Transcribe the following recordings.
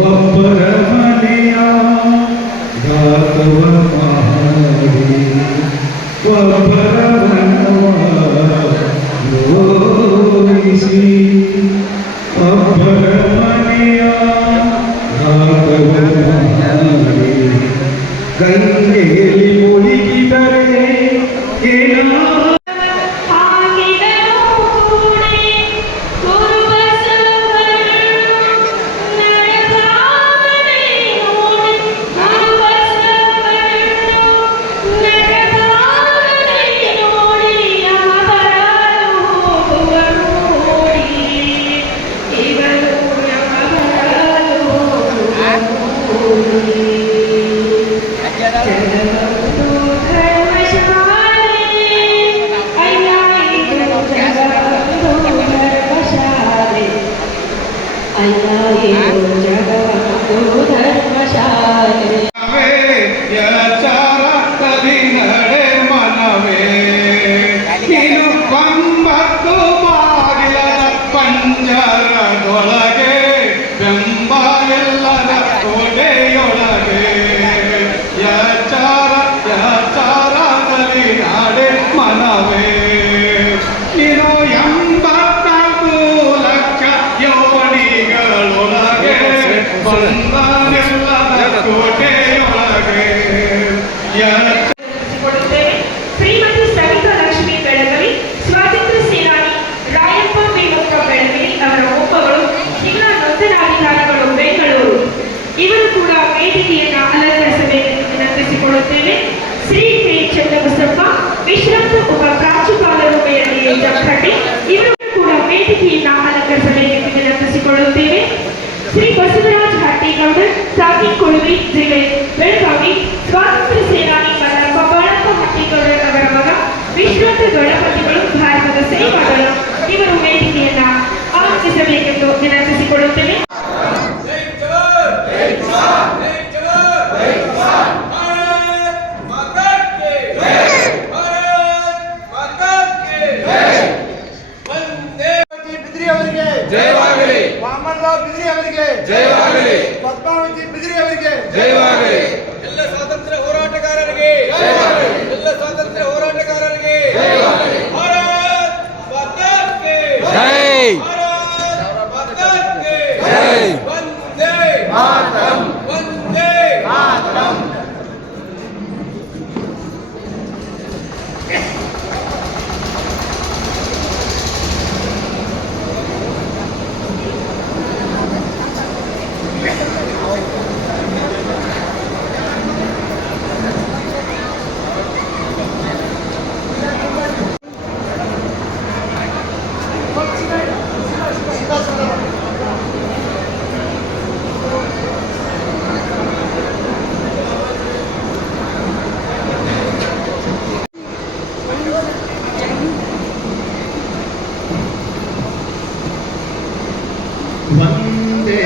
ಒಬ್ಬರ ಮನೆಯ ಗಾತವ ಮಾಡಿ ಒಬ್ಬರ ಓದಿಸಿ ಒಬ್ಬರ ಮನೆಯ ಗಾತವ ಮಾಡಿ ಗಂಗೆಯಲ್ಲಿ ಮುಳುಗಿದರೆ ಏನ ಪಂಜರದೊಳಗೆ ಬೆಂಬ ಎಲ್ಲರ ಕೋಟೆಯೊಳಗೆ ಯಚಾರದಲ್ಲಿ ನಾಡೆ ಮನವೇ ನೀನು 84 ಲಕ್ಷ ಯೋನಿಗಳೊಳಗೆ ಬಂದನೆಲ್ಲರ ಕೋಟೆಯೊಳಗೆ ಶ್ರೀಮತಿ ಸವಿತಾ ಲಕ್ಷ್ಮಿ ಬೆಳಗಲಿ ಸ್ವಾತಂತ್ರ್ಯ ಸೇನಾನಿ ರಾಯಪ್ಪ ಬೇಗಪ್ಪ ಬೆಳಗಲಿ ಅವರ ಒಬ್ಬಗಳು ಜಿಲ್ಲಾ ನೋಂದಣಾಧಿಕಾರಿಗಳು ಬೆಂಗಳೂರು ಇವರು ಕೂಡ ವೇದಿಕೆಯನ್ನು ಅಲಂಕರಿಸಬೇಕೆಂದು ವಿನಂತಿಸಿಕೊಳ್ಳುತ್ತೇವೆ. ಶ್ರೀ ಕೆ ಚನ್ನಬಸಪ್ಪ ವಿಶ್ರಾಂತ ಉಪ ಪ್ರಾಂಶುಪಾಲರು ಬೇರೆಯ ಜಮಖಂಡಿ ಇವರು ಕೂಡ ವೇದಿಕೆಯನ್ನು ಅಲಂಕರಿಸಬೇಕೆಂದು ವಿನಂತಿಸಿಕೊಳ್ಳುತ್ತೇವೆ. ಶ್ರೀ ಬಸವರಾಜ ಹಟ್ಟಿಗೌಡರ್ ಸಾಕಿ ಕೊಳುವಿ ಜಿಲ್ಲೆ ಬೆಳಗಾವಿ ಸ್ವಾತಂತ್ರ್ಯ ಸೇನಾನಿ ಮಲ್ಲಪ್ಪ ಬಾಳಪ್ಪ ಹಟ್ಟಿಗೌಡರ್ ಅವರ ಮಗ ವಿಶ್ರಾಂತ ಗಣಪತಿಗಳು ಭಾರತದ ಸೇವಾದಳು ಇವರು ವೇದಿಕೆಯನ್ನ ಅಲಂಕರಿಸಬೇಕೆಂದು ವಿನಂತಿಸಿಕೊಳ್ಳುತ್ತೇವೆ. ಜಯವಾಗಲಿ. ವಾಮನರಾವ್ ಬಿದ್ರಿ ಅವರಿಗೆ ಜಯವಾಗಲಿ. ಪದ್ಮಾವತಿ ಬಿದ್ರಿ ಅವರಿಗೆ ಜಯವಾಗಲಿ. ಎಲ್ಲ ಸ್ವಾತಂತ್ರ್ಯ ಹೋರಾಟಗಾರರಿಗೆ ಜಯವಾಗಲಿ. ಎಲ್ಲ ಸ್ವಾತಂತ್ರ್ಯ ಹೋರಾಟಗಾರರಿಗೆ ಜಯವಾಗಲಿ. ಭಾರತ್ ಮಾತಾ ಕಿ ಜೈ. ಭಾರತ್ ಮಾತಾ ಕಿ ಜೈ. ವಂದೇ ಮಾತರಂ. ವಂದೇ ಮಾತರಂ. ವಂದೇ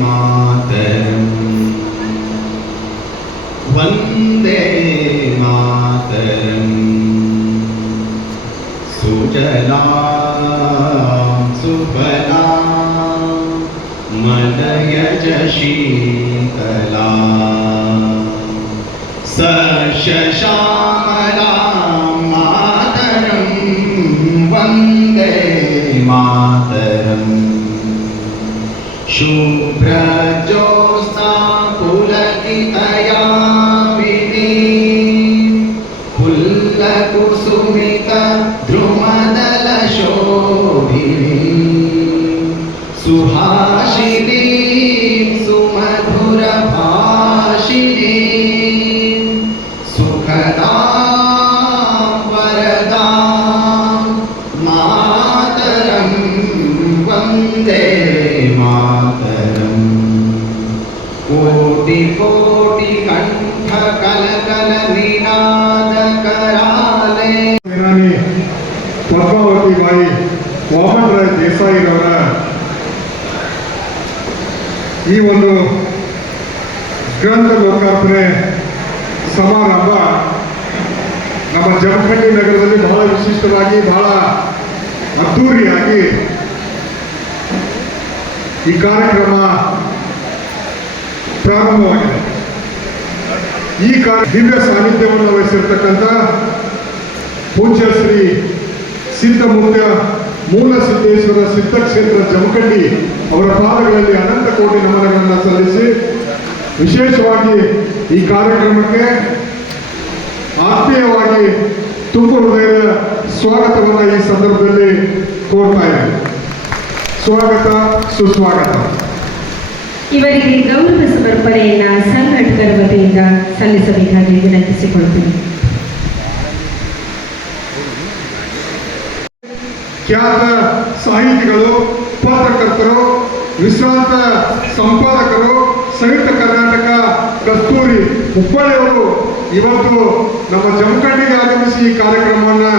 ಮಾತರಂ ವಂದೇ ಮಾತರಂ ಸುಜಲಾಂ ಸುಫಲಾಂ ಮಲಯಜ ಶೀತಲಾಂ ಸಸ್ಯಶ್ಯಾಮಲಾಂ ಮಾತರಂ ವಂದೇ ಮಾತರಂ ಶುಭ್ರಜ್ಯೋತ್ಸ್ನಾ ಪುಲಕಿತಯಾಮಿನೀ ಫುಲ್ಲಕುಸುಮಿತ ಧ್ರುಮದಲ ಶೋಭಿನೀ ಸುಹಾಸಿನೀ ಸುಮಧುರ ಭಾಷಿಣೀ ಸುಖದಾ ವರದಾ ಮಾತರಂ ವಂದೇ ಮಾತರಂ ಕೋಟಿ ಕೋಟಿ ಕಂಠ ಕಲಕಲ ನಿನಾದ ಕರಾಲೆ ಸೇನಾನಿ ಪದ್ಮಾವತಿ ಬಾಯಿ ವಾಮನರಾಜ್ ದೇಸಾಯಿರವರ ಈ ಒಂದು ಗ್ರಂಥ ಲೋಕಾರ್ಪಣೆ ಸಮಾರಂಭ ನಮ್ಮ ಜಮಖಂಡಿ ನಗರದಲ್ಲಿ ಬಹಳ ವಿಶಿಷ್ಟವಾಗಿ ಬಹಳ ಅದ್ಧೂರಿಯಾಗಿ ಈ ಕಾರ್ಯಕ್ರಮ ಪ್ರಾರಂಭವಾಗಿದೆ. ಈ ದಿವ್ಯ ಸಾನ್ನಿಧ್ಯವನ್ನು ವಹಿಸಿರ್ತಕ್ಕಂಥ ಪೂಜ್ಯ ಶ್ರೀ ಸಿದ್ಧಮೂರ್ತಿಯ ಮೂಲ ಸಿದ್ದೇಶ್ವರ ಸಿದ್ಧಕ್ಷೇತ್ರ ಜಮಖಂಡಿ ಅವರ ಪಾದಗಳಲ್ಲಿ ಅನಂತ ಕೋಟಿ ನಮನಗಳನ್ನು ಸಲ್ಲಿಸಿ ವಿಶೇಷವಾಗಿ ಈ ಕಾರ್ಯಕ್ರಮಕ್ಕೆ ಆತ್ಮೀಯವಾಗಿ ತುಂಬು ಹೃದಯದ ಸ್ವಾಗತವನ್ನು ಈ ಸಂದರ್ಭದಲ್ಲಿ ಕೋರ್ತಾ ಇದ್ದೇನೆ. ಸ್ವಾಗತ, ಸುಸ್ವಾಗತ. ಇವರಿಗೆ ಗೌರವ ಸಮರ್ಪಣೆಯನ್ನ ಸಂಘಟಕರ ವತಿಯಿಂದ ಸಲ್ಲಿಸಬೇಕಾಗಿ ವಿನಂತಿಸಿಕೊಳ್ತೀನಿ. ಖ್ಯಾತ ಸಾಹಿತಿಗಳು, ಪತ್ರಕರ್ತರು, ವಿಶ್ರಾಂತ ಸಂಪಾದಕರು, ಸಂಯುಕ್ತ ಕರ್ನಾಟಕ ಕಸ್ತೂರಿ ಹುಬ್ಬಳ್ಳಿಯವರು ಇವತ್ತು ನಮ್ಮ ಜಮಖಂಡಿಗೆ ಆಗಮಿಸಿ ಈ ಕಾರ್ಯಕ್ರಮವನ್ನು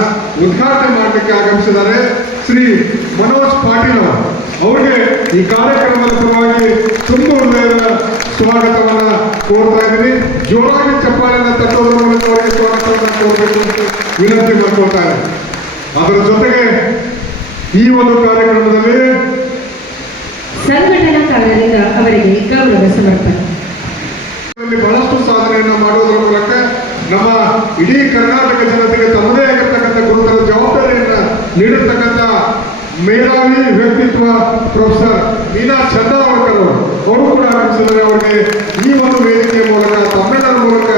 ಉದ್ಘಾಟನೆ ಮಾಡಲಿಕ್ಕೆ ಆಗಮಿಸಿದ್ದಾರೆ. ಶ್ರೀ ಮನೋಜ್ ಪಾಟೀಲ್ ಅವರಿಗೆ ಈ ಕಾರ್ಯಕ್ರಮದ ಪರವಾಗಿ ತುಂಬ ಹೃದಯದ ಸ್ವಾಗತವನ್ನು ಕೋರ್ತಾ ಇದ್ದೀನಿ. ಜೋರಾಗಿ ಚಪ್ಪಾಳೆಯನ್ನು ತಟ್ಟೋದ್ರ ಮೂಲಕ ಅವರಿಗೆ ಸ್ವಾಗತವನ್ನು ಕೋರಬೇಕು ಅಂತ ವಿನಂತಿ ಮಾಡ್ಕೊಳ್ತಾ ಇದ್ದೀನಿ. ಅದರ ಜೊತೆಗೆ ಈ ಒಂದು ಕಾರ್ಯಕ್ರಮದಲ್ಲಿ ಸಂಘಟನಾಕಾರರಿಂದ ಅವರಿಗೆ ಗೌರವ ಸಮರ್ಪಣೆ. ಬಹಳಷ್ಟು ಸಾಧನೆಯನ್ನು ಮಾಡುವುದರ ಮೂಲಕ ನಮ್ಮ ಇಡೀ ಕರ್ನಾಟಕ ಜನತೆಗೆ ತಮ್ಮದೇ ಆಗಿರ್ತಕ್ಕಂಥ ಗುರುತರ ಜವಾಬ್ದಾರಿಯನ್ನು ನೀಡಿರ್ತಕ್ಕಂಥ ಮೇಧಾವಿ ವ್ಯಕ್ತಿತ್ವ ಪ್ರೊಫೆಸರ್ ಮೀನಾ ಚಂದಾವರ್ಕರ್ ಅವರು ಕೂಡ ಆಗಮಿಸಿದರೆ ಅವರಿಗೆ ಈ ಒಂದು ವೇದಿಕೆಯ ಮೂಲಕ ತಮ್ಮೆಲ್ಲರ ಮೂಲಕ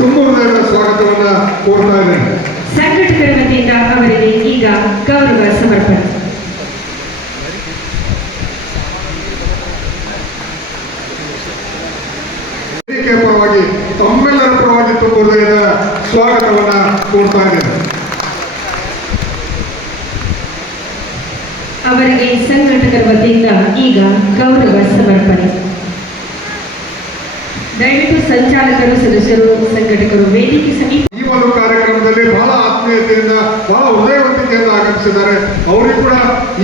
ತುಂಬ ಹೃದಯದ ಸ್ವಾಗತವನ್ನು ಕೋರ್ತಾ ಇದ್ದೇನೆ. ಸಂಘಟಕರ ವತಿಯಿಂದ ಅವರಿಗೆ ಈಗ ಗೌರವ ಸಮರ್ಪಣೆ. ವೇದಿಕೆಯ ಪರವಾಗಿ ತಮ್ಮೆಲ್ಲರ ಪರವಾಗಿ ತುಂಬ ಹೃದಯದ ಸ್ವಾಗತವನ್ನು ಕೋರ್ತಾ ಇದ್ದೇನೆ. ಅವರಿಗೆ ಸಂಘಟಕರ ವತಿಯಿಂದ ಈಗ ಗೌರವ ಸಮರ್ಪಣೆ. ದಯವಿಟ್ಟು ಸಂಚಾಲಕರು, ಸದಸ್ಯರು, ಸಂಘಟಕರು ವೇದಿಕೆ ಸಮೀಪ. ಈ ಒಂದು ಕಾರ್ಯಕ್ರಮದಲ್ಲಿ ಬಹಳ ಆತ್ಮೀಯತೆಯಿಂದ, ಬಹಳ ಹೃದಯವಂತಿಕೆಯಿಂದ ಆಗಮಿಸಿದ್ದಾರೆ. ಅವರಿಗೆ ಕೂಡ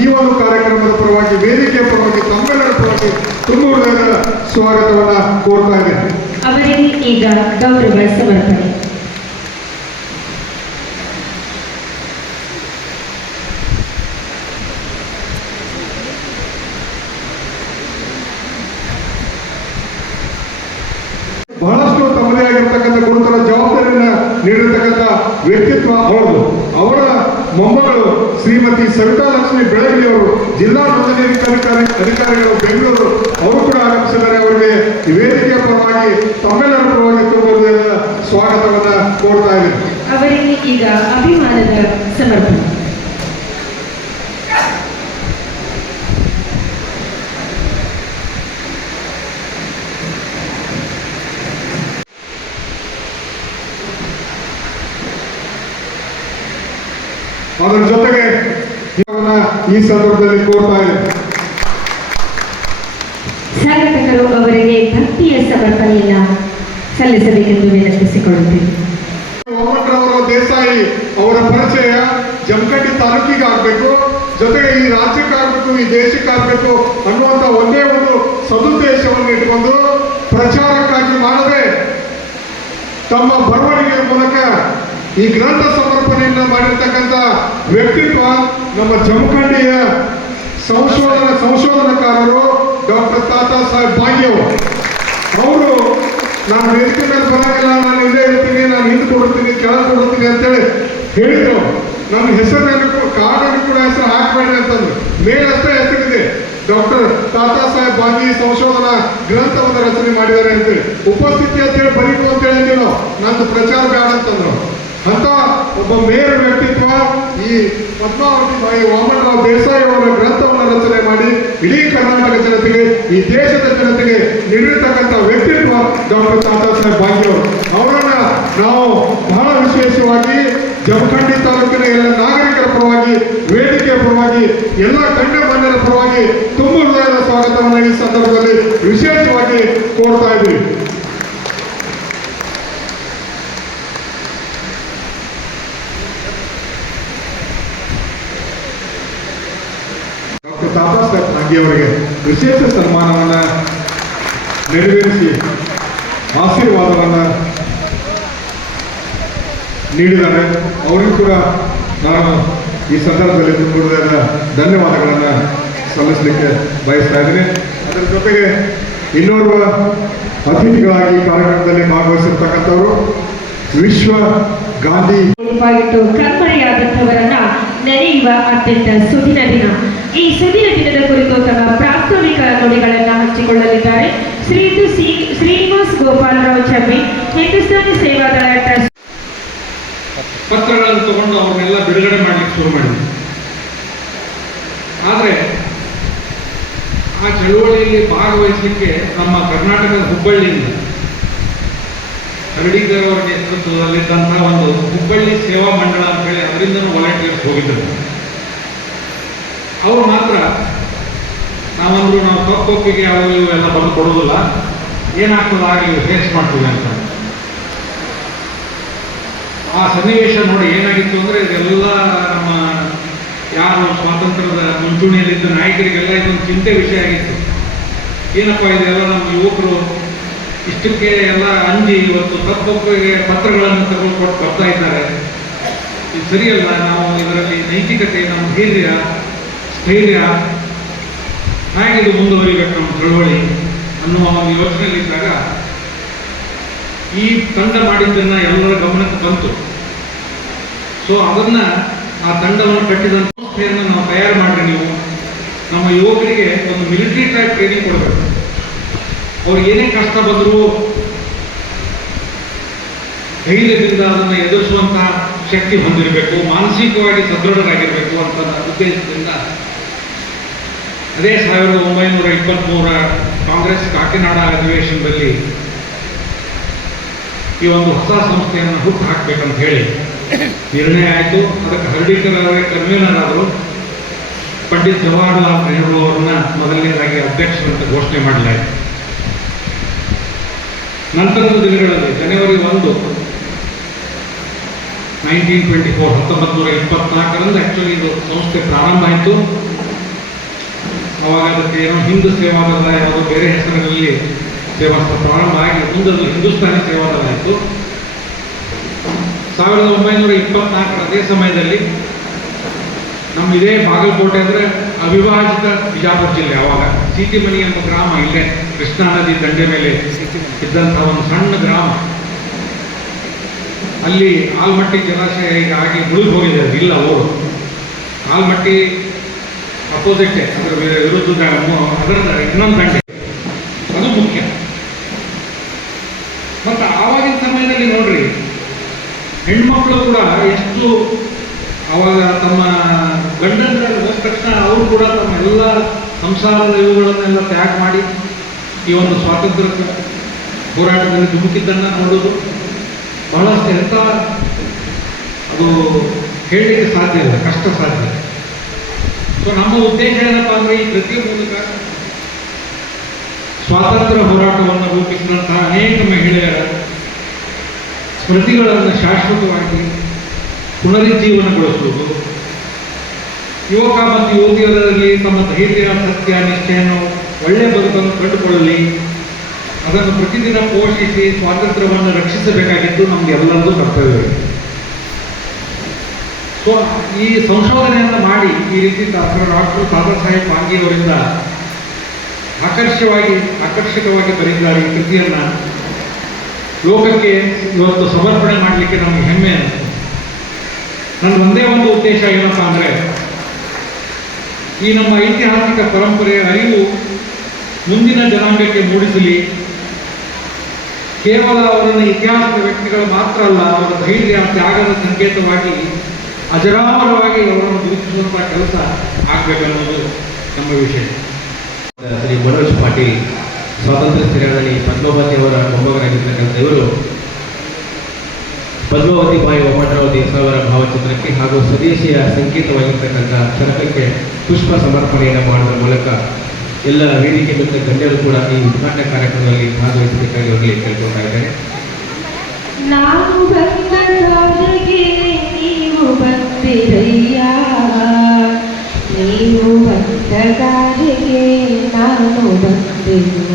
ಈ ಒಂದು ಕಾರ್ಯಕ್ರಮದ ಪರವಾಗಿ, ವೇದಿಕೆಯ ಪರವಾಗಿ, ತಮ್ಮೆಲ್ಲರ ಪರವಾಗಿ ತುಂಬ ಹೃದಯದ ಸ್ವಾಗತವನ್ನು ಕೋರ್ತಾ ಇದೆ. ಅವರಿಗೆ ಈಗ ಗೌರವ ಸಮರ್ಪಣೆ. ಬಹಳಷ್ಟು ತಮ್ಮದೇ ಆಗಿರ್ತಕ್ಕಂಥ ಗುರುತರ ಜವಾಬ್ದಾರಿಯನ್ನು ನೀಡಿರ್ತಕ್ಕಂಥ ವ್ಯಕ್ತಿತ್ವ ಅವರದು. ಅವರ ಮೊಮ್ಮಗಳು ಶ್ರೀಮತಿ ಸವಿತಾ ಲಕ್ಷ್ಮಿ ಬೆಳಗಲಿ ಅವರು ಜಿಲ್ಲಾ ನೋಂದಣಿ ಅಧಿಕಾರಿಗಳು ಬೆಂಗಳೂರು ಅವರು ಕೂಡ ಆಗಮಿಸಿದ್ದಾರೆ. ಅವರಿಗೆ ಈ ವೇದಿಕೆಯ ಪರವಾಗಿ ತಮ್ಮೆಲ್ಲರ ಪರವಾಗಿ ತುಂಬ ಸ್ವಾಗತವನ್ನು ಕೋರ್ತಾ ಇದೆ. ಅವರಿಗೆ ಈಗ ಅಭಿಮಾನದ ಸಮರ್ಪಣೆ. ಅದರ ಜೊತೆಗೆ ಈ ಸಂದರ್ಭದಲ್ಲಿ ಕೋರ್ತಾ ಇದೆ. ಸಂಘಟಕರು ಅವರಿಗೆ ಭಕ್ತಿಯ ಸಮರ್ಪಣೆಯನ್ನ ಸಲ್ಲಿಸಬೇಕೆಂದು ವಿನಂತಿಸಿಕೊಳ್ಳುತ್ತೇವೆ. ಒಮ್ಮಟ್ರವರ ದೇಸಾಯಿ ಅವರ ಪರಿಚಯ ಜಮಖಂಡಿ ತಾಲೂಕಿಗೆ ಆಗಬೇಕು, ಜೊತೆಗೆ ಈ ರಾಜ್ಯಕ್ಕೆ ಆಗಬೇಕು, ಈ ದೇಶಕ್ಕೆ ಆಗಬೇಕು ಅನ್ನುವಂಥ ಒಂದೇ ಒಂದು ಸದುದ್ದೇಶವನ್ನು ಇಟ್ಕೊಂಡು ಪ್ರಚಾರಕ್ಕಾಗಿ ಮಾಡದೆ ತಮ್ಮ ಬರವಣಿಗೆಯ ಮೂಲಕ ಈ ಗ್ರಂಥ ಸಮರ್ಪಣೆಯನ್ನು ಮಾಡಿರ್ತಕ್ಕಂಥ ವ್ಯಕ್ತಿತ್ವ ನಮ್ಮ ಜಮಖಂಡಿಯ ಸಂಶೋಧನಾಕಾರರು ಡಾಕ್ಟರ್ ತಾತಾ ಸಾಹೇಬ್ ಭಾಗ್ಯ ಅವರು. ನಾನು ವೇದಿಕೆ ಮೇಲೆ ಬರೋಂಗಿಲ್ಲ, ನಾನು ಇಲ್ಲೇ ಇರ್ತೀನಿ, ನಾನು ಹಿಂದೆ ಕೊಡುತ್ತೀನಿ, ಕೆಳಗೆ ಕೊಡುತ್ತೀನಿ ಅಂತೇಳಿ ಹೇಳಿದ್ರು. ನನ್ನ ಹೆಸರಿನಲ್ಲಿ ಕಾರ್ಡಲ್ಲಿ ಕೂಡ ಹೆಸರು ಹಾಕಬೇಡಿ ಅಂತಂದ್ರು. ಮೇಲಷ್ಟೇ ಹೆಸರಿದೆ, ಡಾಕ್ಟರ್ ತಾತಾ ಸಾಹೇಬ್ ಭಾಗ್ಯ ಸಂಶೋಧನಾ ಗ್ರಂಥವನ್ನು ರಚನೆ ಮಾಡಿದ್ದಾರೆ ಅಂತೇಳಿ. ಉಪಸ್ಥಿತಿ ಅಂತೇಳಿ ಬರೀತು ಅಂತೇಳಿ ನಾವು ನಂದು ಪ್ರಚಾರ ಬೇಡ ಅಂತಂದ್ರು. ಅಂತ ಒಬ್ಬ ಮೇರು ವ್ಯಕ್ತಿತ್ವ ಈ ಪದ್ಮಾವತಿ ಬಾಯಿ ವಾಮನರಾವ್ ದೇಸಾಯಿ ಅವರ ಗ್ರಂಥವನ್ನು ರಚನೆ ಮಾಡಿ ಇಡೀ ಕರ್ನಾಟಕ ಜನತೆಗೆ, ಈ ದೇಶದ ಜನತೆಗೆ ನೀಡಿರ್ತಕ್ಕಂಥ ವ್ಯಕ್ತಿತ್ವ ಡಾಕ್ಟರ್ ತಾತಾ ಸಾಹೇಬ್ ಭಾಗ್ಯ ಅವರನ್ನ ನಾವು ಬಹಳ ವಿಶೇಷವಾಗಿ ಜಮಖಂಡಿ ತಾಲೂಕಿನ ಎಲ್ಲ ನಾಗರಿಕರ ಪರವಾಗಿ, ವೇದಿಕೆಯ ಪರವಾಗಿ, ಎಲ್ಲ ಗಣ್ಯಮಾನ್ಯರ ಪರವಾಗಿ ತುಂಬ ಹೃದಯದ ಸ್ವಾಗತವನ್ನು ಈ ಸಂದರ್ಭದಲ್ಲಿ ವಿಶೇಷವಾಗಿ ಕೋರ್ತಾ ಇದ್ದೀವಿ. ಡಾಕ್ಟರ್ ತಾತಾ ಸಾಹೇಬ್ ಭಾಗ್ಯ ಅವರಿಗೆ ವಿಶೇಷ ಸನ್ಮಾನವನ್ನು ನೆರವೇರಿಸಿ ಆಶೀರ್ವಾದವನ್ನು ನೀಡಿದ್ದಾರೆ. ಅವರಿಗೂ ಕೂಡ ನಾನು ಈ ಸಂದರ್ಭದಲ್ಲಿ ತುಂಬ ಧನ್ಯವಾದಗಳನ್ನು ಸಲ್ಲಿಸಲಿಕ್ಕೆ ಬಯಸ್ತಾ ಇದ್ದೀನಿ. ಇದರ ಜೊತೆಗೆ ಇನ್ನೋರ್ವ ಅತಿಥಿಗಳಾಗಿ ಕಾರ್ಯಕ್ರಮದಲ್ಲಿ ಭಾಗವಹಿಸಿರ್ತಕ್ಕಂಥವರು ವಿಶ್ವ ಗಾಂಧಿ ನೆನಪಾಗಿಟ್ಟು ಕಣ್ಮರೆಯಾದಂಥವರನ್ನ ನೆನೆಯುವ ಅತ್ಯಂತ ಸುದಿನ ದಿನ. ಈ ಸುದಿನ ದಿನದ ಕುರಿತು ತಮ್ಮ ಪ್ರಾಸ್ತಾವಿಕ ನುಡಿಗಳನ್ನು ಹಂಚಿಕೊಳ್ಳಲಿದ್ದಾರೆ ಶ್ರೀಯುತ ಶ್ರೀನಿವಾಸ್ ಗೋಪಾಲರಾವ್ ಚಬ್ಬಿ, ಹಿಂದೂಸ್ತಾನಿ ಸೇವಾದಳ ಟ್ರಸ್ಟ್. ಪತ್ರಗಳನ್ನು ತಗೊಂಡು ಅವ್ರನ್ನೆಲ್ಲ ಬಿಡುಗಡೆ ಮಾಡಲಿಕ್ಕೆ ಶುರು ಮಾಡಿದ್ವಿ. ಆದರೆ ಆ ಚಳುವಳಿಯಲ್ಲಿ ಭಾಗವಹಿಸಲಿಕ್ಕೆ ನಮ್ಮ ಕರ್ನಾಟಕದ ಹುಬ್ಬಳ್ಳಿಯಿಂದ ಹರಡಿಕರ್ ಅವರ ನೇತೃತ್ವದಲ್ಲಿದ್ದಂತಹ ಒಂದು ಹುಬ್ಬಳ್ಳಿ ಸೇವಾ ಮಂಡಳ ಅಂತ ಹೇಳಿ ಅದರಿಂದನೂ ವಾಲಂಟಿಯರ್ಸ್ ಹೋಗಿದ್ದರು. ಅವರು ಮಾತ್ರ ನಾವು ತಪ್ಪೊಪ್ಪಿಗೆ ಅವು ಇವು ಎಲ್ಲ ಬಂದು ಕೊಡೋದಿಲ್ಲ, ಏನಾಗ್ತದೆ ಆಗಲಿ ಫೇಸ್ ಮಾಡ್ತೀವಿ ಅಂತ. ಆ ಸನ್ನಿವೇಶ ನೋಡಿ ಏನಾಗಿತ್ತು ಅಂದರೆ ಇದೆಲ್ಲ ನಮ್ಮ ಯಾರು ಸ್ವಾತಂತ್ರ್ಯದ ಮುಂಚೂಣಿಯಲ್ಲಿದ್ದ ನಾಯಕರಿಗೆಲ್ಲ ಇದೊಂದು ಚಿಂತೆ ವಿಷಯ ಆಗಿತ್ತು. ಏನಪ್ಪ ಇದೆಲ್ಲ ನಮ್ಮ ಯುವಕರು ಇಷ್ಟಕ್ಕೆ ಎಲ್ಲ ಅಂಜಿ ಇವತ್ತು ತಪ್ಪೊಪ್ಪಿಗೆ ಪತ್ರಗಳನ್ನು ತಗೊಂಡ್ಕೊಟ್ಟು ಬರ್ತಾ ಇದ್ದಾರೆ, ಇದು ಸರಿಯಲ್ಲ, ನಾವು ಇದರಲ್ಲಿ ನೈತಿಕತೆ, ನಮ್ಮ ಧೈರ್ಯ, ಸ್ಥೈರ್ಯ ಹೇಗಿದು ಮುಂದುವರಿಬೇಕು ನಮ್ಮ ಚಳುವಳಿ ಅನ್ನುವ ಒಂದು ಯೋಚನೆಯಲ್ಲಿದ್ದಾಗ ಈ ತಂಡ ಮಾಡಿದ್ದನ್ನ ಎಲ್ಲರ ಗಮನಕ್ಕೆ ಬಂತು. ಸೊ ಅದನ್ನ ಆ ತಂಡವನ್ನು ಕಟ್ಟಿದಂಥ ಸಂಸ್ಥೆಯನ್ನು ನಾವು ತಯಾರು ಮಾಡ್ರಿ, ನೀವು ನಮ್ಮ ಯುವಕರಿಗೆ ಒಂದು ಮಿಲಿಟರಿ ಟೈಪ್ ಟ್ರೈನಿಂಗ್ ಕೊಡಬೇಕು, ಅವ್ರಿಗೆ ಏನೇ ಕಷ್ಟ ಬಂದರೂ ಧೈರ್ಯದಿಂದ ಅದನ್ನು ಎದುರಿಸುವಂಥ ಶಕ್ತಿ ಹೊಂದಿರಬೇಕು, ಮಾನಸಿಕವಾಗಿ ಸದೃಢರಾಗಿರಬೇಕು ಅಂತ ಉದ್ದೇಶದಿಂದ ಅದೇ 1923 ಕಾಂಗ್ರೆಸ್ ಕಾಕಿನಾಡ ಅಧಿವೇಶನದಲ್ಲಿ ಈ ಒಂದು ಹೊಸ ಸಂಸ್ಥೆಯನ್ನು ಹುಟ್ಟು ಹಾಕಬೇಕಂತ ಹೇಳಿ ನಿರ್ಣಯ ಆಯಿತು. ಅದಕ್ಕೆ ಹರ್ಡಿಕರ್ ಅವರೇ ಕನ್ವೀನರ್ ಆದರು. ಪಂಡಿತ್ ಜವಾಹರ್ಲಾಲ್ ನೆಹರು ಅವರನ್ನ ಮೊದಲನೇದಾಗಿ ಅಧ್ಯಕ್ಷರಂತ ಘೋಷಣೆ ಮಾಡಲಾಯಿತು. ನಂತರದ ದಿನಗಳಲ್ಲಿ ಜನವರಿ 1, 1924 ಆ್ಯಕ್ಚುಲಿ ಇದು ಸಂಸ್ಥೆ ಪ್ರಾರಂಭ ಆಯಿತು. ಅವಾಗ ಅದಕ್ಕೆ ಏನೋ ಹಿಂದೂ ಸೇವಾದಳ ಯಾವುದೋ ಬೇರೆ ಹೆಸರಿನಲ್ಲಿ ಸೇವಾ ಪ್ರಾರಂಭ ಆಗಿ ಮುಂದದು ಹಿಂದೂಸ್ತಾನಿ ಸೇವಾದಳ ಆಯಿತು. 1924 ಅದೇ ಸಮಯದಲ್ಲಿ ನಮ್ಮ ಇದೇ ಬಾಗಲಕೋಟೆ ಅಂದರೆ ಅವಿಭಾಜಿತ ಬಿಜಾಪುರ ಜಿಲ್ಲೆ, ಅವಾಗ ಸೀತಿಮನಿ ಎಂಬ ಗ್ರಾಮ, ಇಲ್ಲೇ ಕೃಷ್ಣಾ ನದಿ ದಂಡೆ ಮೇಲೆ ಇದ್ದಂತಹ ಒಂದು ಸಣ್ಣ ಗ್ರಾಮ. ಅಲ್ಲಿ ಆಲ್ಮಟ್ಟಿ ಜಲಾಶಯ ಈಗ ಆಗಿ ಮುಳುಗಿ ಹೋಗಿದೆ, ಇಲ್ಲ ಊರು. ಆಲ್ಮಟ್ಟಿ ಅಪೋಸಿಟ್, ಅದರ ವಿರುದ್ಧದ ಅದರ ಇನ್ನೊಂದು ದಂಡೆ, ಅದು ಮುಖ್ಯ. ಮತ್ತು ಆವಾಗಿನ ಸಮಯದಲ್ಲಿ ನೋಡ್ರಿ, ಹೆಣ್ಮಕ್ಳು ಕೂಡ ಎಷ್ಟು ಅವಾಗ ತಮ್ಮ ಗಂಡಂದ್ರಲ್ಲಿ ಹೋದ ತಕ್ಷಣ ಅವರು ಕೂಡ ತಮ್ಮ ಎಲ್ಲ ಸಂಸಾರದ ಇವುಗಳನ್ನೆಲ್ಲ ತ್ಯಾಗ ಮಾಡಿ ಈ ಒಂದು ಸ್ವಾತಂತ್ರ್ಯ ಹೋರಾಟದಲ್ಲಿ ಧುಮುಕಿದ್ದನ್ನು ನೋಡೋದು ಬಹಳಷ್ಟು ಎಂಥ ಅದು ಹೇಳಲಿಕ್ಕೆ ಸಾಧ್ಯ ಇಲ್ಲ, ಕಷ್ಟ ಸಾಧ್ಯ. ಸೊ ನಮ್ಮ ಉದ್ದೇಶ ಏನಪ್ಪ ಅಂದರೆ ಈ ಕೃತಿಯ ಮೂಲಕ ಸ್ವಾತಂತ್ರ್ಯ ಹೋರಾಟವನ್ನು ರೂಪಿಸಿದಂತಹ ಅನೇಕ ಮಹಿಳೆಯರ ಸ್ಮೃತಿಗಳನ್ನು ಶಾಶ್ವತವಾಗಿ ಪುನರುಜ್ಜೀವನಗೊಳಿಸುವುದು, ಯುವಕ ಮತ್ತು ಯುವತಿಯರಲ್ಲಿ ತಮ್ಮ ಧೈರ್ಯ, ಸತ್ಯ, ನಿಷ್ಠೆಯನ್ನು, ಒಳ್ಳೆಯ ಬದುಕನ್ನು ಕಂಡುಕೊಳ್ಳಲಿ, ಅದನ್ನು ಪ್ರತಿದಿನ ಪೋಷಿಸಿ ಸ್ವಾತಂತ್ರ್ಯವನ್ನು ರಕ್ಷಿಸಬೇಕಾಗಿದ್ದು ನಮಗೆಲ್ಲರದು ಕರ್ತವ್ಯ. ಸೊ ಈ ಸಂಶೋಧನೆಯನ್ನು ಮಾಡಿ ಈ ರೀತಿ ಡಾಕ್ಟರ್ ದಾದಾ ಸಾಹೇಬ್ ಫಾಲ್ಕೆ ಅವರಿಂದ ಆಕರ್ಷಕವಾಗಿ ಬರೆದಿದ್ದಾರೆ. ಈ ಕೃತಿಯನ್ನು ಲೋಕಕ್ಕೆ ಇವತ್ತು ಸಮರ್ಪಣೆ ಮಾಡಲಿಕ್ಕೆ ನಮಗೆ ಹೆಮ್ಮೆ ಅನಿಸ್ತದೆ. ನನ್ನ ಒಂದೇ ಒಂದು ಉದ್ದೇಶ ಏನಪ್ಪ ಅಂದರೆ, ಈ ನಮ್ಮ ಐತಿಹಾಸಿಕ ಪರಂಪರೆಯ ಅರಿವು ಮುಂದಿನ ಜನಾಂಗಕ್ಕೆ ಮೂಡಿಸಲಿ. ಕೇವಲ ಅವರನ್ನು ಇತಿಹಾಸದ ವ್ಯಕ್ತಿಗಳು ಮಾತ್ರ ಅಲ್ಲ, ಅವರ ಧೈರ್ಯ, ತ್ಯಾಗದ ಸಂಕೇತವಾಗಿ ಅಜರಾಮರವಾಗಿ ಅವರನ್ನು ಗುರುತಿಸುವಂಥ ಕೆಲಸ ಆಗಬೇಕನ್ನೋದು ನಮ್ಮ ವಿಷಯ. ಶ್ರೀ ಮನೋಜ್ ಪಾಟೀಲ್ ಸ್ವಾತಂತ್ರ್ಯ ಸೇನಾನಿ ಪದ್ಮಾವತಿ ಅವರ ಮೊಮ್ಮಗರಾಗಿರ್ತಕ್ಕಂಥ ಇವರು ಪದ್ಮಾವತಿ ಬಾಯಿ ಒಮ್ಮಟರಾವ್ ದೇಸಾಯಿ ಅವರ ಭಾವಚಿತ್ರಕ್ಕೆ ಹಾಗೂ ಸ್ವದೇಶಿಯ ಸಂಕೇತವಾಗಿರ್ತಕ್ಕಂಥ ಚರಕಕ್ಕೆ ಪುಷ್ಪ ಸಮರ್ಪಣೆಯನ್ನು ಮಾಡುವ ಮೂಲಕ ಎಲ್ಲ ವೇದಿಕೆ ಮತ್ತು ಗಣ್ಯರು ಕೂಡ ಈ ಉದ್ಘಾಟನಾ ಕಾರ್ಯಕ್ರಮದಲ್ಲಿ ಭಾಗವಹಿಸಬೇಕಾಗಿ ಅವರಿಗೆ ಕೇಳ್ಕೊಳ್ತಾ ಇದ್ದಾರೆ. ನಾನು ಬಂದ ಕಾಲಕ್ಕೆ ನೀವು ಬಂದಿರಯ್ಯ, ನೀವು ಬಂದ ಕಾಲಿಗೆ ನಾನು ಬಂದೆನು,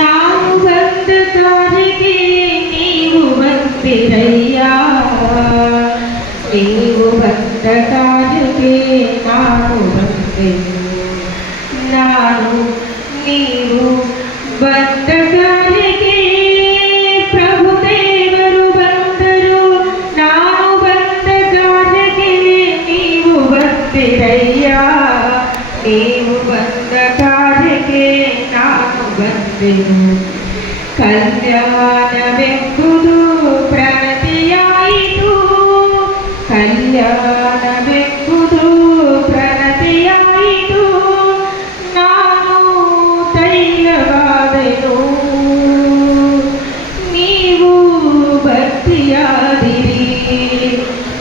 ನಾನು ಬಂದ ಕಾಲಿಗೆ ನೀವು ಬಂದಿರಯ್ಯ, ನೀವು ಬಂದ ಕಾಲಿಗೆ ನಾನು ಬಂದೆನು, ನಾನು ನೀವು ಬಂದ ಕಾರ್ಯಕ್ಕೆ ನಾನು ಬಂದೆನು. ಕಲ್ಯಾಣವೆಂಬುದು ಪ್ರಣತಿಯಾಯಿತು, ಕಲ್ಯಾಣವೆಂಬುದು ಪ್ರಣತಿಯಾಯಿತು. ನಾನು ತೈಲವಾದೆನು, ನೀವು ಭಕ್ತಿಯಾದಿರಿ.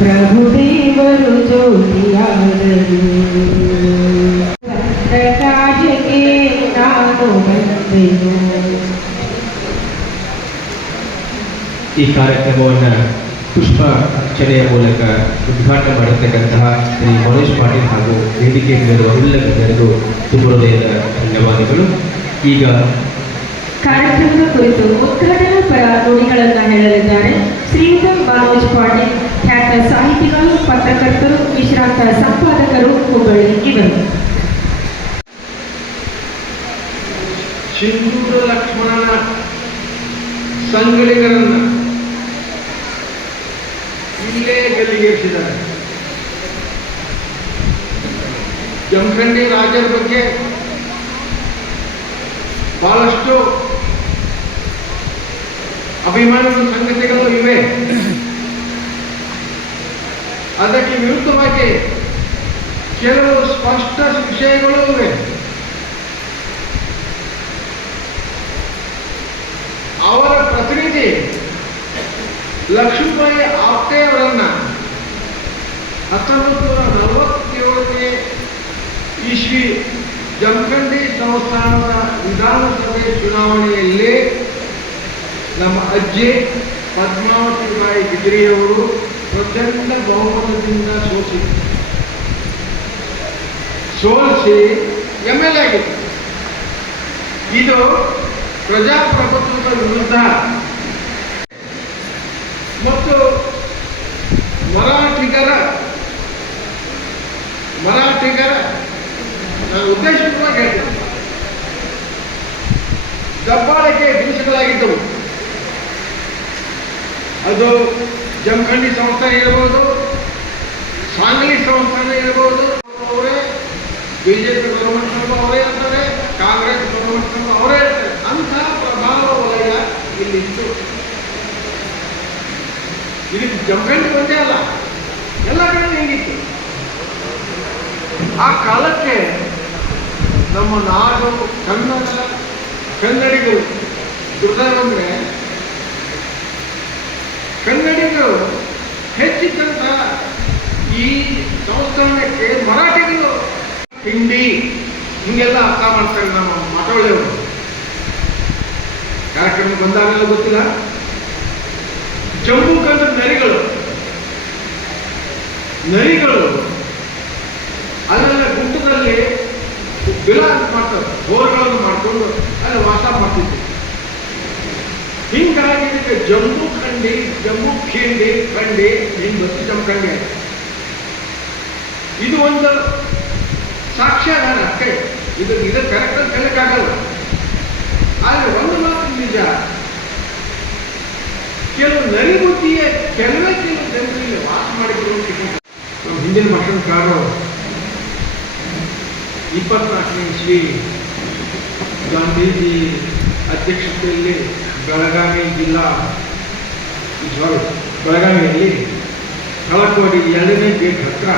ಪ್ರಭುದೇವರು ಜ್ಯೋತಿಯಾದರು. ಕಾರ್ಯಕ್ಕೆ ನಾನು ಬಂದೆನು. ಈ ಕಾರ್ಯಕ್ರಮವನ್ನು ಪುಷ್ಪ ಅರ್ಚನೆಯ ಮೂಲಕ ಉದ್ಘಾಟನೆ ಮಾಡಿರ್ತಕ್ಕಂತಹ ಶ್ರೀ ಮನೋಜ್ ಪಾಟೀಲ್ ಹಾಗೂ ವೇದಿಕೆಯಲ್ಲಿರುವ ಎಲ್ಲ ಗಣ್ಯರಿಗೂ ತುಂಬ ಹೃದಯದ ಧನ್ಯವಾದಗಳು. ಈಗ ಕಾರ್ಯಕ್ರಮದ ಕುರಿತು ಉದ್ಘಾಟನಾ ಪರ ನುಡಿಗಳನ್ನು ಹೇಳಲಿದ್ದಾರೆ ಶ್ರೀಯುತ ಮನೋಜ್ ಪಾಟೀಲ್, ಖ್ಯಾತ ಸಾಹಿತಿಗಳು, ಪತ್ರಕರ್ತರು, ವಿಶ್ರಾಂತ ಸಂಪಾದಕರು, ಹುಬ್ಬಳ್ಳಿ ಇವರು. ಸಿಂಧೂರ ಲಕ್ಷ್ಮಣನ ಸಂಗಳಿಗರನ್ನ ಇಲ್ಲೇ ಗಲ್ಲಿಗೇರಿಸಿದ್ದಾರೆ. ಜಮಖಂಡಿ ರಾಜರ ಬಗ್ಗೆ ಬಹಳಷ್ಟು ಅಭಿಮಾನದ ಸಂಗತಿಗಳು ಇವೆ. ಅದಕ್ಕೆ ವಿರುದ್ಧವಾಗಿ ಕೆಲವು ಸ್ಪಷ್ಟ ವಿಷಯಗಳು ಇವೆ. ಅವರ ಪ್ರತಿನಿಧಿ ಲಕ್ಷ್ಮೀಬಾಯಿ ಆಪ್ಟೆ ಅವರನ್ನ 1947 ಇಸ್ವಿ ಜಮಖಂಡಿ ಸಂಸ್ಥಾನದ ವಿಧಾನಸಭೆ ಚುನಾವಣೆಯಲ್ಲಿ ನಮ್ಮ ಅಜ್ಜಿ ಪದ್ಮಾವತಿ ಬಾಯಿ ಬಿದ್ರಿಯವರು ಪ್ರಚಂಡ ಬಹುಮತದಿಂದ ಸೋಲಿಸಿ MLA ಆಗಿತ್ತು. ಇದು ಪ್ರಜಾಪ್ರಭುತ್ವದ ವಿರುದ್ಧ ಮತ್ತು ಮರಾಠಿಗರ ನಾನು ಉದ್ದೇಶಪೂರ್ವಕ ಹೇಳ್ತೇನೆ, ದಬ್ಬಾಳಿಕೆ ದಿವಸಗಳಾಗಿದ್ದವು. ಅದು ಜಮಖಂಡಿ ಸಂಸ್ಥಾನ ಇರಬಹುದು, ಸಾಂಗ್ಲಿ ಸಂಸ್ಥಾನ ಇರಬಹುದು. ಅವರೇ ಬಿಜೆಪಿ ಗೌರ್ಮೆಂಟ್ ಅವರೇ ಇರ್ತಾರೆ, ಕಾಂಗ್ರೆಸ್ ಗೌರ್ಮೆಂಟ್ ಅವರೇ ಇರ್ತಾರೆ. ಅಂತಹ ಪ್ರಭಾವ ವಲಯ ಇಲ್ಲಿತ್ತು. ಇದಕ್ಕೆ ಜಮಖಂಡಿ ಒಂದೇ ಅಲ್ಲ, ಎಲ್ಲ ಕಡೆ ಹಿಂಗಿತ್ತು. ಆ ಕಾಲಕ್ಕೆ ನಮ್ಮ ನಾಡು ಕನ್ನಡಿಗರು ದುರ್ದೈವಂದ್ರೆ ಕನ್ನಡಿಗರು ಹೆಚ್ಚಿದ್ದಂತ ಈ ಸಂಸ್ಥಾನಕ್ಕೆ ಮರಾಠಿಗಳು ಹಿಂಡಿ ಹಿಂಗೆಲ್ಲ ಅರ್ಥ ಮಾಡ್ತಾರೆ ನಮ್ಮ ಮಾತಾಡೋರು. ಕಾರ್ಯಕ್ರಮ ಬಂದಾಗೆಲ್ಲ ಗೊತ್ತಿಲ್ಲ. ಜಮ್ಮು ಕಂಡ ನರಿಗಳು ಅಲ್ಲೆಲ್ಲ ಗುಡ್ಡದಲ್ಲಿ ಬಿಲ ಅಂತ ಮಾಡ್ತಾರೆ, ಬೋರ್ಗಳನ್ನು ಮಾಡಿಕೊಂಡು ಅಲ್ಲಿ ವಾಸ ಮಾಡ್ತಿದ್ವಿ. ಹಿಂಗಾಗಿ ಇದಕ್ಕೆ ಜಮ್ಮು ಖಂಡಿ ಹಿಂಗೆ ಗೊತ್ತು ಜಮಖಂಡಿ. ಇದು ಒಂದು ಸಾಕ್ಷ್ಯಾಧಾರ ಅಷ್ಟೇ. ಇದು ಕರೆಕ್ಟ್ ಅಂತ ಹೇಳಕ್ಕಾಗಲ್ಲ. ಆದರೆ ಒಂದು ಮಾತು ನಿಜ, ಕೆಲವು ನರಿಬುದ್ಧಿಯ ಕೆಲವೇ ಜನರು ಇಲ್ಲಿ ವಾಸ ಮಾಡಿದ್ರು. ನಮ್ಮ ಹಿಂದಿನ ಭಾಷಣಕಾರರು 24ನೇ ಇಸ್ವಿ ಗಾಂಧೀಜಿ ಅಧ್ಯಕ್ಷತೆಯಲ್ಲಿ ಬೆಳಗಾವಿಯಲ್ಲಿ ಕಳಕೋಡಿ 2ನೇ ಗೇಟ್ ಹತ್ರ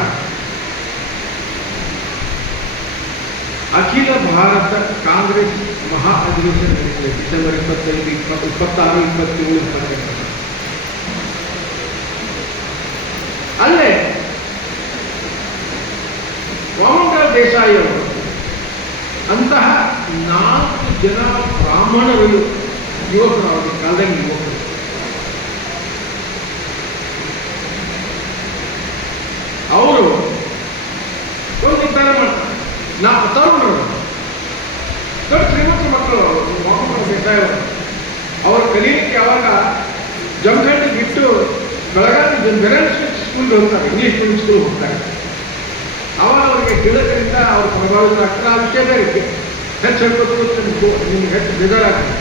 ಅಖಿಲ ಭಾರತ ಕಾಂಗ್ರೆಸ್ ಮಹಾ ಅಧಿವೇಶನ ನಡೆಸಿದೆ. ಡಿಸೆಂಬರ್ 25, 26, 27, 28. ಅಲ್ಲೇ ವಾಮನರಾವ್ ದೇಸಾಯಿ ಅವರು ಅಂತಹ 4 ಜನ ಬ್ರಾಹ್ಮಣರು, ಯುವಕರು, ಅವರ ಕಾಲದಲ್ಲಿ ಯುವಕರು, ಅವರು ಒಂದು ನಿರ್ಧಾರ ಮಾಡ್ತಾರೆ. ತರುಣರು ದೊಡ್ಡ ಶ್ರೀಮಂತ ಮಕ್ಕಳು ವಾಮನರಾವ್ ದೇಸಾಯಿ ಅವರು ಕಲಿಯಲಿಕ್ಕೆ ಯಾವಾಗ ಜಮಖಂಡಿ ಬಿಟ್ಟು ಬೆಳಗಾವಿ ಸ್ಕೂಲ್ಗೆ ಹೋಗ್ತಾರೆ, ಇಂಗ್ಲೀಷ್ ಮೀಡಿಯಂ ಸ್ಕೂಲ್ ಹೋಗ್ತಾರೆ. ಅವಾಗ ಅವರಿಗೆ ಗಿಡಕರಿಂದ ಅವ್ರ ಪ್ರಭಾವಿತ ಆಗ್ತಾರೆ. ಆ ವಿಷಯ ಬೇರೆ ಹೆಚ್ಚು ಹೇಳ್ಬೋದು, ನಿಮ್ಗೆ ಹೆಚ್ಚು ಬೇಜಾರಾಗ್ತದೆ.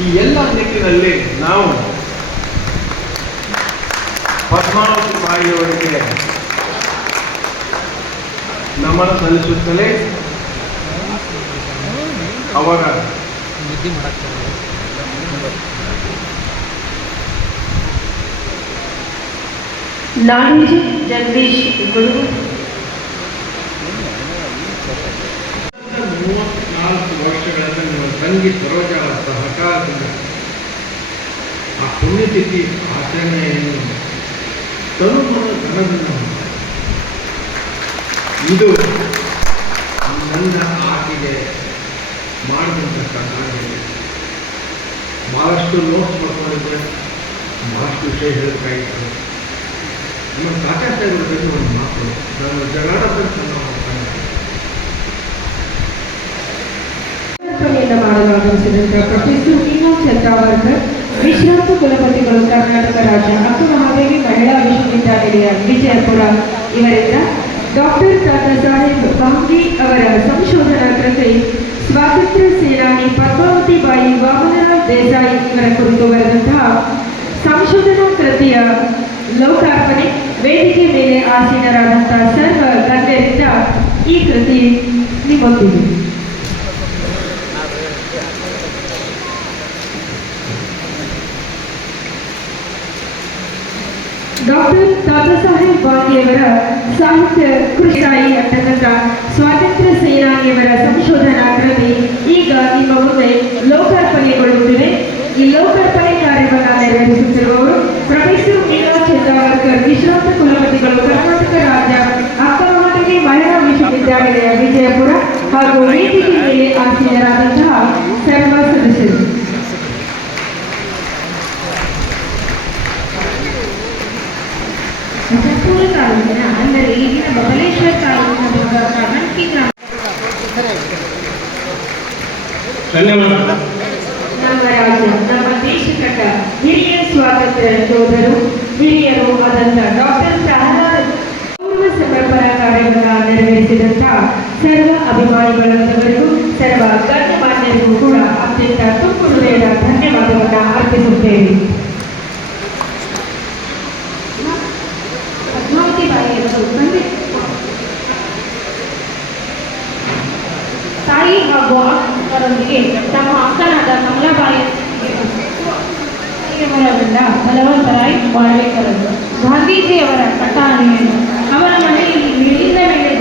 ಈ ಎಲ್ಲ ನಿಟ್ಟಿನಲ್ಲಿ ನಾವು ಪದ್ಮಾವತಿ ಬಾಯಿಯವರಿಗೆ ನಮನ ಸಲ್ಲಿಸುತ್ತಲೇ ಅವರ ನಾಡೋಜಿ ಜಗದೀಶ್ ಗುರು 34 ವರ್ಷಗಳಿಂದ ನೀವು ತಂಗಿ ಸರೋಜ ಅವರ ಸಹಕಾರದಿಂದ ಆ ಪುಣ್ಯತಿಥಿ ಆಚರಣೆಯನ್ನು ತನುಮನ ಧನದಿಂದ ಇದು ನನ್ನ ಆಕೆಗೆ ಮಾಡಿದಂಥ ಕಾರ್ಯ. ಭಾಳಷ್ಟು ನೋಟ್ಸ್ ಬರ್ಕೊಂಡಿದ್ದೆ, ಭಾಳಷ್ಟು ವಿಷಯ ಹೇಳಬೇಕಾಗಿತ್ತು. ನಮ್ಮ ಕಾಕಾ ಸಾಹೇಬರ ಬಗ್ಗೆ ಒಂದು ಮಾತು, ನನ್ನ ಜಗಳಾಡೋದಕ್ಕೆ ಮಾಡಲು ಆಗಮಿಸಿದಂಥ ಪ್ರೊಫೆಸರ್ ವಿನೋದ್ ಚಂದ್ರಾವರ್ಕರ್, ವಿಶ್ರಾಂತ ಕುಲಪತಿಗಳು, ಕರ್ನಾಟಕ ರಾಜ್ಯ ಅಕ್ಕ ಮಹಾದೇವಿ ಮಹಿಳಾ ವಿಶ್ವವಿದ್ಯಾನಿಲಯ ವಿಜಯಪುರ ಇವರಿಂದ ಡಾಕ್ಟರ್ ತಾತಾ ಸಾಹೇಬ್ ಬಾಂಗೆ ಅವರ ಸಂಶೋಧನಾ ಕೃತಿ ಸ್ವಾತಂತ್ರ್ಯ ಸೇನಾನಿ ಪದ್ಮಾವತಿ ಬಾಯಿ ವಾಮನರಾವ್ ದೇಸಾಯಿ ಇವರ ಕುರಿತು ಬರೆದಂತಹ ಸಂಶೋಧನಾ ಕೃತಿಯ ಲೋಕಾರ್ಪಣೆ. ವೇದಿಕೆ ಮೇಲೆ ಆಸೀನರಾದಂತಹ ಸರ್ವ ಗಣ್ಯರಿಂದ ಈ ಕೃತಿ ನಿಮ್ಮೊಂದಿದೆ. ಡಾಕ್ಟರ್ ತಾತಾ ಸಾಹೇಬ್ ಬಾಂಗೆಯವರ ಸಾಹಿತ್ಯ ಕೃಷಿಯಾಯಿ ಅಂತಕ್ಕಂಥ ಸ್ವಾತಂತ್ರ್ಯ ಸೇನಾನಿಯವರ ಸಂಶೋಧನಾ ಕೃತಿ ಈಗ ನಿಮ್ಮ ಮುಂದೆ ಲೋಕಾರ್ಪಣೆಗೊಳ್ಳುತ್ತಿದೆ. ಈ ಲೋಕಾರ್ಪಣೆ ಕಾರ್ಯವನ್ನು ನೆರವೇರಿಸುತ್ತಿರುವವರು ಪ್ರೊಫೆಸರ್ ವಿನೋದ್ ಚಂದ್ರಾವರ್ಕರ್, ವಿಶ್ರಾಂತ ಕುಲಪತಿಗಳು, ಕರ್ನಾಟಕ ರಾಜ್ಯ ಅಕ್ಕ ಮಹಾದೇವಿ ಮಹಿಳಾ ವಿಶ್ವವಿದ್ಯಾನಿಲಯ ವಿಜಯಪುರ ಹಾಗೂ ವೇದಿಕೆ ಮೇಲೆ ಆಸೀನರಾದಂತಹ ಸರ್ವ ಸದಸ್ಯರು. ಸಂಪೂರ್ಣ ತಾಲೂಕಿನ ಅಂದರೆ ಈಗಿನ ಬಬಲೇಶ್ವರ ತಾಲೂಕಿನ ಕರ್ನಾಟಕಿ ಗ್ರಾಮ ನಮ್ಮ ರಾಜ್ಯ, ನಮ್ಮ ದೇಶ ಕಂಡ ಹಿರಿಯ ಸ್ವಾತಂತ್ರ್ಯ ಯೋಧರು, ಹಿರಿಯರು ಆದಂಥ ಡಾಕ್ಟರ್ ಪ್ರಹ್ಲಾದ್ ಪೂರ್ವ ಸಮರ್ಪಣಾ ಕಾರ್ಯವನ್ನು ನೆರವೇರಿಸಿದಂಥ ಸರ್ವ ಅಭಿಮಾನಿಗಳವರಿಗೂ ಸರ್ವ ಗಣ್ಯಮಾನ್ಯರಿಗೂ ಕೂಡ ಅತ್ಯಂತ ತುಂಬು ಹೃದಯದ ಧನ್ಯವಾದವನ್ನು ಅರ್ಪಿಸುತ್ತೇವೆ. ತಾಯಿ ಹಾಗೂ ಅಕ್ಕರೊಂದಿಗೆ ತಮ್ಮ ಅಕ್ಕನಾದ ಕಮಲಾಬಾಯಿಯವರನ್ನ ಬಲವಂತರಾಯ್ ಬಾಳ್ವೇಕರರು ಗಾಂಧೀಜಿಯವರ ಕಟಾಣಿಯನ್ನು ಅವರ ಮನೆಯಲ್ಲಿ ಮೇಲಿಂದ ಮೇಲೆ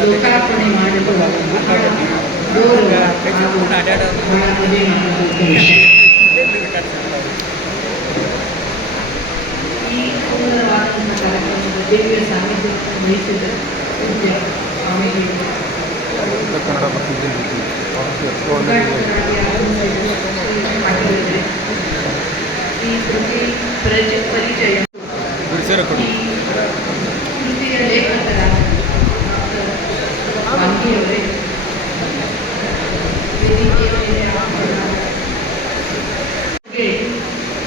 ಲೋಕಾರ್ಪಣೆ ಮಾಡಲು ಈ ಸುಂದರವಾದಂತಹ ಕಾರ್ಯಕ್ರಮದ ದಿವ್ಯ ಸಾನ್ನಿಧ್ಯ ವಹಿಸಿದ ಈ ಕೃತಿ ಪರಿಚಯ ಕೃತಿಯ ಲೇಖಕರಾದ ಬಾಂಗೆಯವರೇ,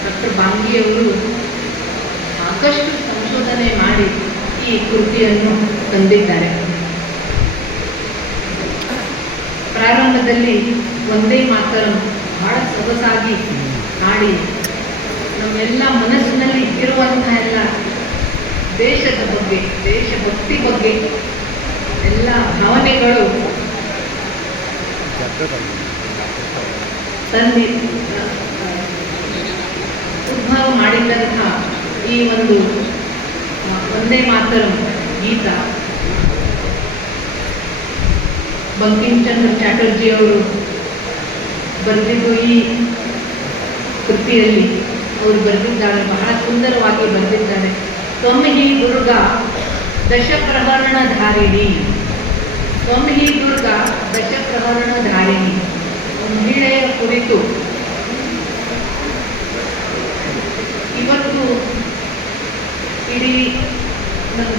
ಡಾಕ್ಟರ್ ಬಾಂಗೆಯವರು ಸಾಕಷ್ಟು ಸಂಶೋಧನೆ ಮಾಡಿ ಈ ಕೃತಿಯನ್ನು ತಂದಿದ್ದಾರೆ. ಪ್ರಾರಂಭದಲ್ಲಿ ಒಂದೇ ಮಾತರಂ ಬಹಳ ಸೊಗಸಾಗಿ ಹಾಡಿ ನಮ್ಮೆಲ್ಲ ಮನಸ್ಸಿನಲ್ಲಿ ಇರುವಂತಹ ಎಲ್ಲ ದೇಶದ ಬಗ್ಗೆ, ದೇಶಭಕ್ತಿ ಬಗ್ಗೆ ಎಲ್ಲ ಭಾವನೆಗಳು ಉದ್ಭವ ಮಾಡಿದಂತಹ ಈ ಒಂದು ಒಂದೇ ಮಾತರಂ ಗೀತ ಬಂಕಿಂಚಂದ್ರ ಚಾಟರ್ಜಿ ಅವರು ಬರೆದಿದ್ದು ಈ ಕೃತಿಯಲ್ಲಿ ಅವರು ಬರೆದಿದ್ದಾರೆ. ಬಹಳ ಸುಂದರವಾಗಿ ಬರೆದಿದ್ದಾರೆ. ತ್ವಂ ಹಿ ದುರ್ಗಾ ದಶಪ್ರಹರಣಧಾರಿಣಿ, ತ್ವಂ ಹಿ ದುರ್ಗಾ ದಶಪ್ರಹರಣಧಾರಿಣಿ. ಮಹಿಳೆಯ ಕುರಿತು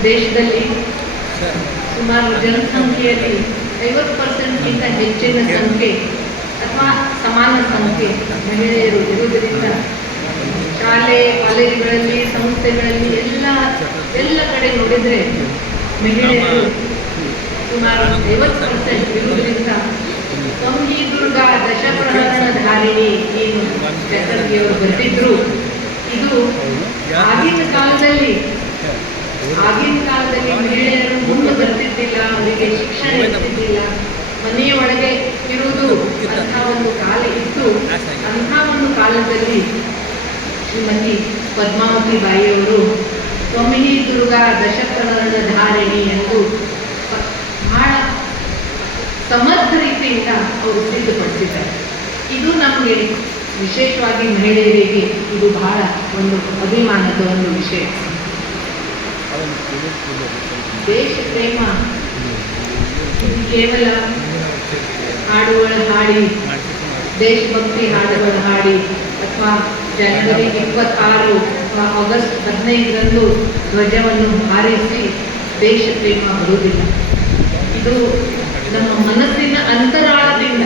ದೇಶದಲ್ಲಿ ಸುಮಾರು ಜನಸಂಖ್ಯೆಯಲ್ಲಿ 50%ಗಿಂತ ಹೆಚ್ಚಿನ ಸಂಖ್ಯೆ ಅಥವಾ ಸಮಾನ ಸಂಖ್ಯೆ ಮಹಿಳೆಯರು ಇರುವುದರಿಂದ ಶಾಲೆ ಕಾಲೇಜುಗಳಲ್ಲಿ ಸಂಸ್ಥೆಗಳಲ್ಲಿ ಎಲ್ಲ ಕಡೆ ನೋಡಿದರೆ ಮಹಿಳೆಯರು ಸುಮಾರು 50% ಇರುವುದರಿಂದ ತಂಗಿ ದುರ್ಗಾ ದಶಪ್ರಹರಣಧಾರಿಣಿ ಏನು ಚಟರ್ಜಿಯವರು ಬರೆದಿದ್ರು, ಇದು ಆಗಿನ ಕಾಲದಲ್ಲಿ ಮಹಿಳೆಯರು ಮುಂದೆ ಬರ್ತಿದ್ದಿಲ್ಲ, ಅವರಿಗೆ ಶಿಕ್ಷಣ ಇರ್ತಿದ್ದಿಲ್ಲ, ಮನೆಯ ಒಳಗೆ ಇರುವುದು ಅಂಥ ಒಂದು ಕಾಲ ಇತ್ತು. ಅಂಥ ಒಂದು ಕಾಲದಲ್ಲಿ ಶ್ರೀಮತಿ ಪದ್ಮಾವತಿ ಬಾಯಿಯವರು ತ್ವಮಿಹಿ ದುರ್ಗಾ ದಶಪ್ರಹರಣಧಾರಿಣಿ ಎಂದು ಬಹಳ ಸಮರ್ಥ ರೀತಿಯಿಂದ ಅವರು ಸಿದ್ಧಪಡಿಸಿದ್ದಾರೆ. ಇದು ನಮಗೆ ವಿಶೇಷವಾಗಿ ಮಹಿಳೆಯರಿಗೆ ಇದು ಬಹಳ ಒಂದು ಅಭಿಮಾನದ ಒಂದು ವಿಷಯ. ದೇಶ ಪ್ರೇಮ ಇದು ಕೇವಲ ಹಾಡುಗಳು ಹಾಡಿ, ದೇಶಭಕ್ತಿ ಹಾಡುಗಳು ಹಾಡಿ ಅಥವಾ ಜನವರಿ 26 ಅಥವಾ ಆಗಸ್ಟ್ 15ರಂದು ಧ್ವಜವನ್ನು ಹಾರಿಸಿ ದೇಶ ಪ್ರೇಮ ಬರುವುದಿಲ್ಲ. ಇದು ನಮ್ಮ ಮನಸ್ಸಿನ ಅಂತರಾಳದಿಂದ,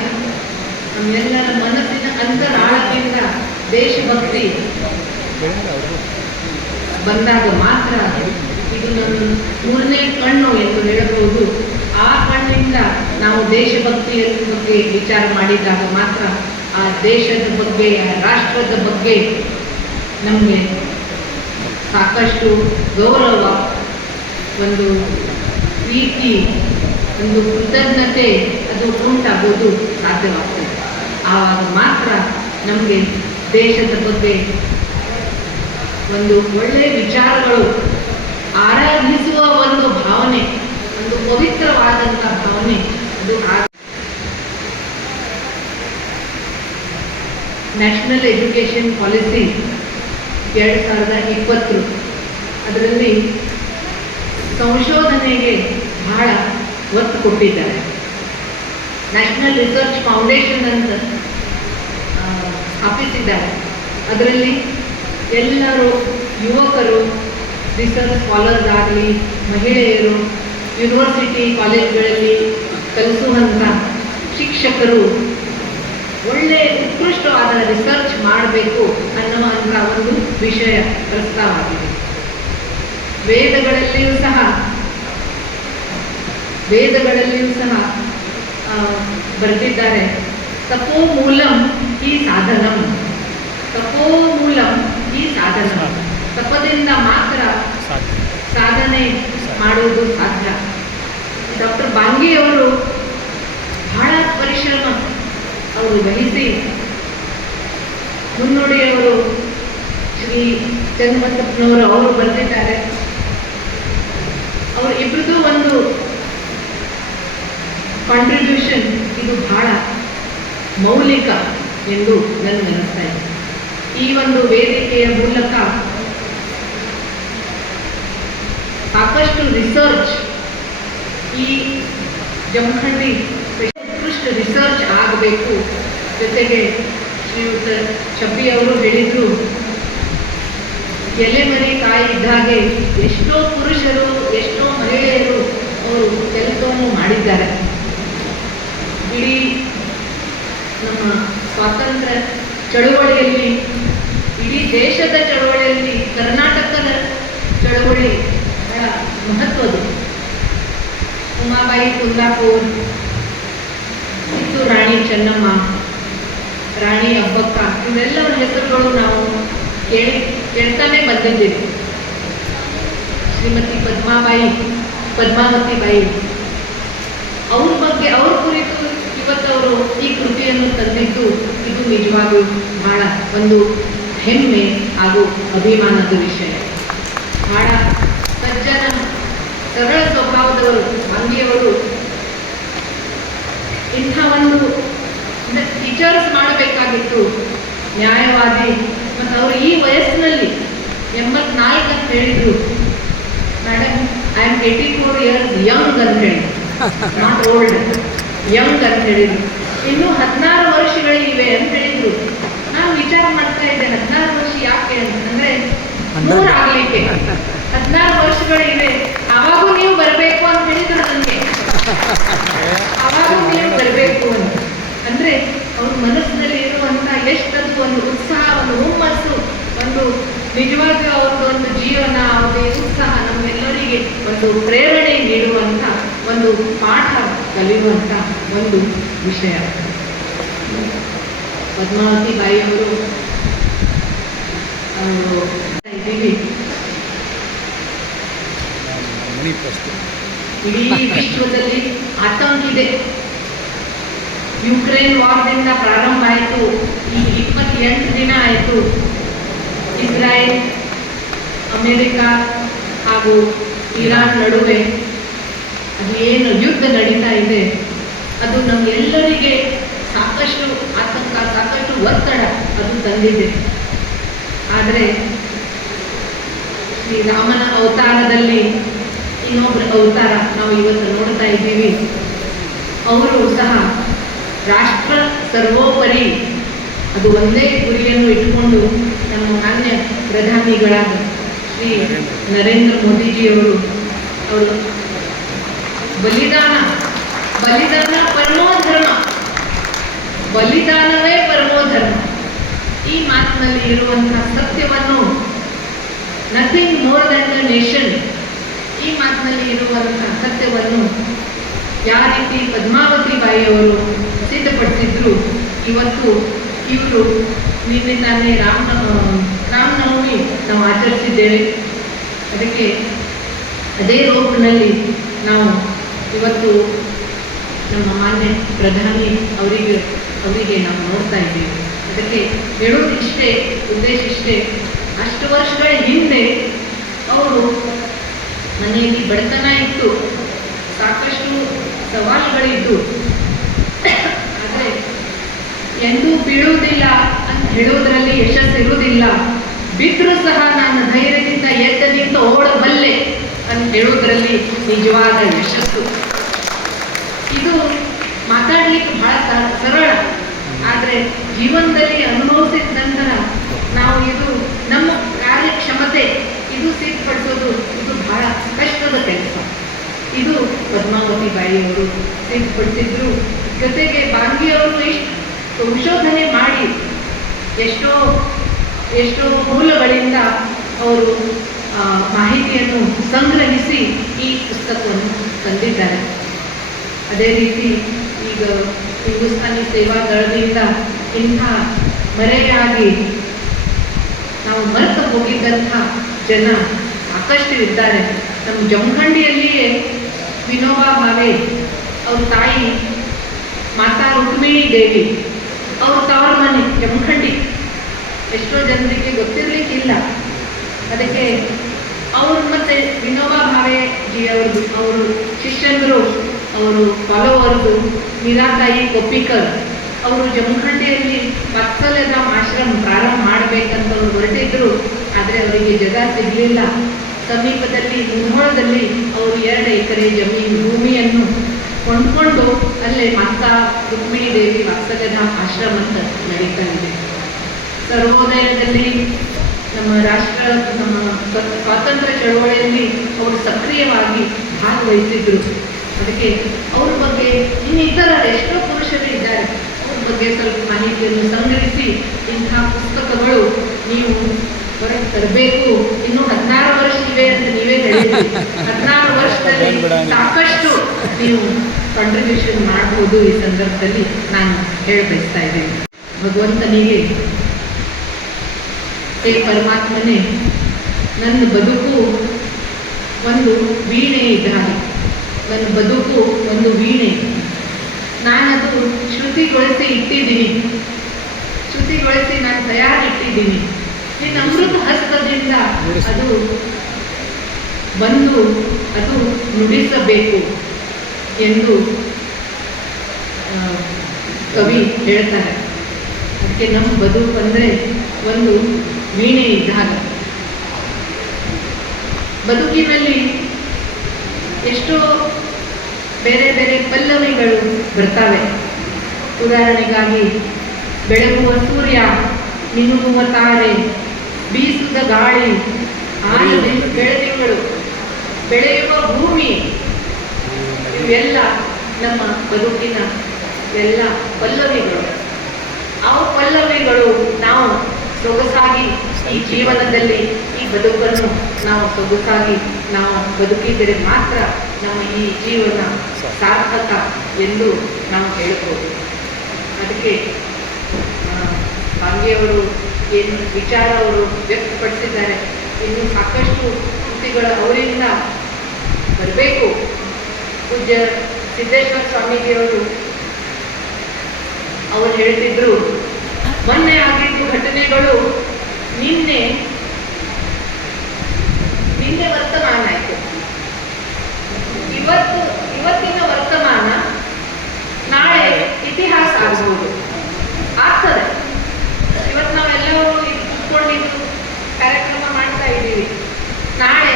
ನಮ್ಮೆಲ್ಲರ ಮನಸ್ಸಿನ ಅಂತರಾಳದಿಂದ ದೇಶಭಕ್ತಿ ಬಂದಾಗ ಮಾತ್ರ ಇದು ನನ್ನ 3ನೇ ಕಣ್ಣು ಎಂದು ಹೇಳಬಹುದು. ಆ ಕಣ್ಣಿಂದ ನಾವು ದೇಶಭಕ್ತಿಯ ಬಗ್ಗೆ ವಿಚಾರ ಮಾಡಿದಾಗ ಮಾತ್ರ ಆ ದೇಶದ ಬಗ್ಗೆ, ಆ ರಾಷ್ಟ್ರದ ಬಗ್ಗೆ ನಮಗೆ ಸಾಕಷ್ಟು ಗೌರವ, ಒಂದು ಪ್ರೀತಿ, ಒಂದು ಕೃತಜ್ಞತೆ ಅದು ಉಂಟಾಗೋದು ಸಾಧ್ಯವಾಗ್ತದೆ. ಆವಾಗ ಮಾತ್ರ ನಮಗೆ ದೇಶದ ಬಗ್ಗೆ ಒಂದು ಒಳ್ಳೆಯ ವಿಚಾರಗಳು, ಆರಾಧಿಸುವ ಒಂದು ಭಾವನೆ, ಒಂದು ಪವಿತ್ರವಾದಂಥ ಭಾವನೆ ಅದು ನ್ಯಾಷನಲ್ ಎಜುಕೇಷನ್ ಪಾಲಿಸಿ 2020 ಅದರಲ್ಲಿ ಸಂಶೋಧನೆಗೆ ಬಹಳ ಒತ್ತು ಕೊಟ್ಟಿದ್ದಾರೆ. ನ್ಯಾಷನಲ್ ರಿಸರ್ಚ್ ಫೌಂಡೇಶನ್ ಅಂತ ಸ್ಥಾಪಿಸಿದ್ದಾರೆ. ಅದರಲ್ಲಿ ಎಲ್ಲರೂ ಯುವಕರು, ರಿಸರ್ಚ್ ಸ್ಕಾಲರ್ಸ್ ಆಗಲಿ, ಮಹಿಳೆಯರು, ಯೂನಿವರ್ಸಿಟಿ ಕಾಲೇಜುಗಳಲ್ಲಿ ಕಲಿಸುವಂಥ ಶಿಕ್ಷಕರು ಒಳ್ಳೆಯ ಉತ್ಕೃಷ್ಟವಾದ ರಿಸರ್ಚ್ ಮಾಡಬೇಕು ಅನ್ನುವಂಥ ಒಂದು ವಿಷಯ ಪ್ರಸ್ತಾವವಾಗಿದೆ. ವೇದಗಳಲ್ಲಿಯೂ ಸಹ ಬರೆದಿದ್ದಾರೆ, ತಪೋಮೂಲಂ ಈ ಸಾಧನಂ, ತಪೋಮೂಲಂ ಈ ಸಾಧನಂ, ತಪದಿಂದ ಮಾತ್ರ ಸಾಧನೆ ಮಾಡುವುದು ಸಾಧ್ಯ. ಡಾಕ್ಟರ್ ಬಾಂಗಿ ಅವರು ಬಹಳ ಪರಿಶ್ರಮ ಅವರು ವಹಿಸಿ ಮುನ್ನುಡಿಯವರು ಶ್ರೀ ಚನ್ನಬಸಪ್ಪನವರು ಅವರು ಬರೆದಿದ್ದಾರೆ. ಅವರು ಇಬ್ಬರದು ಒಂದು ಕಾಂಟ್ರಿಬ್ಯೂಷನ್ ಇದು ಬಹಳ ಮೌಲಿಕ ಎಂದು ನನಗನ್ನಿಸ್ತಾ ಇದೆ. ಈ ಒಂದು ವೇದಿಕೆಯ ಮೂಲಕ ಸಾಕಷ್ಟು ರಿಸರ್ಚ್, ಈ ಜಮಖಂಡಿ ಉತ್ಕೃಷ್ಟ ರಿಸರ್ಚ್ ಆಗಬೇಕು. ಜೊತೆಗೆ ಶ್ರೀಯುತ ಶಬ್ಬಿ ಅವರು ಹೇಳಿದ್ರು, ಎಲೆಮರೆ ಕಾಯಿ ಇದ್ದಾಗೆ ಎಷ್ಟೋ ಪುರುಷರು, ಎಷ್ಟೋ ಮಹಿಳೆಯರು ಅವರು ಕೆಲಸವನ್ನು ಮಾಡಿದ್ದಾರೆ. ಇಡೀ ನಮ್ಮ ಸ್ವಾತಂತ್ರ್ಯ ಚಳುವಳಿಯಲ್ಲಿ, ಇಡೀ ದೇಶದ ಚಳುವಳಿಯಲ್ಲಿ ಕರ್ನಾಟಕದ ಚಳುವಳಿ ಬಹಳ ಮಹತ್ವದ್ದು. ಉಮಾಬಾಯಿ ಕುಂದಾಪುರ್, ಕಿತ್ತೂರು ರಾಣಿ ಚೆನ್ನಮ್ಮ, ರಾಣಿ ಅಬ್ಬಕ್ಕ, ಇವೆಲ್ಲರ ಹೆಸರುಗಳು ನಾವು ಕೇಳ್ತಾನೆ ಬಂದಿದ್ದೀವಿ. ಶ್ರೀಮತಿ ಪದ್ಮಾವತಿ ಬಾಯಿ ಅವ್ರ ಬಗ್ಗೆ, ಅವ್ರ ಕುರಿತು ಇವತ್ತವರು ಈ ಕೃತಿಯನ್ನು ತಂದಿದ್ದು ಇದು ನಿಜವಾಗೂ ಬಹಳ ಒಂದು ಹೆಮ್ಮೆ ಹಾಗೂ ಅಭಿಮಾನದ ವಿಷಯ. ಬಹಳ ಸಜ್ಜನ ಸರಳ ಸ್ವಭಾವದವರು ಬಾಂಗಿಯವರು. ಇಂಥ ಒಂದು ಟೀಚರ್ಸ್ ಮಾಡಬೇಕಾಗಿತ್ತು, ನ್ಯಾಯವಾದಿ. ಮತ್ತು ಅವರು ಈ ವಯಸ್ಸಿನಲ್ಲಿ 84 ಅಂತ ಹೇಳಿದ್ರು. Madam, I am 84 years Young ಅಂತ ಹೇಳಿ, ನಾಟ್ ಓಲ್ಡ್, ಯಂಗ್ ಅಂತ ಹೇಳಿದ್ರು. ಇನ್ನು 16 ವರ್ಷಗಳಿವೆ ಅಂತ ಹೇಳಿದ್ರು. ನಾನು ವಿಚಾರ ಮಾಡ್ತಾ ಇದ್ದೆ, 16 ವರ್ಷ ಯಾಕೆ ಅಂತಂದ್ರೆ 100 ಆಗಲಿಕ್ಕೆ 16 ವರ್ಷಗಳಿವೆ. ಆ ಆವಾಗೂ ನೀವು ಬರಬೇಕು ಅಂತ ಹೇಳಿದ್ರು ನನಗೆ. ಆವಾಗೂ ನೀವು ಬರಬೇಕು ಅಂತ ಅಂದ್ರೆ ಅವ್ರ ಮನಸ್ಸಿನಲ್ಲಿ ಇರುವಂತ ಎಷ್ಟದು ಒಂದು ಉತ್ಸಾಹ, ಒಂದು ಹುಮ್ಮಸ್ಸು, ಒಂದು ನಿಜವಾಗಿ ಅವ್ರದ್ದು ಒಂದು ಜೀವನ, ಅವ್ರದ್ದು ಉತ್ಸಾಹ ನಮ್ಮೆಲ್ಲರಿಗೆ ಒಂದು ಪ್ರೇರಣೆ ನೀಡುವಂತ ಒಂದು ಪಾಠ ಕಲಿಯುವಂತ ಒಂದು ವಿಷಯ. ಪದ್ಮಾವತಿ ಬಾಯಿಯವರು ಇದ್ದೀವಿ. ಇಡೀ ವಿಶ್ವದಲ್ಲಿ ಆತಂಕ ಇದೆ. ಯುಕ್ರೇನ್ ವಾರ್ದಿಂದ ಪ್ರಾರಂಭ ಆಯಿತು, ಈ 28 ದಿನ ಆಯಿತು. ಇಸ್ರಾಯೇಲ್, ಅಮೆರಿಕ ಹಾಗೂ ಇರಾನ್ ನಡುವೆ ಅದು ಏನು ಯುದ್ಧ ನಡೀತಾ ಇದೆ, ಅದು ನಮ್ಗೆಲ್ಲರಿಗೆ ಸಾಕಷ್ಟು ಆತಂಕ, ಸಾಕಷ್ಟು ಒತ್ತಡ ಅದು ತಂದಿದೆ. ಆದರೆ ಶ್ರೀರಾಮನ ಅವತಾರದಲ್ಲಿ ಇನ್ನೊಬ್ಬರ ಅವತಾರ ನಾವು ಇವತ್ತು ನೋಡ್ತಾ ಇದ್ದೀವಿ. ಅವರು ಸಹ ರಾಷ್ಟ್ರ ಸರ್ವೋಪರಿ ಅದು ಒಂದೇ ಗುರಿಯನ್ನು ಇಟ್ಟುಕೊಂಡು ನಮ್ಮ ಮಾನ್ಯ ಪ್ರಧಾನಿಗಳಾದ ಶ್ರೀ ನರೇಂದ್ರ ಮೋದಿಜಿಯವರು ಅವರು ಬಲಿದಾನ ಪರಮೋ ಧರ್ಮ, ಬಲಿದಾನವೇ ಪರಮೋ ಧರ್ಮ, ಈ ಮಾತಿನಲ್ಲಿ ಇರುವಂತಹ ಸತ್ಯವನ್ನು, nothing more than the nation, ಈ ಮಾತಿನಲ್ಲಿ ಇರುವಂತಹ ಸತ್ಯವನ್ನು ಯಾವ ರೀತಿ ಪದ್ಮಾವತಿ ಬಾಯಿಯವರು ಸಿದ್ಧಪಡಿಸಿದ್ರು. ಇವತ್ತು ಇವರು ನಿನ್ನೆ ತಾನೇ ರಾಮನವಮಿ ನಾವು ಆಚರಿಸಿದ್ದೇವೆ. ಅದಕ್ಕೆ ಅದೇ ರೂಪಿನಲ್ಲಿ ನಾವು ಇವತ್ತು ನಮ್ಮ ಮಾನ್ಯ ಪ್ರಧಾನಿ ಅವರಿಗೆ ನಾವು ನೋಡ್ತಾ ಇದ್ದೇವೆ. ಅದಕ್ಕೆ ಹೇಳೋದು ಇಷ್ಟೇ, ಉದ್ದೇಶ ಇಷ್ಟೇ, ಅಷ್ಟು ವರ್ಷಗಳ ಹಿಂದೆ ಅವರು ಮನೆಯಲ್ಲಿ ಬಡತನ ಇತ್ತು, ಸಾಕಷ್ಟು ಸವಾಲುಗಳಿದ್ದು, ಆದರೆ ಎಂದೂ ಬೀಳುವುದಿಲ್ಲ ಅಂತ ಹೇಳುವುದರಲ್ಲಿ ಯಶಸ್ಸಿರುವುದಿಲ್ಲ. ಬಿದ್ದರೂ ಸಹ ನಾನು ಧೈರ್ಯದಿಂದ ಎದ್ದ ಓಡಬಲ್ಲೆ ಅಂತ ಹೇಳುವುದರಲ್ಲಿ ನಿಜವಾದ ಯಶಸ್ಸು. ಇದು ಮಾತಾಡ್ಲಿಕ್ಕೆ ಬಹಳ ಸರಳ, ಆದರೆ ಜೀವನದಲ್ಲಿ ಅನುಭವಿಸಿದ ನಂತರ ನಾವು ಇದು ನಮ್ಮ ಕಾರ್ಯಕ್ಷಮತೆ ಇದು ಸಿದ್ಧಪಡಿಸೋದು ಇದು ಬಹಳ ಕಷ್ಟದ ಕೆಲಸ. ಇದು ಪದ್ಮಾವತಿ ಬಾಯಿಯವರು ಸಿದ್ಧಪಡಿಸಿದ್ರು. ಜೊತೆಗೆ ಬಾಂಗಿಯವರು ಇಷ್ಟು ಸಂಶೋಧನೆ ಮಾಡಿ ಎಷ್ಟೋ ಮೂಲಗಳಿಂದ ಅವರು ಮಾಹಿತಿಯನ್ನು ಸಂಗ್ರಹಿಸಿ ಈ ಪುಸ್ತಕವನ್ನು ತಂದಿದ್ದಾರೆ. ಅದೇ ರೀತಿ ಈಗ ಹಿಂದೂಸ್ತಾನಿ ಸೇವಾ ದಳದಿಂದ ಇಂಥ ಮರೆಯಾಗಿ ನಾವು ಮರೆತು ಹೋಗಿದ್ದಂಥ ಜನ ಸಾಕಷ್ಟು ಇದ್ದಾರೆ. ನಮ್ಮ ಜಮಖಂಡಿಯಲ್ಲಿಯೇ ವಿನೋಬಾ ಭಾವೆ ಅವ್ರ ತಾಯಿ ಮಾತಾ ರುಕ್ಮಿಣಿ ದೇವಿ, ಅವ್ರ ತವರ ಮನೆ ಜಮಖಂಡಿ, ಎಷ್ಟೋ ಜನರಿಗೆ ಗೊತ್ತಿರಲಿಕ್ಕಿಲ್ಲ. ಅದಕ್ಕೆ ಅವರು ಮತ್ತೆ ವಿನೋಬಾ ಭಾವೆ ಜಿ ಅವ್ರದ್ದು ಅವರು ಶಿಷ್ಯಂದರು, ಅವರು ಫಾಲೋವರ್ದು ಮೀರಾತಾಯಿ ಕೊಪ್ಪಿಕರ್, ಅವರು ಜಮಖಂಡಿಯಲ್ಲಿ ವತ್ಸಲಧಾಮ ಆಶ್ರಮ ಪ್ರಾರಂಭ ಮಾಡಬೇಕಂತ ಅವರು ಹೊರಟಿದ್ರು. ಆದರೆ ಅವರಿಗೆ ಜಾಗ ಸಿಗಲಿಲ್ಲ. ಸಮೀಪದಲ್ಲಿ ಮುಧೋಳದಲ್ಲಿ ಅವರು 2 ಎಕರೆ ಭೂಮಿಯನ್ನು ಕೊಂಡ್ಕೊಂಡು ಅಲ್ಲೇ ಮಾತಾ ರುಕ್ಮಿಣಿ ದೇವಿ ವತ್ಸಲಧಾಮ ಆಶ್ರಮ ಅಂತ ನಡೀತಾ ಇದೆ. ಸರ್ವೋದಯದಲ್ಲಿ ನಮ್ಮ ಸ್ವಾತಂತ್ರ್ಯ ಚಳವಳಿಯಲ್ಲಿ ಅವರು ಸಕ್ರಿಯವಾಗಿ ಭಾಗವಹಿಸಿದ್ರು. ಅದಕ್ಕೆ ಅವ್ರ ಬಗ್ಗೆ ಇನ್ನಿತರ ಎಷ್ಟೋ ಪುರುಷರು ಇದ್ದಾರೆ, ಅವ್ರ ಬಗ್ಗೆ ಸ್ವಲ್ಪ ಮಾಹಿತಿಯನ್ನು ಸಂಗ್ರಹಿಸಿ ಇಂಥ ಪುಸ್ತಕಗಳು ನೀವು ಹೊರಗೆ ತರಬೇಕು. ಇನ್ನು 16 ವರ್ಷ ಇವೆ ಅಂತ ನೀವೇ ಹೇಳಿದ್ರಿ. 16 ವರ್ಷದಲ್ಲಿ ಸಾಕಷ್ಟು ನೀವು ಕಾಂಟ್ರಿಬ್ಯೂಷನ್ ಮಾಡಬಹುದು. ಈ ಸಂದರ್ಭದಲ್ಲಿ ನಾನು ಹೇಳಬಯಸ್ತಾ ಇದ್ದೇನೆ, ಭಗವಂತನಿಗೆ, ಹೇ ಪರಮಾತ್ಮನೇ, ನನ್ನ ಬದುಕು ಒಂದು ವೀಣೆ ಇದ್ದಾನೆ, ನನ್ನ ಬದುಕು ಒಂದು ವೀಣೆ, ನಾನದು ಶ್ರುತಿಗೊಳಿಸಿ ಇಟ್ಟಿದ್ದೀನಿ, ಶ್ರುತಿಗೊಳಿಸಿ ನಾನು ತಯಾರಿಟ್ಟಿದ್ದೀನಿ. ನಿನ್ನ ಅಮೃತ ಹಸ್ತದಿಂದ ಅದು ಬಂದು ಅದು ನುಡಿಸಬೇಕು ಎಂದು ಕವಿ ಹೇಳ್ತಾರೆ. ಅದಕ್ಕೆ ನಮ್ಮ ಬದುಕು ಅಂದರೆ ಒಂದು ವೀಣೆ ಇದ್ದಾಗ. ಬದುಕಿನಲ್ಲಿ ಎಷ್ಟೋ ಬೇರೆ ಬೇರೆ ಪಲ್ಲವಿಗಳು ಬರ್ತವೆ. ಉದಾಹರಣೆಗಾಗಿ ಬೆಳಗುವ ಸೂರ್ಯ, ಮಿನುಗುವ ತಾರೆ, ಬೀಸುದ ಗಾಳಿ, ಆಲದೆ ಬೆಳದಿಂಗಳು, ಬೆಳೆಯುವ ಭೂಮಿ, ಇವೆಲ್ಲ ನಮ್ಮ ಬದುಕಿನ ಎಲ್ಲ ಪಲ್ಲವಿಗಳು. ಆ ಪಲ್ಲವಿಗಳು ನಾವು ಸೊಗಸಾಗಿ ಈ ಜೀವನದಲ್ಲಿ ಈ ಬದುಕನ್ನು ನಾವು ಸೊಗಸಾಗಿ ನಾವು ಬದುಕಿದರೆ ಮಾತ್ರ ನಮ್ಮ ಈ ಜೀವನ ಸಾರ್ಥಕ ಎಂದು ನಾವು ಹೇಳ್ಬೋದು. ಅದಕ್ಕೆ ಭಾಗ್ಯವರು ಏನು ವಿಚಾರ ಅವರು ವ್ಯಕ್ತಪಡಿಸಿದ್ದಾರೆ, ಇನ್ನು ಸಾಕಷ್ಟು ಕೃತಿಗಳು ಅವರಿಂದ ಬರಬೇಕು. ಪೂಜ್ಯ ಸಿದ್ದೇಶ್ವರ ಸ್ವಾಮೀಜಿಯವರು ಅವರು ಹೇಳ್ತಿದ್ರು, ಮೊನ್ನೆ ಆಗಿದ್ದು ಘಟನೆಗಳು ನಿನ್ನೆ ವರ್ತಮಾನ ಆಯಿತು, ಇವತ್ತಿನ ವರ್ತಮಾನ ನಾಳೆ ಇತಿಹಾಸ ಆಗ್ಬೋದು, ಆಗ್ತದೆ. ಇವತ್ತು ನಾವೆಲ್ಲರೂ ಕುತ್ಕೊಂಡಿದ್ದು ಕಾರ್ಯಕ್ರಮ ಮಾಡ್ತಾ ಇದ್ದೀವಿ, ನಾಳೆ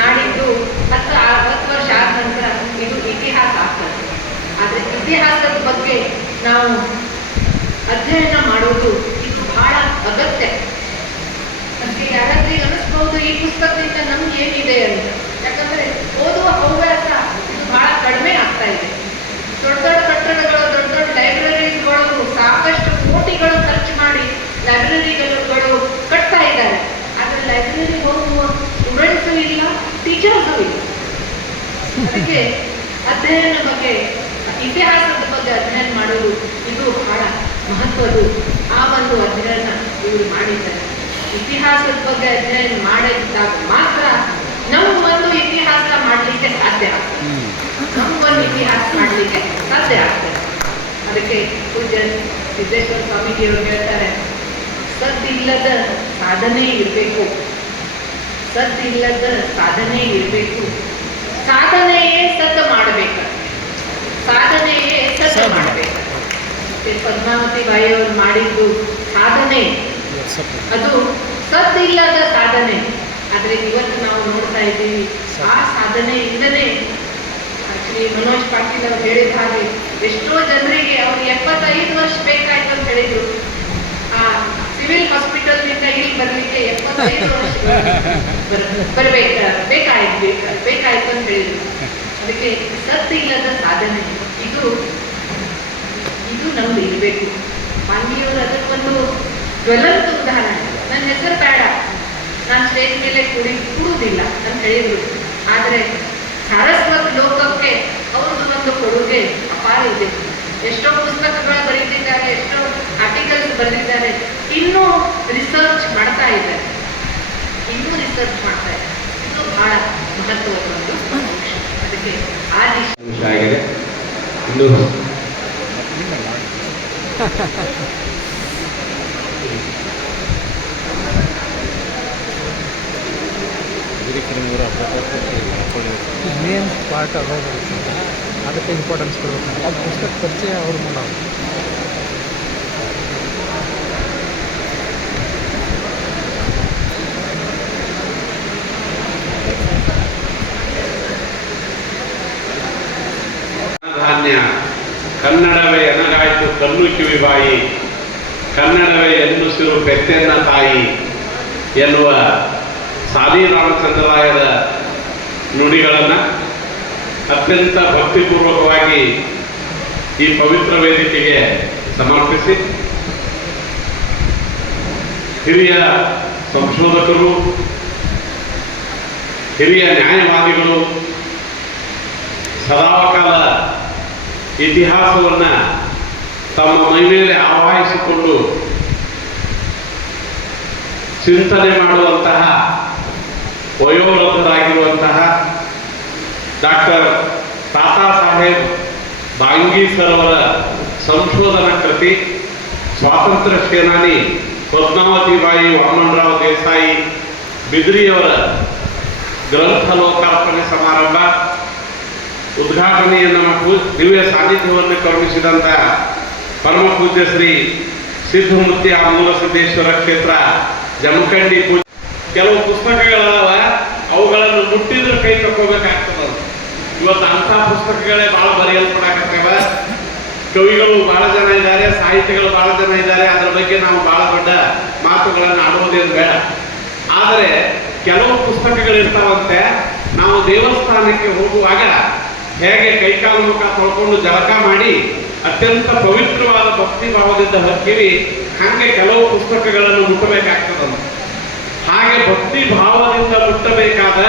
ನಾಡಿದ್ದು 10 ವರ್ಷ ಆದ ನಂತರ ಇದು ಇತಿಹಾಸ ಆಗ್ತದೆ. ಆದರೆ ಇತಿಹಾಸದ ಬಗ್ಗೆ ನಾವು ಅಧ್ಯಯನ ಮಾಡೋದು ಇದು ಬಹಳ ಅಗತ್ಯ. ಅದಕ್ಕೆ ಯಾರಾದ್ರೂ ಅನಿಸ್ಬಹುದು ಈ ಪುಸ್ತಕದಿಂದ ನಮ್ಗೆ ಏನಿದೆ ಅಂತ. ಯಾಕಂದ್ರೆ ಓದುವ ಹವ್ಯಾಸ ಇದು ಬಹಳ ಕಡಿಮೆ ಆಗ್ತಾ ಇದೆ. ದೊಡ್ಡ ದೊಡ್ಡ ಕಟ್ಟಡಗಳು, ದೊಡ್ಡ ದೊಡ್ಡ ಲೈಬ್ರರಿಗಳು ಸಾಕಷ್ಟು ಕೋಟಿಗಳು ಖರ್ಚು ಮಾಡಿ ಲೈಬ್ರರಿಗಳು ಕಟ್ತಾ ಇದ್ದಾರೆ. ಆದರೆ ಲೈಬ್ರರಿ ಹೋಗುವ ಸ್ಟೂಡೆಂಟ್ಸು ಇಲ್ಲ, ಟೀಚರ್ಸು ಇಲ್ಲ. ಅದಕ್ಕೆ ಅಧ್ಯಯನ ಬಗ್ಗೆ, ಇತಿಹಾಸದ ಬಗ್ಗೆ ಅಧ್ಯಯನ ಮಾಡೋದು ಇದು ಬಹಳ ಮಹತ್ವದ್ದು. ಆ ಒಂದು ಅಧ್ಯಯನ ಇವರು ಮಾಡಿದ್ದಾರೆ. ಇತಿಹಾಸದ ಬಗ್ಗೆ ಅಧ್ಯಯನ ಮಾಡಿದಾಗ ಮಾತ್ರ ನಮಗೊಂದು ಇತಿಹಾಸ ಮಾಡಲಿಕ್ಕೆ ಸಾಧ್ಯ ಆಗ್ತದೆ, ನಮಗೊಂದು ಇತಿಹಾಸ ಮಾಡಲಿಕ್ಕೆ ಸಾಧ್ಯ ಆಗ್ತದೆ. ಅದಕ್ಕೆ ಪೂಜ್ಯ ಸಿದ್ದೇಶ್ವರ ಸ್ವಾಮೀಜಿಯವರು ಹೇಳ್ತಾರೆ, ಸದ್ದಿಲ್ಲದ ಸಾಧನೆ ಇರಬೇಕು, ಸದ್ದಿಲ್ಲದ ಸಾಧನೆ ಇರಬೇಕು, ಸಾಧನೆಯೇ ಸದ್ದ ಮಾಡಬೇಕು, ಸಾಧನೆಯೇ ಸದ್ದ ಮಾಡಬೇಕು. ಪದ್ಮಾವತಿ ಬಾಯಿಯವರು ಮಾಡಿದ್ದು ಸಾಧನೆ, ಅದು ಸದ್ದಿಲ್ಲದ ಸಾಧನೆ. ಆದರೆ ಇವತ್ತು ನಾವು ನೋಡ್ತಾ ಇದ್ದೀವಿ, ಆ ಸಾಧನೆಯಿಂದನೇ ಶ್ರೀ ಮನೋಜ್ ಪಾಟೀಲ್ ಅವರು ಹೇಳಿದ ಹಾಗೆ ಎಷ್ಟೋ ಜನರಿಗೆ ಅವ್ರು 75 ವರ್ಷ ಬೇಕಾಯ್ತು ಅಂತ ಹೇಳಿದ್ರು. ಆ ಸಿವಿಲ್ ಹಾಸ್ಪಿಟಲ್ನಿಂದ ಇಲ್ಲಿ ಬರಲಿಕ್ಕೆ 75 ವರ್ಷ ಬೇಕಾಯ್ತು ಅಂತ ಹೇಳಿದ್ರು. ಅದಕ್ಕೆ ಸದ್ದಿಲ್ಲದ ಸಾಧನೆ ಇದು ನಮ್ದು ಇರಬೇಕು. ಪಾಂಡಿಯವರು ಅದಕ್ಕೊಂದು ಜ್ವಲಂತ ಉದಾಹರಣೆ. ನನ್ನ ಹೆಸರು ಬೇಡ, ನಾನು ಸ್ಟೇಜ್ ಮೇಲೆ ಕೂಡುವುದಿಲ್ಲ ಅಂತ ಹೇಳಿದ್ರು. ಆದರೆ ಸಾರಸ್ವತ ಲೋಕಕ್ಕೆ ಅವ್ರದ್ದು ಒಂದು ಕೊಡುಗೆ ಅಪಾರ ಇದೆ. ಎಷ್ಟೋ ಪುಸ್ತಕಗಳು ಬರೆದಿದ್ದಾರೆ, ಎಷ್ಟೋ ಆರ್ಟಿಕಲ್ಸ್ ಬರೆದಿದ್ದಾರೆ, ಇನ್ನೂ ರಿಸರ್ಚ್ ಮಾಡ್ತಾ ಇದ್ದಾರೆ. ಇದು ಬಹಳ ಮಹತ್ವದ ಒಂದು ಅಂಶ. ಅದಕ್ಕೆ ಆ ನಿಮಿಷ ಆಗಿದೆ. ಇಂದು ಮೇನ್ ಪಾರ್ಟ್ ಅವಾಗ ಅದಕ್ಕೆ ಇಂಪಾರ್ಟೆನ್ಸ್ ಕೊಡಬೇಕು. ಅದು ಪುಸ್ತಕ ಪರಿಚಯ ಅವ್ರ ಮಾಡೋದು. ಧಾನ್ಯ ಕನ್ನಡವೇ ಎನಗಾಯ್ತು ಕಣ್ಣು ಕಿವಿ ಬಾಯಿ, ಕನ್ನಡವೇ ಎನ್ನುಸಿರು ಪೆತ್ತೆನ್ನ ತಾಯಿ ಎನ್ನುವ ಸಾಲಿ ರಾಮಚಂದ್ರರಾಯರ ನುಡಿಗಳನ್ನು ಅತ್ಯಂತ ಭಕ್ತಿಪೂರ್ವಕವಾಗಿ ಈ ಪವಿತ್ರ ವೇದಿಕೆಗೆ ಸಮರ್ಪಿಸಿ, ಹಿರಿಯ ಸಂಶೋಧಕರು, ಹಿರಿಯ ನ್ಯಾಯವಾದಿಗಳು ಸದಾಕಾಲ ಇತಿಹಾಸವನ್ನು ತಮ್ಮ ಮೈಮೇಲೆ ಆವಾಹಿಸಿಕೊಂಡು ಚಿಂತನೆ ಮಾಡುವಂತಹ ವಯೋವೃದ್ಧರಾಗಿರುವಂತಹ ಡಾಕ್ಟರ್ ತಾತಾ ಸಾಹೇಬ್ ಬಾಂಗಿ ಸರ್ ಅವರ ಸಂಶೋಧನಾ ಕೃತಿ ಸ್ವಾತಂತ್ರ್ಯ ಸೇನಾನಿ ಪದ್ಮಾವತಿ ಬಾಯಿ ವಾಮನರಾವ್ ದೇಸಾಯಿ ಬಿದ್ರಿಯವರ ಗ್ರಂಥ ಲೋಕಾರ್ಪಣೆ ಸಮಾರಂಭ ಉದ್ಘಾಟನೆಯನ್ನು ದಿವ್ಯ ಸಾನ್ನಿಧ್ಯವನ್ನು ಕರುಣಿಸಿದಂಥ ಪರಮ ಪೂಜ್ಯ ಶ್ರೀ ಸಿದ್ಧಮೂರ್ತಿ ಆಮೂಲ ಸಿದ್ದೇಶ್ವರ ಕ್ಷೇತ್ರ ಜಮಖಂಡಿ ಪೂಜೆ. ಕೆಲವು ಪುಸ್ತಕಗಳವ ಅವುಗಳನ್ನು ಮುಟ್ಟಿದ್ರೆ ಕೈ ತಕ್ಕೋಬೇಕಾಗ್ತದ. ಇವತ್ತು ಅಂಥ ಪುಸ್ತಕಗಳೇ ಭಾಳ ಬರೆಯಲ್ಪಡಾಕತ್ತವ. ಕವಿಗಳು ಬಹಳ ಜನ ಇದ್ದಾರೆ, ಸಾಹಿತಿಗಳು ಬಹಳ ಜನ ಇದ್ದಾರೆ. ಅದರ ಬಗ್ಗೆ ನಾವು ಬಹಳ ದೊಡ್ಡ ಮಾತುಗಳನ್ನು ಆಡುವುದೇನು ಬೇಡ. ಆದರೆ ಕೆಲವು ಪುಸ್ತಕಗಳಿರ್ತಾವಂತೆ ನಾವು ದೇವಸ್ಥಾನಕ್ಕೆ ಹೋಗುವಾಗ ಹೇಗೆ ಕೈಕಾಲು ಮುಖ ತೊಳ್ಕೊಂಡು ಜಳಕ ಮಾಡಿ ಅತ್ಯಂತ ಪವಿತ್ರವಾದ ಭಕ್ತಿ ಭಾವದಿಂದ ಹೋಗ್ತೀವಿ, ಹಾಗೆ ಕೆಲವು ಪುಸ್ತಕಗಳನ್ನು ಮುಟ್ಟಬೇಕಾಗ್ತದಂತ. ಹಾಗೆ ಭಕ್ತಿ ಭಾವದಿಂದ ಮುಟ್ಟಬೇಕಾದ,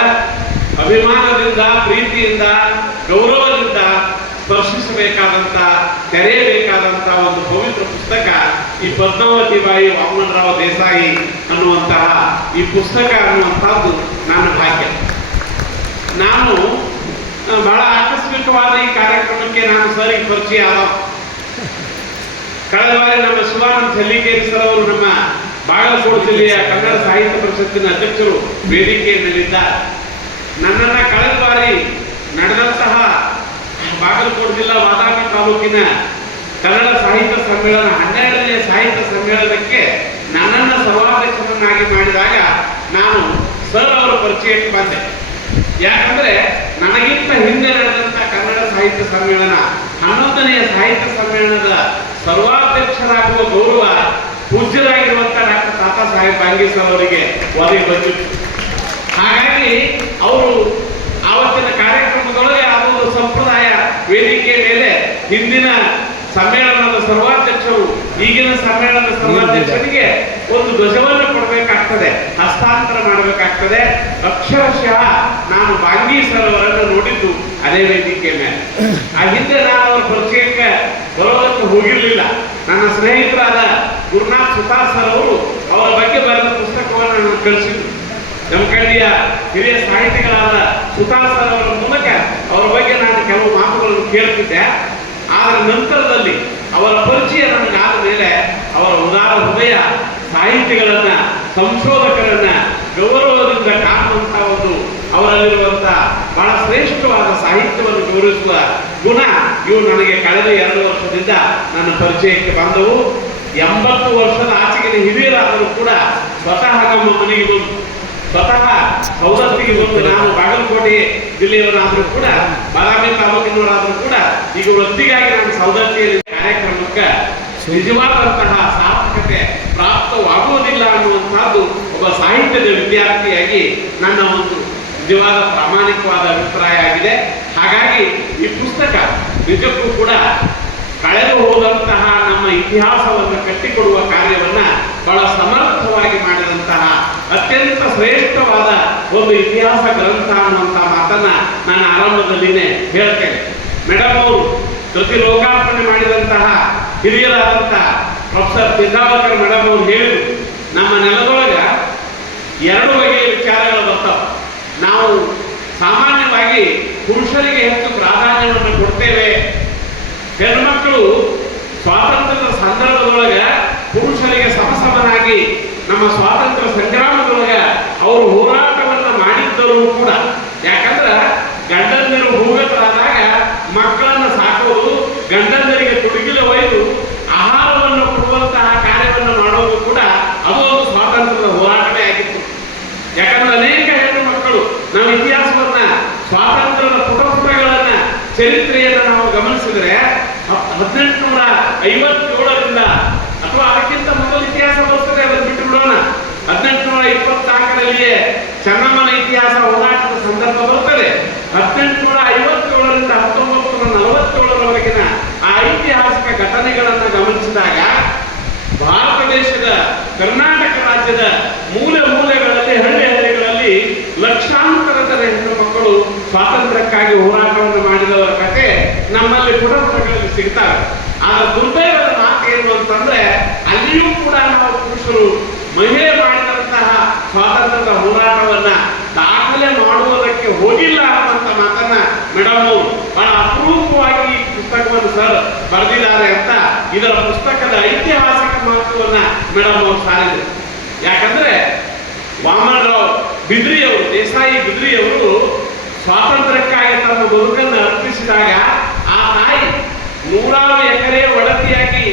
ಅಭಿಮಾನದಿಂದ, ಪ್ರೀತಿಯಿಂದ, ಗೌರವದಿಂದ ಸ್ಪರ್ಶಿಸಬೇಕಾದಂತ, ತೆರೆಯಬೇಕಾದಂತ ಒಂದು ಪವಿತ್ರ ಪುಸ್ತಕ ಈ ಪದ್ಮಾವತಿ ಬಾಯಿ ವಾಮನರಾವ್ ದೇಸಾಯಿ ಅನ್ನುವಂತಹ ಈ ಪುಸ್ತಕ ಅನ್ನುವಂಥದ್ದು ನನ್ನ ಭಾಗ್ಯ. ನಾನು ಬಹಳ ಆಕಸ್ಮಿಕವಾದ ಈ ಕಾರ್ಯಕ್ರಮಕ್ಕೆ ನಾನು ಸರಿಗೆ ಪರಿಚಯ ಆದ. ಕಳೆದ ಬಾರಿ ನಮ್ಮ ಶಿವಾನಂದ ಹಲ್ಲಿಗೇರಿ ಸರ್ ಅವರು ನಮ್ಮ ಬಾಗಲಕೋಟೆ ಜಿಲ್ಲೆಯ ಕನ್ನಡ ಸಾಹಿತ್ಯ ಪರಿಷತ್ತಿನ ಅಧ್ಯಕ್ಷರು ವೇದಿಕೆಯ ಮೇಲಿದ್ದಾರೆ. ನನ್ನನ್ನ ಕಳೆದ ಬಾರಿ ನಡೆದಂತಹ ಬಾಗಲಕೋಟೆ ಜಿಲ್ಲಾ ಬಾದಾಮಿ ತಾಲೂಕಿನ ಕನ್ನಡ ಸಾಹಿತ್ಯ ಸಮ್ಮೇಳನ 12ನೇ ಸಾಹಿತ್ಯ ಸಮ್ಮೇಳನಕ್ಕೆ ನನ್ನನ್ನ ಸರ್ವಾಧ್ಯಕ್ಷರನ್ನಾಗಿ ಮಾಡಿದಾಗ ನಾನು ಸರ್ ಅವರ ಪರಿಚಯಕ್ಕೆ ಬಂದೆ. ಯಾಕಂದ್ರೆ ನನಗಿಂತ ಹಿಂದೆ ನಡೆದಂತ ಕನ್ನಡ ಸಾಹಿತ್ಯ ಸಮ್ಮೇಳನ 11ನೇ ಸಾಹಿತ್ಯ ಸಮ್ಮೇಳನದ ಸರ್ವಾಧ್ಯಕ್ಷರಾಗುವ ಗೌರವ ಪೂಜ್ಯರಾಗಿರುವಂತ ಡಾಕ್ಟರ್ ತಾತಾ ಸಾಹೇಬ್ ಬಾಂಗಿ ಸರ್ ಅವರಿಗೆ ಒದಗಿ ಬಂದಿತ್ತು. ಹಾಗಾಗಿ ಅವರು ಆವತ್ತಿನ ಕಾರ್ಯಕ್ರಮದೊಳಗೆ ಅದೊಂದು ಸಂಪ್ರದಾಯ, ವೇದಿಕೆಯ ಮೇಲೆ ಹಿಂದಿನ ಸಮ್ಮೇಳನದ ಸರ್ವಾಧ್ಯಕ್ಷರು ಈಗಿನ ಸಮ್ಮೇಳನದ ಸರ್ವಾಧ್ಯಕ್ಷರಿಗೆ ಒಂದು ಧ್ವಜವನ್ನು ಕೊಡಬೇಕಾಗ್ತದೆ, ಹಸ್ತಾಂತರ ಮಾಡಬೇಕಾಗ್ತದೆ. ಅಕ್ಷರಶಃ ನಾನು ಬಾಂಗಿ ಸರ್ ಅವರನ್ನು ನೋಡಿದ್ದು ಅದೇ ವೇದಿಕೆ ಮೇಲೆ. ಆ ಹಿಂದೆ ನಾನು ಅವರ ಪರಿಚಯಕ್ಕೆ ಬರೋದಕ್ಕೆ ಹೋಗಿರ್ಲಿಲ್ಲ. ನನ್ನ ಸ್ನೇಹಿತರಾದ ಗುರುನಾಥ್ ಸುತಾರ್ ಸರ್ ಅವರು ಅವರ ಬಗ್ಗೆ ಬರೆದ ಪುಸ್ತಕವನ್ನು ನಾನು ಕಳಿಸಿದ್ರು. ಜಮಖಂಡಿಯ ಹಿರಿಯ ಸಾಹಿತಿಗಳಾದ ಸುತಾರ್ ಸರ್ ಅವರ ಮೂಲಕ ಅವರ ಬಗ್ಗೆ ನಾನು ಕೆಲವು ಮಾತುಗಳನ್ನು ಕೇಳ್ತಿದ್ದೆ. ಆದರೆ ನಂತರದಲ್ಲಿ ಅವರ ಪರಿಚಯ ನನಗಾದ ಮೇಲೆ ಅವರ ಉದಾರ ಹೃದಯ ಸಾಹಿತಿಗಳನ್ನ, ಸಂಶೋಧಕರನ್ನ ಗೌರವದಿಂದ ಕಾಣುವಂತಹ ಒಂದು ಅವರಲ್ಲಿರುವಂತಹ ಬಹಳ ಶ್ರೇಷ್ಠವಾದ ಸಾಹಿತ್ಯವನ್ನು ಗೌರವಿಸುವ ಗುಣ ಇವು ನನಗೆ ಕಳೆದ 2 ವರ್ಷದಿಂದ ನನ್ನ ಪರಿಚಯಕ್ಕೆ ಬಂದವು. 80 ವರ್ಷದ ಆಚೆಗಿನ ಹಿರಿಯರಾದರೂ ಕೂಡ ಸ್ವತಃ ನಮ್ಮ ಮನೆಗೆ ಬಂದು, ಸ್ವತಃ ಸೌದತ್ತಿಗೆ ಬಂದು, ನಾನು ಬಾಗಲಕೋಟೆ ಜಿಲ್ಲೆಯವರಾದರೂ ಕೂಡ, ಬಾದಾಮಿ ತಾಲೂಕಿನವರಾದರೂ ಕೂಡ ಈಗ ವೃತ್ತಿಗಾಗಿ ನಾನು ಸೌದತ್ತಿಯಲ್ಲಿ ಕಾರ್ಯಕ್ರಮಕ್ಕೆ ನಿಜವಾದಂತಹ ಸಾರ್ಥಕತೆ ಪ್ರಾಪ್ತವಾಗುವುದಿಲ್ಲ ಅನ್ನುವಂತಹದ್ದು ಒಬ್ಬ ಸಾಹಿತ್ಯದ ವಿದ್ಯಾರ್ಥಿಯಾಗಿ ನನ್ನ ಒಂದು ನಿಜವಾದ ಪ್ರಾಮಾಣಿಕವಾದ ಅಭಿಪ್ರಾಯ ಆಗಿದೆ. ಹಾಗಾಗಿ ಈ ಪುಸ್ತಕ ನಿಜಕ್ಕೂ ಕೂಡ ಕಳೆದು ಹೋದಂತಹ ನಮ್ಮ ಇತಿಹಾಸವನ್ನು ಕಟ್ಟಿಕೊಡುವ ಕಾರ್ಯವನ್ನ ಬಹಳ ಸಮರ್ಥವಾಗಿ ಮಾಡಿದಂತಹ ಅತ್ಯಂತ ಶ್ರೇಷ್ಠವಾದ ಒಂದು ಇತಿಹಾಸ ಗ್ರಂಥ ಅನ್ನುವಂತಹ ಮಾತನ್ನ ನಾನು ಆರಂಭದಲ್ಲಿನೇ ಹೇಳ್ತೇನೆ. ಮೇಡಮ್ ಅವರು ಕೃತಿ ಲೋಕಾರ್ಪಣೆ ಮಾಡಿದಂತಹ ಹಿರಿಯರಾದಂತಹ ಪ್ರೊಫೆಸರ್ ಸಿದ್ದಾವಕರ್ ಮೇಡಮ್ ಅವರು ಹೇಳಿದ್ರು, ನಮ್ಮ ನೆಲದೊಳಗ 2 ಬಗೆಯ ವಿಚಾರಗಳು ಬರ್ತಾವ. ನಾವು ಸಾಮಾನ್ಯವಾಗಿ ಪುರುಷರಿಗೆ ಹೆಚ್ಚು ಪ್ರಾಧಾನ್ಯವನ್ನು ಕೊಡ್ತೇವೆ. ಹೆಣ್ಮಕ್ಕಳು ಸ್ವಾತಂತ್ರ್ಯದ ಸಂದರ್ಭದೊಳಗ ಪುರುಷರಿಗೆ ಸಮಸಮನಾಗಿ ನಮ್ಮ ಸ್ವಾತಂತ್ರ್ಯ ಸಂಗ್ರಾಮದೊಳಗ ಅವರು ಹೋರಾಟವನ್ನ ಮಾಡಿದ್ದರೂ ಕೂಡ, ಯಾಕಂದ್ರ ಗಂಡಂದಿರು ಭೂಗತರಾದಾಗ ಮಕ್ಕಳನ್ನು ಸಾಕೋದು, ಗಂಡಂದರಿಗೆ ತುಡುಗಿಲ ಒಯ್ದು ಆಹಾರವನ್ನು ಕೊಡುವಂತಹ ಕಾರ್ಯವನ್ನು ಮಾಡೋದು ಕೂಡ ಅದು ಒಂದು ಸ್ವಾತಂತ್ರ್ಯದ ಹೋರಾಟವೇ ಆಗಿತ್ತು. ಯಾಕಂದ್ರೆ ಅನೇಕ ಹೆಣ್ಣು ಮಕ್ಕಳು ನಾವು ಇತಿಹಾಸವನ್ನ, ಸ್ವಾತಂತ್ರ್ಯದ ಪುಟಪುಟಗಳನ್ನ, ಚರಿತ್ರೆಯನ್ನು ನಾವು ಗಮನಿಸಿದ್ರೆ 1857ರಿಂದ ಅಥವಾ ಅದಕ್ಕಿಂತ ಮೊದಲು ಇತಿಹಾಸ ಬರ್ತದೆ, ಅದನ್ನು ಬಿಟ್ಟು ಬಿಡೋಣ. 1824ರಲ್ಲಿಯೇ ಚೆನ್ನಮ್ಮನ ಇತಿಹಾಸ ಹೋರಾಟದ ಸಂದರ್ಭ ಬರ್ತದೆ. 1857ರಿಂದ 1947ರವರೆಗಿನ ಆ ಐತಿಹಾಸಿಕ ಘಟನೆಗಳನ್ನು ಗಮನಿಸಿದಾಗ ಭಾರತ ದೇಶದ ಕರ್ನಾಟಕ ರಾಜ್ಯದ ಮೂಲೆ ಮೂಲೆಗಳಲ್ಲಿ, ಹಳ್ಳಿಗಳಲ್ಲಿ ಲಕ್ಷಾಂತರ ಹೆಣ್ಣು ಮಕ್ಕಳು ಸ್ವಾತಂತ್ರ್ಯಕ್ಕಾಗಿ ಹೋರಾಟವನ್ನು ಮಾಡಿದವರ ಕಥೆ ನಮ್ಮಲ್ಲಿ ಪುಟಪುಟಗಳಲ್ಲಿ ಸಿಗ್ತಾರೆ. ಆದ್ರೆ ದುರ್ದೈವದ ಮಾತು ಏನು ಅಂತಂದ್ರೆ, ಅಲ್ಲಿಯೂ ಕೂಡ ನಾವು ಪುರುಷರು ಮಹಿಳೆ ಮಾಡಿದಂತಹ ಸ್ವಾತಂತ್ರ್ಯದ ಹೋರಾಟವನ್ನ ದಾಖಲೆ ಮಾಡುವುದಕ್ಕೆ ಹೋಗಿಲ್ಲ ಅನ್ನುವಂತ ಮಾತನ್ನ ಮೇಡಮ್ ಅವರು ಬಹಳ ಅಪರೂಪವಾಗಿ ಈ ಪುಸ್ತಕವನ್ನು ಸರ್ ಬರೆದಿದ್ದಾರೆ ಅಂತ ಇದರ ಪುಸ್ತಕದ ಐತಿಹಾಸಿಕ ಮಹತ್ವವನ್ನ ಮೇಡಮ್ ಅವರು ಸಾರಿದರು. ಯಾಕಂದ್ರೆ ವಾಮನರಾವ್ ಬಿದ್ರಿಯವರು, ದೇಸಾಯಿ ಬಿದ್ರಿಯವರು ಸ್ವಾತಂತ್ರ್ಯಕ್ಕಾಗಿ ತಮ್ಮ ಬದುಕನ್ನು ಅರ್ಪಿಸಿದಾಗ ಆ ತಾಯಿ 100 ಎಕರೆ ಒಡತಿಯಾಗಿ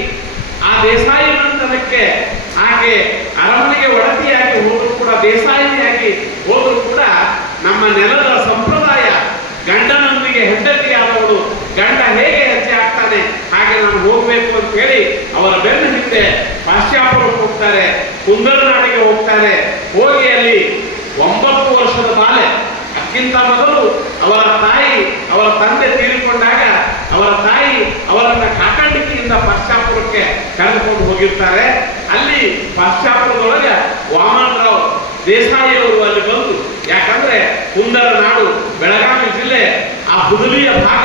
ಆ ದೇಸಾಯಿ ಮಂತನಕ್ಕೆ ಆಕೆ ಅರಮನೆಗೆ ಒಡತಿಯಾಗಿ ಹೋದ್ರು ಕೂಡ, ದೇಸಾಯಿಯಾಗಿ ಹೋದ್ರು ಕೂಡ ನಮ್ಮ ನೆಲದ ಸಂಪ್ರದಾಯ, ಗಂಡನೊಂದಿಗೆ ಹೆಂಡತಿಯಾದವಳು ಗಂಡ ಹೇಗೆ ಹೆಜ್ಜೆ ಆಗ್ತಾನೆ ಹಾಗೆ ನಾನು ಹೋಗ್ಬೇಕು ಅಂತ ಹೇಳಿ ಅವರ ಬೆನ್ನ ಹಿಂದೆ ಪಾಶ್ಚಾಪುರಕ್ಕೆ ಹೋಗ್ತಾರೆ, ಕುಂದರನಾಡಿಗೆ ಹೋಗ್ತಾರೆ. ಹೋಗಿ ಅಲ್ಲಿ 9 ವರ್ಷದ ಬಾಲೆ ಅದಕ್ಕಿಂತ ಮೊದಲು ಅವರ ತಾಯಿ, ಅವರ ತಂದೆ ತೀರಿಕೊಂಡಾಗ ಅವರ ತಾಯಿ ಅವರನ್ನ ಕಾಕಂಡಿಕೆಯಿಂದ ಪಾಶ್ಚಾಪುರಕ್ಕೆ ಕರೆದುಕೊಂಡು ಹೋಗಿರ್ತಾರೆ. ಅಲ್ಲಿ ಪಾಶ್ಚಾಪುರದೊಳಗೆ ವಾಮನರಾವ್ ದೇಸಾಯಿ ಅವರು ಅಲ್ಲಿ ಬಂದು, ಯಾಕಂದ್ರೆ ಕುಂದರ ನಾಡು ಬೆಳಗಾವಿ ಜಿಲ್ಲೆ ಆ ಹುದಲಿಯ ಭಾಗ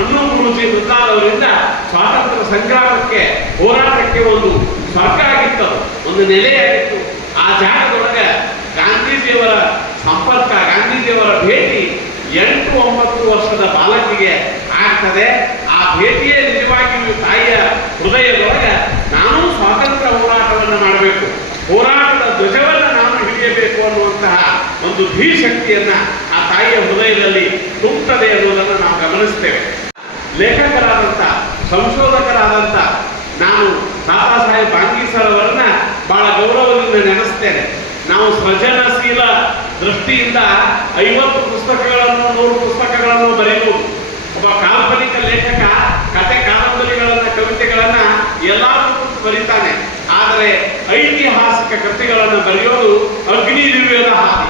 ಅಣ್ಣು ಗುರೂಜಿ ಮುಂತಾದವರಿಂದ ಸ್ವಾತಂತ್ರ್ಯ ಸಂಗ್ರಾಮಕ್ಕೆ ಹೋರಾಟಕ್ಕೆ ಒಂದು ಸ್ವರ್ಗ ಆಗಿತ್ತು, ಒಂದು ನೆಲೆಯಾಗಿತ್ತು. ಆ ಜಾಗದೊಳಗೆ ಗಾಂಧೀಜಿಯವರ ಸಂಪರ್ಕ, ಗಾಂಧೀಜಿಯವರ ಭೇಟಿ 8-9 ವರ್ಷದ ಬಾಲಕಿಗೆ ಆಗ್ತದೆ. ಆ ಭೇಟಿಯೇ ನಿಜವಾಗಿಯೂ ತಾಯಿಯ ಹೃದಯದೊಳಗೆ ನಾನು ಸ್ವಾತಂತ್ರ್ಯ ಹೋರಾಟವನ್ನು ಮಾಡಬೇಕು, ಹೋರಾಟದ ಧ್ವಜವನ್ನು ನಾನು ಹಿಡಿಯಬೇಕು ಅನ್ನುವಂತಹ ಒಂದು ಧೀಶಕ್ತಿಯನ್ನ ಆ ತಾಯಿಯ ಹೃದಯದಲ್ಲಿ ತುಂಬುತ್ತದೆ ಅನ್ನೋದನ್ನು ನಾವು ಗಮನಿಸ್ತೇವೆ. ಲೇಖಕರಾದಂಥ, ಸಂಶೋಧಕರಾದಂಥ ನಾನು ದಾದಾ ಸಾಹೇಬ್ ಫಾಲ್ಕೆ ಸರ್ ಅವರನ್ನ ಬಹಳ ಗೌರವದಿಂದ ನೆನೆಸ್ತೇನೆ. ನಾವು ಸೃಜನಶೀಲ ದೃಷ್ಟಿಯಿಂದ 50 ಪುಸ್ತಕಗಳನ್ನು 100 ಪುಸ್ತಕಗಳನ್ನು ಬರೆಯುವುದು. ಒಬ್ಬ ಕಾಲ್ಪನಿಕ ಲೇಖಕ ಕತೆ, ಕಾದಂಬರಿಗಳನ್ನ, ಕವಿತೆಗಳನ್ನ ಎಲ್ಲಾದರೂ ಬರೀತಾನೆ. ಆದರೆ ಐತಿಹಾಸಿಕ ಕೃತಿಗಳನ್ನು ಬರೆಯೋದು ಅಗ್ನಿ ದಿವ್ಯದ ಹಾದಿ.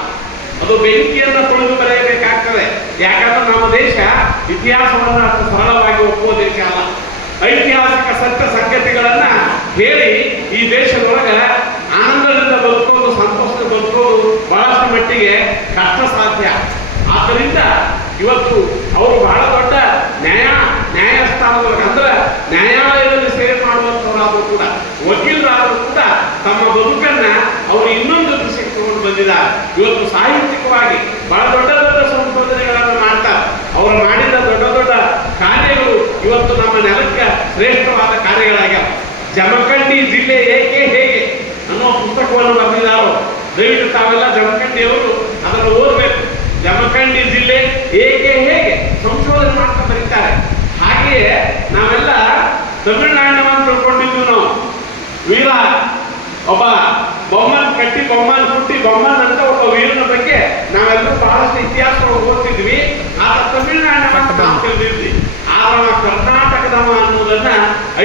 ಅದು ಬೆಂಕಿಯನ್ನು ತೊಳೆದು ಬರೆಯಬೇಕಾಗ್ತದೆ. ಯಾಕಂದ್ರೆ ನಮ್ಮ ದೇಶ ಇತಿಹಾಸವನ್ನು ಅಷ್ಟು ಸರಳವಾಗಿ ಒಪ್ಪುವ ದೇಶ ಅಲ್ಲ. ಐತಿಹಾಸಿಕ ಸತ್ಯ ಸಂಗತಿಗಳನ್ನ ಹೇಳಿ ಈ ದೇಶದೊಳಗೆ ಆನಂದದಿಂದ ಬದುಕೋದು, ಸಂತೋಷದಿಂದ ಬದುಕೋದು ಬಹಳಷ್ಟು ಮಟ್ಟಿಗೆ ಕಷ್ಟ ಸಾಧ್ಯ. ಆದ್ದರಿಂದ ಇವತ್ತು ಅವರು ಬಹಳ ದೊಡ್ಡ ನ್ಯಾಯಸ್ಥಾನದೊಳಗೆ, ಅಂದ್ರೆ ನ್ಯಾಯಾಲಯದಲ್ಲಿ ಸೇವೆ ಮಾಡುವಂತವರಾದರೂ ಕೂಡ, ವಕೀಲರಾದರೂ ಕೂಡ ತಮ್ಮ ಬದುಕನ್ನ ಅವರು ಇನ್ನೊಂದು ದೃಶ್ಯಕ್ಕೆ ತಗೊಂಡು ಬಂದಿದ್ದಾರೆ. ಇವತ್ತು ಸಾಹಿತ್ಯಿಕವಾಗಿ ಬಹಳ ದೊಡ್ಡ ದೊಡ್ಡ ಸಂಶೋಧನೆಗಳನ್ನು ಮಾಡ್ತಾರೆ. ಅವರು ಮಾಡಿದ ದೊಡ್ಡ ದೊಡ್ಡ ಕಾರ್ಯಗಳು ಇವತ್ತು ನಮ್ಮ ನೆಲಕ್ಕೆ ಶ್ರೇಷ್ಠವಾದ ಕಾರ್ಯಗಳಾಗ್ಯಾವ. ಜಮಖಂಡಿ ಜಿಲ್ಲೆ ಏಕೆ ಹೇಗೆ ಅನ್ನೋ ಪುಸ್ತಕವನ್ನು ಬರೆದಿದ್ದಾರೋ, ದಯವಿಟ್ಟು ತಾವೆಲ್ಲ ಜಮಖಂಡಿಯವರು ಅದನ್ನು ಓದಬೇಕು. ಜಮಖಂಡಿ ಜಿಲ್ಲೆ ಏಕೆ ಹೇಗೆ ಸಂಶೋಧನೆ ಮಾಡ್ತಾ ಬರೀತಾರೆ. ಹಾಗೆಯೇ ನಾವೆಲ್ಲ ತಮಿಳುನಾಡಿನವನ್ನು ತಿಳ್ಕೊಂಡಿದ್ವಿ. ನಾವು ವೀರ ಒಬ್ಬ ಬೊಮ್ಮನ್ ಕಟ್ಟಿ, ಬೊಮ್ಮನ್ ಹುಟ್ಟಿ, ಬೊಮ್ಮನ್ ಅಂತ ಒಬ್ಬ ವೀರನ ಬಗ್ಗೆ ನಾವೆಲ್ಲರೂ ಬಹಳಷ್ಟು ಇತಿಹಾಸವನ್ನು ಓದ್ತಿದ್ವಿ. ಆತ ತಮಿಳುನಾಡಿನವನ್ನು ನಾವು ತಿಳಿದಿದ್ವಿ. ಆದ್ರೆ ಕರ್ನಾಟಕದವ ಅನ್ನೋದನ್ನ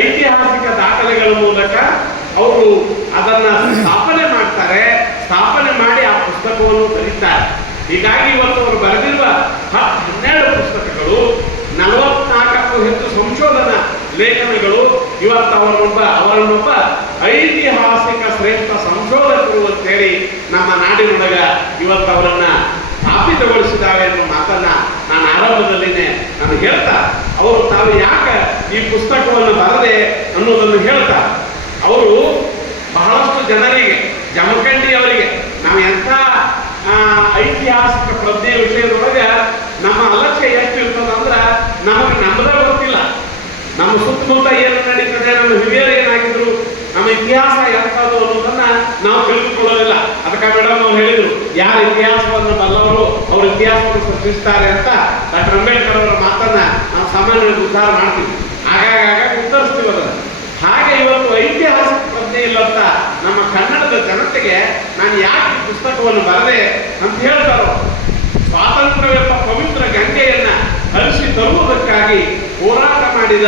ಐತಿಹಾಸಿಕ ದಾಖಲೆಗಳ ಮೂಲಕ ಅವರು ಅದನ್ನ ಸ್ಥಾಪನೆ ಮಾಡ್ತಾರೆ. ಸ್ಥಾಪನೆ ಮಾಡಿ ಆ ಪುಸ್ತಕವನ್ನು ಬರೀತಾರೆ. ಹೀಗಾಗಿ ಇವತ್ತು ಅವರು ಬರೆದಿರುವ 12 ಪುಸ್ತಕಗಳು, 44ಕ್ಕೂ ಹೆಚ್ಚು ಸಂಶೋಧನಾ ಲೇಖನಗಳು ಇವತ್ತು ಅವರನ್ನೊಬ್ಬ ಐತಿಹಾಸಿಕ ಶ್ರೇಷ್ಠ ಸಂಶೋಧಕರು ಅಂತೇಳಿ ನಮ್ಮ ನಾಡಿನೊಳಗ ಇವತ್ತು ಅವರನ್ನ ಸ್ಥಾಪಿತಗೊಳಿಸಿದ್ದಾವೆ ಅನ್ನೋ ಮಾತನ್ನ ನಾನು ಆರಂಭದಲ್ಲಿನೇ ನಾನು ಹೇಳ್ತಾ, ಅವರು ತಾವು ಯಾಕೆ ಈ ಪುಸ್ತಕವನ್ನು ಬರದೆ ಅನ್ನೋದನ್ನು ಹೇಳ್ತಾ, ಅವರು ಬಹಳಷ್ಟು ಜನರಿಗೆ, ಜಮಖಂಡಿ ಅವರಿಗೆ ನಾವು ಎಂಥ ಐತಿಹಾಸಿಕ ಪ್ರಜ್ಞೆ ವಿಷಯದೊಳಗೆ ನಮ್ಮ ಅಲಕ್ಷ್ಯ ಎಷ್ಟು ಇರ್ತದಂದ್ರೆ ನಮಗೆ ನಮ್ಮದೇ ಗೊತ್ತಿಲ್ಲ. ನಮ್ಮ ಸುತ್ತಮುತ್ತ ಏನು ನಡೀತದೆ, ನಮ್ಮ ಹಿರಿಯರು ಏನಾಗಿದ್ರು, ನಮ್ಮ ಇತಿಹಾಸ ಎಂಥದ್ದು ಅನ್ನೋದನ್ನ ನಾವು ತಿಳಿದುಕೊಳ್ಳೋದಿಲ್ಲ. ಅದಕ್ಕೆ ಮೇಡಮ್ ಅವ್ರು ಹೇಳಿದ್ರು, ಯಾರು ಇತಿಹಾಸವನ್ನು ಬಲ್ಲವರು ಅವರು ಇತಿಹಾಸವನ್ನು ಸೃಷ್ಟಿಸ್ತಾರೆ ಅಂತ. ಡಾಕ್ಟರ್ ಅಂಬೇಡ್ಕರ್ ಅವರ ಮಾತನ್ನ ನಾವು ಸಾಮಾನ್ಯವಾಗಿ ಉದ್ಧಾರ ಮಾಡ್ತೀವಿ, ಆಗಾಗ ಉತ್ತರಿಸ್ತೀವಿ ಅದನ್ನು. ಹಾಗೆ ಇವತ್ತು ಐತಿಹಾಸಿಕ ಪ್ರಜ್ಞೆ ಇಲ್ಲಂತ ನಮ್ಮ ಕನ್ನಡದ ಜನತೆಗೆ ನಾನು ಯಾಕೆ ಈ ಪುಸ್ತಕವನ್ನು ಬರದೆ ಅಂತ ಹೇಳ್ತಾರೋ, ಸ್ವಾತಂತ್ರ್ಯವೆಂಬ ಪವಿತ್ರ ಗಂಗೆಯನ್ನ ಹರಿಸಿ ತರುವುದಕ್ಕಾಗಿ ಹೋರಾಟ ಮಾಡಿದ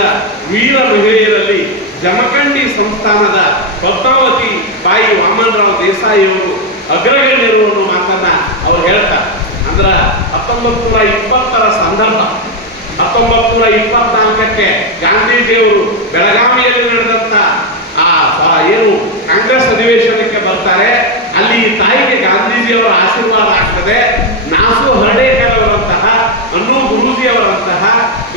ವೀರ ಮಹಿಳೆಯರಲ್ಲಿ ಜಮಖಂಡಿ ಸಂಸ್ಥಾನದ ಪದ್ಮಾವತಿ ಬಾಯಿ ವಾಮನರಾವ್ ದೇಸಾಯಿಯವರು ಅಗ್ರಗಣ್ಯರು ಅನ್ನೋ ಮಾತನ್ನ ಅವ್ರು ಹೇಳ್ತಾರೆ. ಅಂದ್ರ 1920ರ ಸಂದರ್ಭ, 1924ಕ್ಕೆ ಗಾಂಧೀಜಿಯವರು ಬೆಳಗಾವಿಯಲ್ಲಿ ನಡೆದಂತ ಏನು ಕಾಂಗ್ರೆಸ್ ಅಧಿವೇಶನಕ್ಕೆ ಬರ್ತಾರೆ. ಅಲ್ಲಿ ತಾಯಿಗೆ ಗಾಂಧೀಜಿಯವರ ಆಶೀರ್ವಾದ ಆಗ್ತದೆ. ನಾಸು ಹರ್ಡೇಕರ್ ಅವರಂತಹ, ಅಣ್ಣು ಗುರೂಜಿ ಅವರಂತಹ,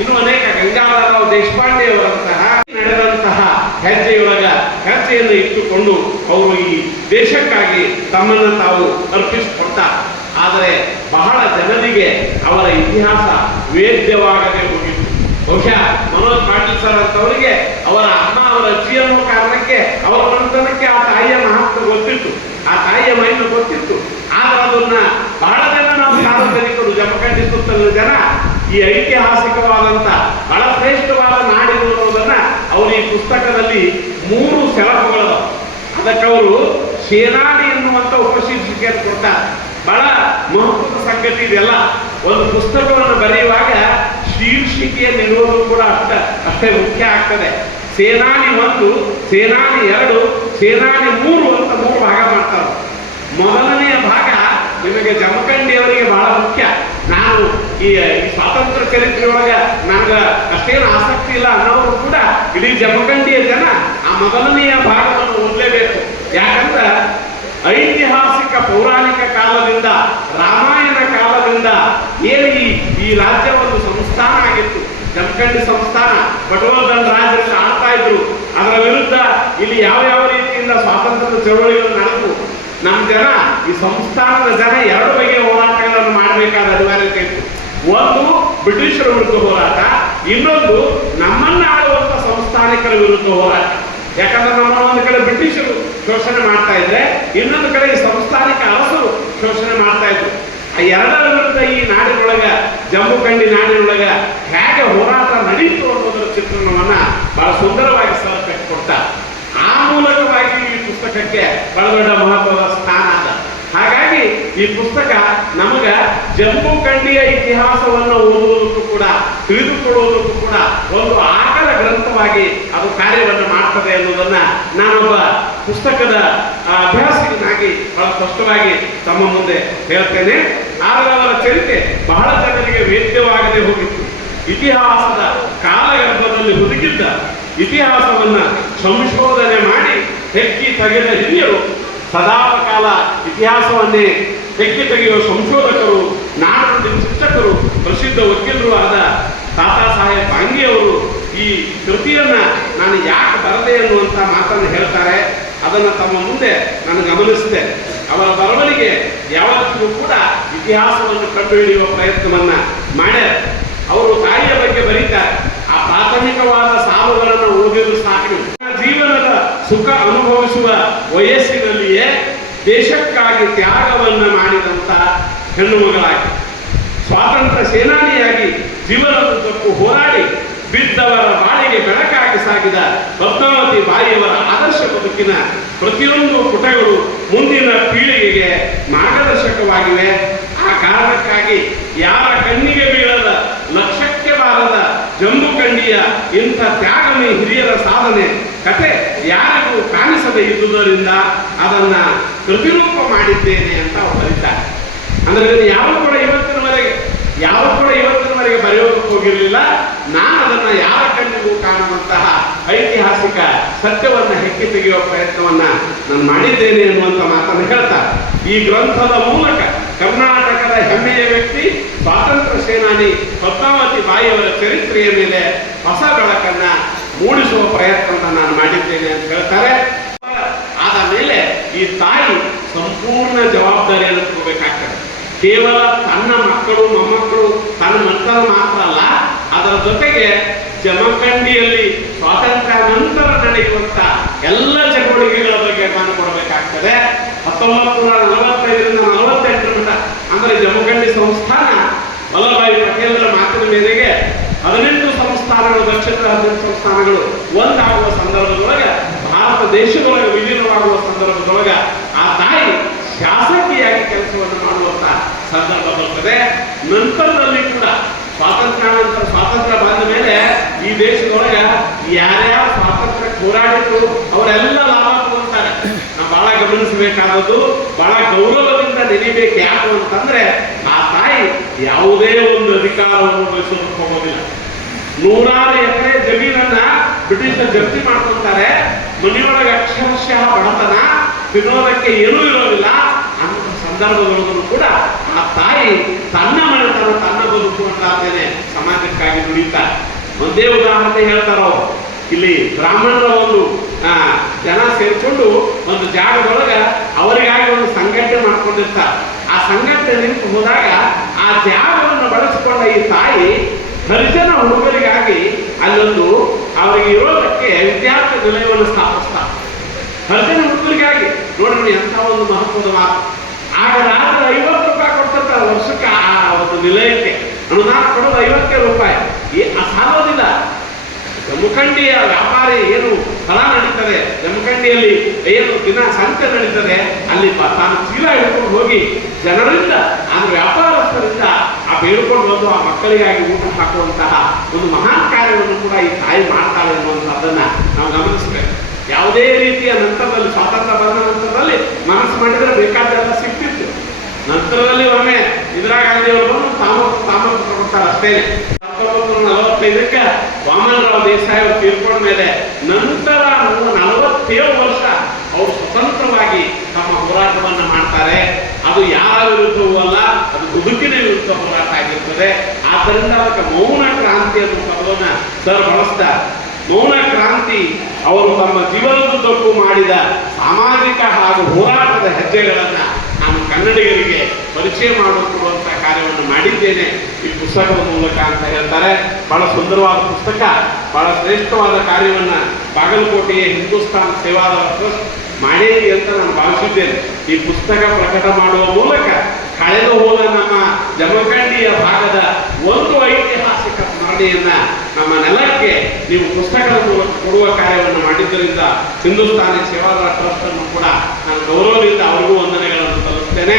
ಇನ್ನು ಅನೇಕ ಗಂಗಾಧರರಾವ್ ದೇಶಪಾಂಡೆ ಅವರಂತಹ ನಡೆದಂತಹ ಹೆಜ್ಜೆಯನ್ನು ಇಟ್ಟುಕೊಂಡು ಅವರು ಈ ದೇಶಕ್ಕಾಗಿ ತಮ್ಮನ್ನು ತಾವು ಅರ್ಪಿಸಿಕೊಡ್ತಾರೆ. ಆದರೆ ಬಹಳ ಜನರಿಗೆ ಅವರ ಇತಿಹಾಸ ವೇದ್ಯವಾಗದೆ ಹೋಗಿತ್ತು. ಬಹುಶಃ ಮನೋಜ್ ಪಾಟೀಲ್ ಸರ್ ಅಂತವರಿಗೆ ಅವರ ಅಮ್ಮ, ಅವರ ಅಜ್ಜಿ ಅನ್ನೋ ಕಾರಣಕ್ಕೆ ಅವರ ಮನೆತನಕ್ಕೆ ಆ ತಾಯಿಯ ಮಹತ್ವ ಗೊತ್ತಿತ್ತು, ಆ ತಾಯಿಯ ಮಹಿಮೆ ಗೊತ್ತಿತ್ತು. ಆದ್ರೆ ಅದನ್ನ ಬಹಳ ಜನ ನಾವು ಸಾರ್ವಜನಿಕರು, ಜಮಖಂಡಿ ಸುತ್ತಲಿನ ಜನ ಈ ಐತಿಹಾಸಿಕವಾದಂತ ಬಹಳ ಶ್ರೇಷ್ಠವಾದ ನಾಡಿದು ಅನ್ನೋದನ್ನ ಅವರು ಈ ಪುಸ್ತಕದಲ್ಲಿ 3 ಸೆಳಪುಗಳು ಅದಕ್ಕೆ ಅವರು ಸೇನಾನಿ ಎನ್ನುವಂತ ಉಪಶೀರ್ಷಿಕೆಯನ್ನು ಕೊಡ್ತಾರೆ. ಬಹಳ ಮಹತ್ವದ ಸಂಗತಿ ಇದೆಲ್ಲ. ಒಂದು ಪುಸ್ತಕವನ್ನು ಬರೆಯುವಾಗ ಶೀರ್ಷಿಕೆಯನ್ನಿರುವುದು ಕೂಡ ಅಷ್ಟೇ ಮುಖ್ಯ ಆಗ್ತದೆ. ಸೇನಾನಿ 1, ಸೇನಾನಿ 2, ಸೇನಾನಿ 3 ಅಂತ 3 ಭಾಗ ಮಾಡ್ತಾರೆ. ಮೊದಲನೆಯ ಭಾಗ ನಿಮಗೆ ಜಮಖಂಡಿ ಅವರಿಗೆ ಬಹಳ ಮುಖ್ಯ. ಈ ಸ್ವಾತಂತ್ರ್ಯ ಚರಿತ್ರೆ ಒಳಗ ನನಗೆ ಅಷ್ಟೇನು ಆಸಕ್ತಿ ಇಲ್ಲ ಅನ್ನೋರು ಕೂಡ ಇಡೀ ಜಮಖಂಡಿಯ ಜನ ಆ ಮೊದಲನೆಯ ಭಾಗವನ್ನು ಓದಲೇಬೇಕು. ಯಾಕಂದ್ರೆ ಐತಿಹಾಸಿಕ ಪೌರಾಣಿಕ ಕಾಲದಿಂದ, ರಾಮಾಯಣ ಕಾಲದಿಂದ ಏನು ಈ ರಾಜ್ಯ ಒಂದು ಸಂಸ್ಥಾನ ಆಗಿತ್ತು, ಜಮಖಂಡಿ ಸಂಸ್ಥಾನ. ಪಟವರ್ಧನ್ ರಾಜರಿಂದ ಆಳ್ತಾ ಇದ್ರು. ಅದರ ವಿರುದ್ಧ ಇಲ್ಲಿ ಯಾವ ರೀತಿಯಿಂದ ಸ್ವಾತಂತ್ರ್ಯದ ಚಳವಳಿಗಳು ನಡೆದು ನಮ್ಮ ಜನ, ಈ ಸಂಸ್ಥಾನದ ಜನ ಎರಡು ಬಗೆಯ ಹೋರಾಟಗಳನ್ನು ಮಾಡಬೇಕಾದ ಅನಿವಾರ್ಯತೆ ಇತ್ತು. ಒಂದು ಬ್ರಿಟಿಷರ ವಿರುದ್ಧ ಹೋರಾಟ, ಇನ್ನೊಂದು ನಮ್ಮನ್ನ ಆಳುವಂತ ಸಂಸ್ಥಾನಿಕರ ವಿರುದ್ಧ ಹೋರಾಟ. ಯಾಕಂದ್ರೆ ನಮ್ಮ ಒಂದು ಕಡೆ ಬ್ರಿಟಿಷರು ಶೋಷಣೆ ಮಾಡ್ತಾ ಇದ್ರೆ, ಇನ್ನೊಂದು ಕಡೆ ಈ ಸಂಸ್ಥಾನಿಕ ಅರಸರು ಶೋಷಣೆ ಮಾಡ್ತಾ ಇದ್ರು. ಆ ಎರಡರ ವಿರುದ್ಧ ಈ ನಾಡಿನೊಳಗ, ಜಮ್ಮುಖಂಡಿ ನಾಡಿನೊಳಗ ಹೇಗೆ ಹೋರಾಟ ನಡೀತು ಅನ್ನೋದರ ಚಿತ್ರಣವನ್ನ ಬಹಳ ಸುಂದರವಾಗಿ ಸಹ ಕಟ್ಟಿಕೊಡ್ತಾರೆ. ಆ ಮೂಲಕವಾಗಿ ಈ ಪುಸ್ತಕಕ್ಕೆ ಬಹಳ ದೊಡ್ಡ ಮಹತ್ವದ ಸ್ಥಾನ ಅದ. ಹಾಗಾಗಿ ಈ ಪುಸ್ತಕ ನಮಗ ಜಮ್ಮುಖಂಡಿಯ ಇತಿಹಾಸವನ್ನು ಓದುವುದಕ್ಕೂ ಕೂಡ, ತಿಳಿದುಕೊಳ್ಳುವುದಕ್ಕೂ ಕೂಡ ಒಂದು ಆಕರ ಗ್ರಂಥವಾಗಿ ಅದು ಕಾರ್ಯವನ್ನು ಮಾಡ್ತದೆ ಅನ್ನೋದನ್ನ ನಾನೊಬ್ಬ ಪುಸ್ತಕದ ಅಭ್ಯಾಸಕನಾಗಿ ಬಹಳ ಸ್ಪಷ್ಟವಾಗಿ ತಮ್ಮ ಮುಂದೆ ಹೇಳ್ತೇನೆ. ಆದರೆ ಅವರ ಚರಿತ್ರೆ ಬಹಳ ಜನರಿಗೆ ವೇದ್ಯವಾಗದೆ ಹೋಗಿತ್ತು. ಇತಿಹಾಸದ ಕಾಲಗರ್ಭದಲ್ಲಿ ಹುದುಗಿದ್ದ ಇತಿಹಾಸವನ್ನ ಸಂಶೋಧನೆ ಮಾಡಿ ಹೆಕ್ಕಿ ತೆಗೆದ ಹಿರಿಯರು, ಸದಾಕಾಲ ಇತಿಹಾಸವನ್ನೇ ಹೆಕ್ಕಿ ತೆಗೆಯುವ ಸಂಶೋಧಕರು, ನಾಡನುಡಿ ಶಿಕ್ಷಕರು, ಪ್ರಸಿದ್ಧ ವಕೀಲರು ಆದ ತಾತಾ ಸಾಹೇಬ್ ಪಾಂಗೆಯವರು ಈ ಕೃತಿಯನ್ನ ನಾನು ಯಾಕೆ ಬರದೆ ಅನ್ನುವಂಥ ಮಾತನ್ನು ಹೇಳ್ತಾರೆ. ಅದನ್ನು ತಮ್ಮ ಮುಂದೆ ನಾನು ಗಮನಿಸಿದೆ. ಅವರ ಬರವಣಿಗೆ ಯಾವತ್ತಿಗೂ ಕೂಡ ಇತಿಹಾಸವನ್ನು ಕಂಡುಹಿಡಿಯುವ ಪ್ರಯತ್ನವನ್ನ ಮಾಡ್ಯಾರ. ಅವರು ತಾಯಿಯ ಬಗ್ಗೆ ಬರೀತಾರೆ. ಆ ಪ್ರಾಥಮಿಕವಾದ ಸಾಲುಗಳನ್ನು ಓದಿದ್ರು ಸಾಕು. ಜೀವನದ ಸುಖ ಅನುಭವಿಸುವ ವಯಸ್ಸಿನಲ್ಲಿಯೇ ದೇಶಕ್ಕಾಗಿ ತ್ಯಾಗವನ್ನ ಮಾಡಿದಂತ ಹೆಣ್ಣು ಮಗಳಾಗಿ, ಸ್ವಾತಂತ್ರ್ಯ ಸೇನಾನಿಯಾಗಿ ಜೀವನದುದ್ದಕ್ಕೂ ಹೋರಾಡಿ ಬಿದ್ದವರ ಬಾಳಿಗೆ ಬೆಳಕಾಗಿ ಸಾಗಿದ ಪದ್ಮಾವತಿ ಬಾಯಿಯವರ ಆದರ್ಶ ಬದುಕಿನ ಪ್ರತಿಯೊಂದು ಪುಟಗಳು ಮುಂದಿನ ಪೀಳಿಗೆಗೆ ಮಾರ್ಗದರ್ಶಕವಾಗಿವೆ. ಆ ಕಾರಣಕ್ಕಾಗಿ ಯಾರ ಕಣ್ಣಿಗೆ ಬೀಳದ, ಲಕ್ಷ್ಯಕ್ಕೆ ಬಾರದ ಜಮ್ಮುಖಂಡಿಯ ಇಂಥ ತ್ಯಾಗಮಿ ಹಿರಿಯರ ಸಾಧನೆ ಕತೆ ಯಾರಿಗೂ ಕಾಣಿಸದೇ ಇದ್ದುದರಿಂದ ಅದನ್ನ ಕೃತಿರೂಪ ಮಾಡಿದ್ದೇನೆ ಅಂತ ಅವರು ಬರೀತಾರೆ. ಅಂದ್ರೆ ಯಾವ ಕೂಡ ಇವತ್ತಿನವರೆಗೆ ಬರೆಯೋದಕ್ಕೆ ಹೋಗಿರಲಿಲ್ಲ. ನಾನು ಅದನ್ನ ಯಾರ ಕಣ್ಣಿಗೂ ಕಾಣುವಂತಹ ಐತಿಹಾಸಿಕ ಸತ್ಯವನ್ನ ಹೆಕ್ಕಿ ತೆಗೆಯುವ ಪ್ರಯತ್ನವನ್ನ ನಾನು ಮಾಡಿದ್ದೇನೆ ಅನ್ನುವಂಥ ಮಾತನ್ನು ಹೇಳ್ತಾರೆ. ಈ ಗ್ರಂಥದ ಮೂಲಕ ಕರ್ನಾಟಕದ ಹೆಮ್ಮೆಯ ವ್ಯಕ್ತಿ, ಸ್ವಾತಂತ್ರ್ಯ ಸೇನಾನಿ ಪದ್ಮಾವತಿ ಬಾಯಿಯವರ ಚರಿತ್ರೆಯ ಮೇಲೆ ಹೊಸ ಬೆಳಕನ್ನ ಮೂಡಿಸುವ ಪ್ರಯತ್ನವನ್ನು ನಾನು ಮಾಡಿದ್ದೇನೆ ಅಂತ ಹೇಳ್ತಾರೆ. ಆದ ಮೇಲೆ ಈ ತಾಯಿ ಸಂಪೂರ್ಣ ಜವಾಬ್ದಾರಿಯನ್ನು ತಗೋಬೇಕಾಗ್ತದೆ. ಕೇವಲ ತನ್ನ ಮಕ್ಕಳು, ಮೊಮ್ಮಕ್ಕಳು, ತನ್ನ ಮಕ್ಕಳು ಮಾತ್ರ ಅಲ್ಲ, ಅದರ ಜೊತೆಗೆ ಜಮಖಂಡಿಯಲ್ಲಿ ಸ್ವಾತಂತ್ರ್ಯ ನಂತರ ನಡೆಯುವಂತ ಎಲ್ಲ ಚಟುವಟಿಕೆಗಳ ಬಗ್ಗೆ ನಾನು ಕೊಡಬೇಕಾಗ್ತದೆ. 1945ರಿಂದ 48 ಮಟ್ಟ ಅಂದ್ರೆ ಜಮಖಂಡಿ ಸಂಸ್ಥಾನ ವಲ್ಲಭಾಯಿ ಪಟೇಲರ ಮಾತಿನ ಮೇರೆಗೆ 18 ಸಂಸ್ಥಾನಗಳು, ದಕ್ಷಿಣದ 18 ಸಂಸ್ಥಾನಗಳು ಒಂದಾಗುವ ಸಂದರ್ಭದೊಳಗೆ, ಭಾರತ ದೇಶದೊಳಗೆ ವಿಲೀನವಾಗುವ ಸಂದರ್ಭದೊಳಗೆ ಆ ತಾಯಿ ಶಾಸಕಿಯಾಗಿ ಕೆಲಸವನ್ನು ಮಾಡುವಂತ ಸಂದರ್ಭ ಬರ್ತದೆ. ನಂತರದಲ್ಲಿ ಕೂಡ ಸ್ವಾತಂತ್ರ್ಯ ಬಂದ ಮೇಲೆ ಈ ದೇಶದೊಳಗೆ ಯಾರ್ಯಾರು ಸ್ವಾತಂತ್ರ್ಯಕ್ಕೆ ಹೋರಾಡಿದ್ರು ಅವರೆಲ್ಲ ಲಾಭ ತಗೊಳ್ತಾರೆ. ನಾವು ಬಹಳ ಗಮನಿಸಬೇಕಾದದ್ದು, ಬಹಳ ಗೌರವದಿಂದ ನೆನೀಬೇಕು. ಯಾರು ಅಂತಂದ್ರೆ ಆ ತಾಯಿ ಯಾವುದೇ ಒಂದು ಅಧಿಕಾರವನ್ನು ವಹಿಸೋದಕ್ಕೆ ಹೋಗೋದಿಲ್ಲ. 100 ಎಕರೆ ಜಮೀನನ್ನ ಬ್ರಿಟಿಷರು ಜಪ್ತಿ ಮಾಡ್ಕೊಳ್ತಾರೆ. ಮನೆಯೊಳಗೆ ಅಕ್ಷರಶಃ ಬಡತನ, ತಿನ್ನೋದಕ್ಕೆ ಏನೂ ಇರೋದಿಲ್ಲ. ಅಂತ ಸಂದರ್ಭದೊಳಗೂ ಕೂಡ ಆ ತಾಯಿ ತನ್ನ ಮನೆತನ, ತನ್ನ ಬದುಕುವಂತಾದೇನೆ ಸಮಾಜಕ್ಕಾಗಿ ದುಡಿತಾರೆ. ಒಂದೇ ಉದಾಹರಣೆ ಹೇಳ್ತಾರ. ಇಲ್ಲಿ ಬ್ರಾಹ್ಮಣರ ಒಂದು ಜನ ಸೇರ್ಕೊಂಡು ಒಂದು ಜಾಗದೊಳಗ ಅವರಿಗಾಗಿ ಒಂದು ಸಂಘಟನೆ ಮಾಡ್ಕೊಂಡಿರ್ತಾರೆ. ಆ ಸಂಘಟನೆ ನಿಂತು ಹೋದಾಗ ಆ ಜಾಗವನ್ನು ಬಳಸಿಕೊಂಡ ಈ ತಾಯಿ ಹರಿಜನ ಹುಡುಗರಿಗಾಗಿ ಅಲ್ಲೊಂದು ಅವರಿಗೆ ಇರೋದಕ್ಕೆ ವಿದ್ಯಾರ್ಥಿ ನಿಲಯವನ್ನು ಸ್ಥಾಪಿಸ್ತಾರೆ. ಹರಿಜನ ಹುಡುಗರಿಗಾಗಿ ನೋಡ್ರಿ ಎಂಥ ಒಂದು ಮಹತ್ವದ ಮಾತು. ಆಗ ರಾತ್ರಿ 50 ರೂಪಾಯಿ ಕೊಡ್ತಿರ್ತಾರೆ ವರ್ಷಕ್ಕೆ. ಆ ಒಂದು ನಿಲಯಕ್ಕೆ ಅನುದಾನ ಕೊಡೋದು 50 ರೂಪಾಯಿ. ಸಾಲೋದಿಲ್ಲ. ಜಮಖಂಡಿಯ ವ್ಯಾಪಾರಿ ಏನು ಸ್ಥಳ ನಡೀತದೆ, ಜಮಖಂಡಿಯಲ್ಲಿ ಏನು ದಿನ ಸಂತೆ ನಡೀತದೆ, ಅಲ್ಲಿ ತಾನು ಚೀಲ ಹಿಡ್ಕೊಂಡು ಹೋಗಿ ಜನರಿಂದ, ಅಂದ್ರೆ ವ್ಯಾಪಾರಸ್ಥರಿಂದ ಆ ಬೇಡ್ಕೊಂಡು ಬಂದು ಆ ಮಕ್ಕಳಿಗಾಗಿ ಊಟ ಹಾಕುವಂತಹ ಒಂದು ಮಹಾನ್ ಕಾರ್ಯವನ್ನು ಕೂಡ ಈ ತಾಯಿ ಮಾಡ್ತಾಳೆ ಅನ್ನುವಂಥದ್ದನ್ನ ನಾವು ಗಮನಿಸ್ಬೇಕು. ಯಾವುದೇ ರೀತಿಯ ನಂತರದಲ್ಲಿ, ಸ್ವಾತಂತ್ರ್ಯ ಬಂದ ನಂತರದಲ್ಲಿ ಮನಸ್ಸು ಮಾಡಿದ್ರೆ ಬೇಕಾದೆಲ್ಲ ಸಿಗ್ತಿತ್ತು. ನಂತರದಲ್ಲಿ ಒಮ್ಮೆ ಇಂದಿರಾ ಗಾಂಧಿ ಅವರು ಬಂದು ತಾಮಕ ಕೊಡ್ತಾರೆ ಅಷ್ಟೇ. 1945 ವಾಮನರಾವ್ ದೇಸಾಯಿ ಅವರು ತೀರ್ಕೊಂಡ ಮೇಲೆ ನಂತರ 47 ವರ್ಷ ಅವರು ಸ್ವತಂತ್ರವಾಗಿ ತಮ್ಮ ಹೋರಾಟವನ್ನು ಮಾಡ್ತಾರೆ. ಅದು ಯಾರ ವಿರುದ್ಧವೂ ಅಲ್ಲ, ಅದು ಬದುಕಿನ ವಿರುದ್ಧ ಹೋರಾಟ ಆಗಿರ್ತದೆ. ಆದ್ದರಿಂದ ಅದಕ್ಕೆ ಮೌನ ಕ್ರಾಂತಿ ಅನ್ನೋ ಪದವನ್ನು ಸರ್ ಬಳಸ್ತಾರೆ. ಮೌನ ಕ್ರಾಂತಿ ಅವರು ತಮ್ಮ ಜೀವನದುದ್ದಕ್ಕೂ ಮಾಡಿದ ಸಾಮಾಜಿಕ ಹಾಗೂ ಹೋರಾಟದ ಹೆಜ್ಜೆಗಳನ್ನು ನಾನು ಕನ್ನಡಿಗರಿಗೆ ಪರಿಚಯ ಮಾಡಿಕೊಡುವಂಥ ಕಾರ್ಯವನ್ನು ಮಾಡಿದ್ದೇನೆ ಈ ಪುಸ್ತಕದ ಮೂಲಕ ಅಂತ ಹೇಳ್ತಾರೆ. ಬಹಳ ಸುಂದರವಾದ ಪುಸ್ತಕ, ಬಹಳ ಶ್ರೇಷ್ಠವಾದ ಕಾರ್ಯವನ್ನು ಬಾಗಲಕೋಟೆಯ ಹಿಂದೂಸ್ತಾನ್ ಸೇವಾದಳ ಟ್ರಸ್ಟ್ ಮಾಡೇರಿ ಅಂತ ನಾನು ಭಾವಿಸಿದ್ದೇನೆ. ಈ ಪುಸ್ತಕ ಪ್ರಕಟ ಮಾಡುವ ಮೂಲಕ ಕಳೆದು ಹೋದ ನಮ್ಮ ಜಮಖಂಡಿಯ ಭಾಗದ ಒಂದು ಐತಿಹಾಸಿಕ ಸ್ಮರಣೆಯನ್ನ ನಮ್ಮ ನೆಲಕ್ಕೆ ನೀವು ಪುಸ್ತಕದ ಮೂಲಕ ಕೊಡುವ ಕಾರ್ಯವನ್ನು ಮಾಡಿದ್ದರಿಂದ ಹಿಂದೂಸ್ತಾನಿ ಸೇವಾದಳ ಟ್ರಸ್ಟ್ ಅನ್ನು ಕೂಡ ನಾನು ಗೌರವದಿಂದ ಅವರಿಗೂ ವಂದನೆಗಳನ್ನು ಸಲ್ಲಿಸ್ತೇನೆ.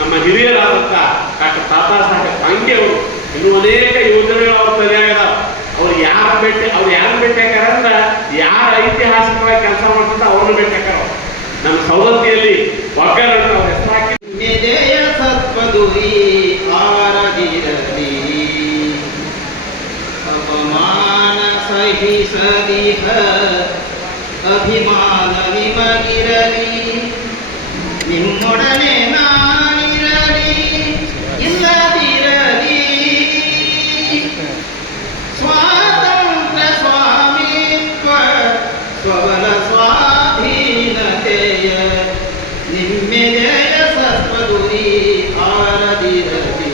ನಮ್ಮ ಹಿರಿಯರಾದಂಥ ಡಾಕ್ಟರ್ ತಾತಾ ಸಾಹೇಬ್ ಪಾಂಡೆ ಅವರು ಇನ್ನೂ ಅನೇಕ ಯೋಜನೆಗಳು ಅವ್ರ ತಲೆಯಾಗದ. ಅವ್ರು ಯಾರು ಭೇಟಿ ಹಾಕಾರ ಯಾರು ಐತಿಹಾಸಿಕವಾಗಿ ಕೆಲಸ ಮಾಡ್ತಿದ್ದ ಅವ್ರನ್ನ ಭೇಟಿ ಹಾಕಾರ. ನಮ್ಮ ಸವದತ್ತಿಯಲ್ಲಿ ಒಗ್ಗರನ್ನು ಅವ್ರ ಹೆಸರು ಹಾಕಿ ಮೆದೆಯ ಸತ್ವದುರಿ ಆರದಿರಲಿ, ಅಪಮಾನ ಸಹಿಸದಿಹ ಅಭಿಮಾನ ನಿಮಗಿರಲಿ, ನಿಮ್ಮೊಡನೆ ನಾನಿರಲಿ ಇಲ್ಲದಿರಲಿ, ಸ್ವಾತಂತ್ರ್ಯ ಸ್ವಾಮಿತ್ವ ಸ್ವಬಲ ಸ್ವಾಧೀನತೆಯ ನಿಮ್ಮೆದೆಯ ಸತ್ವದುರಿ ಆರದಿರಲಿ,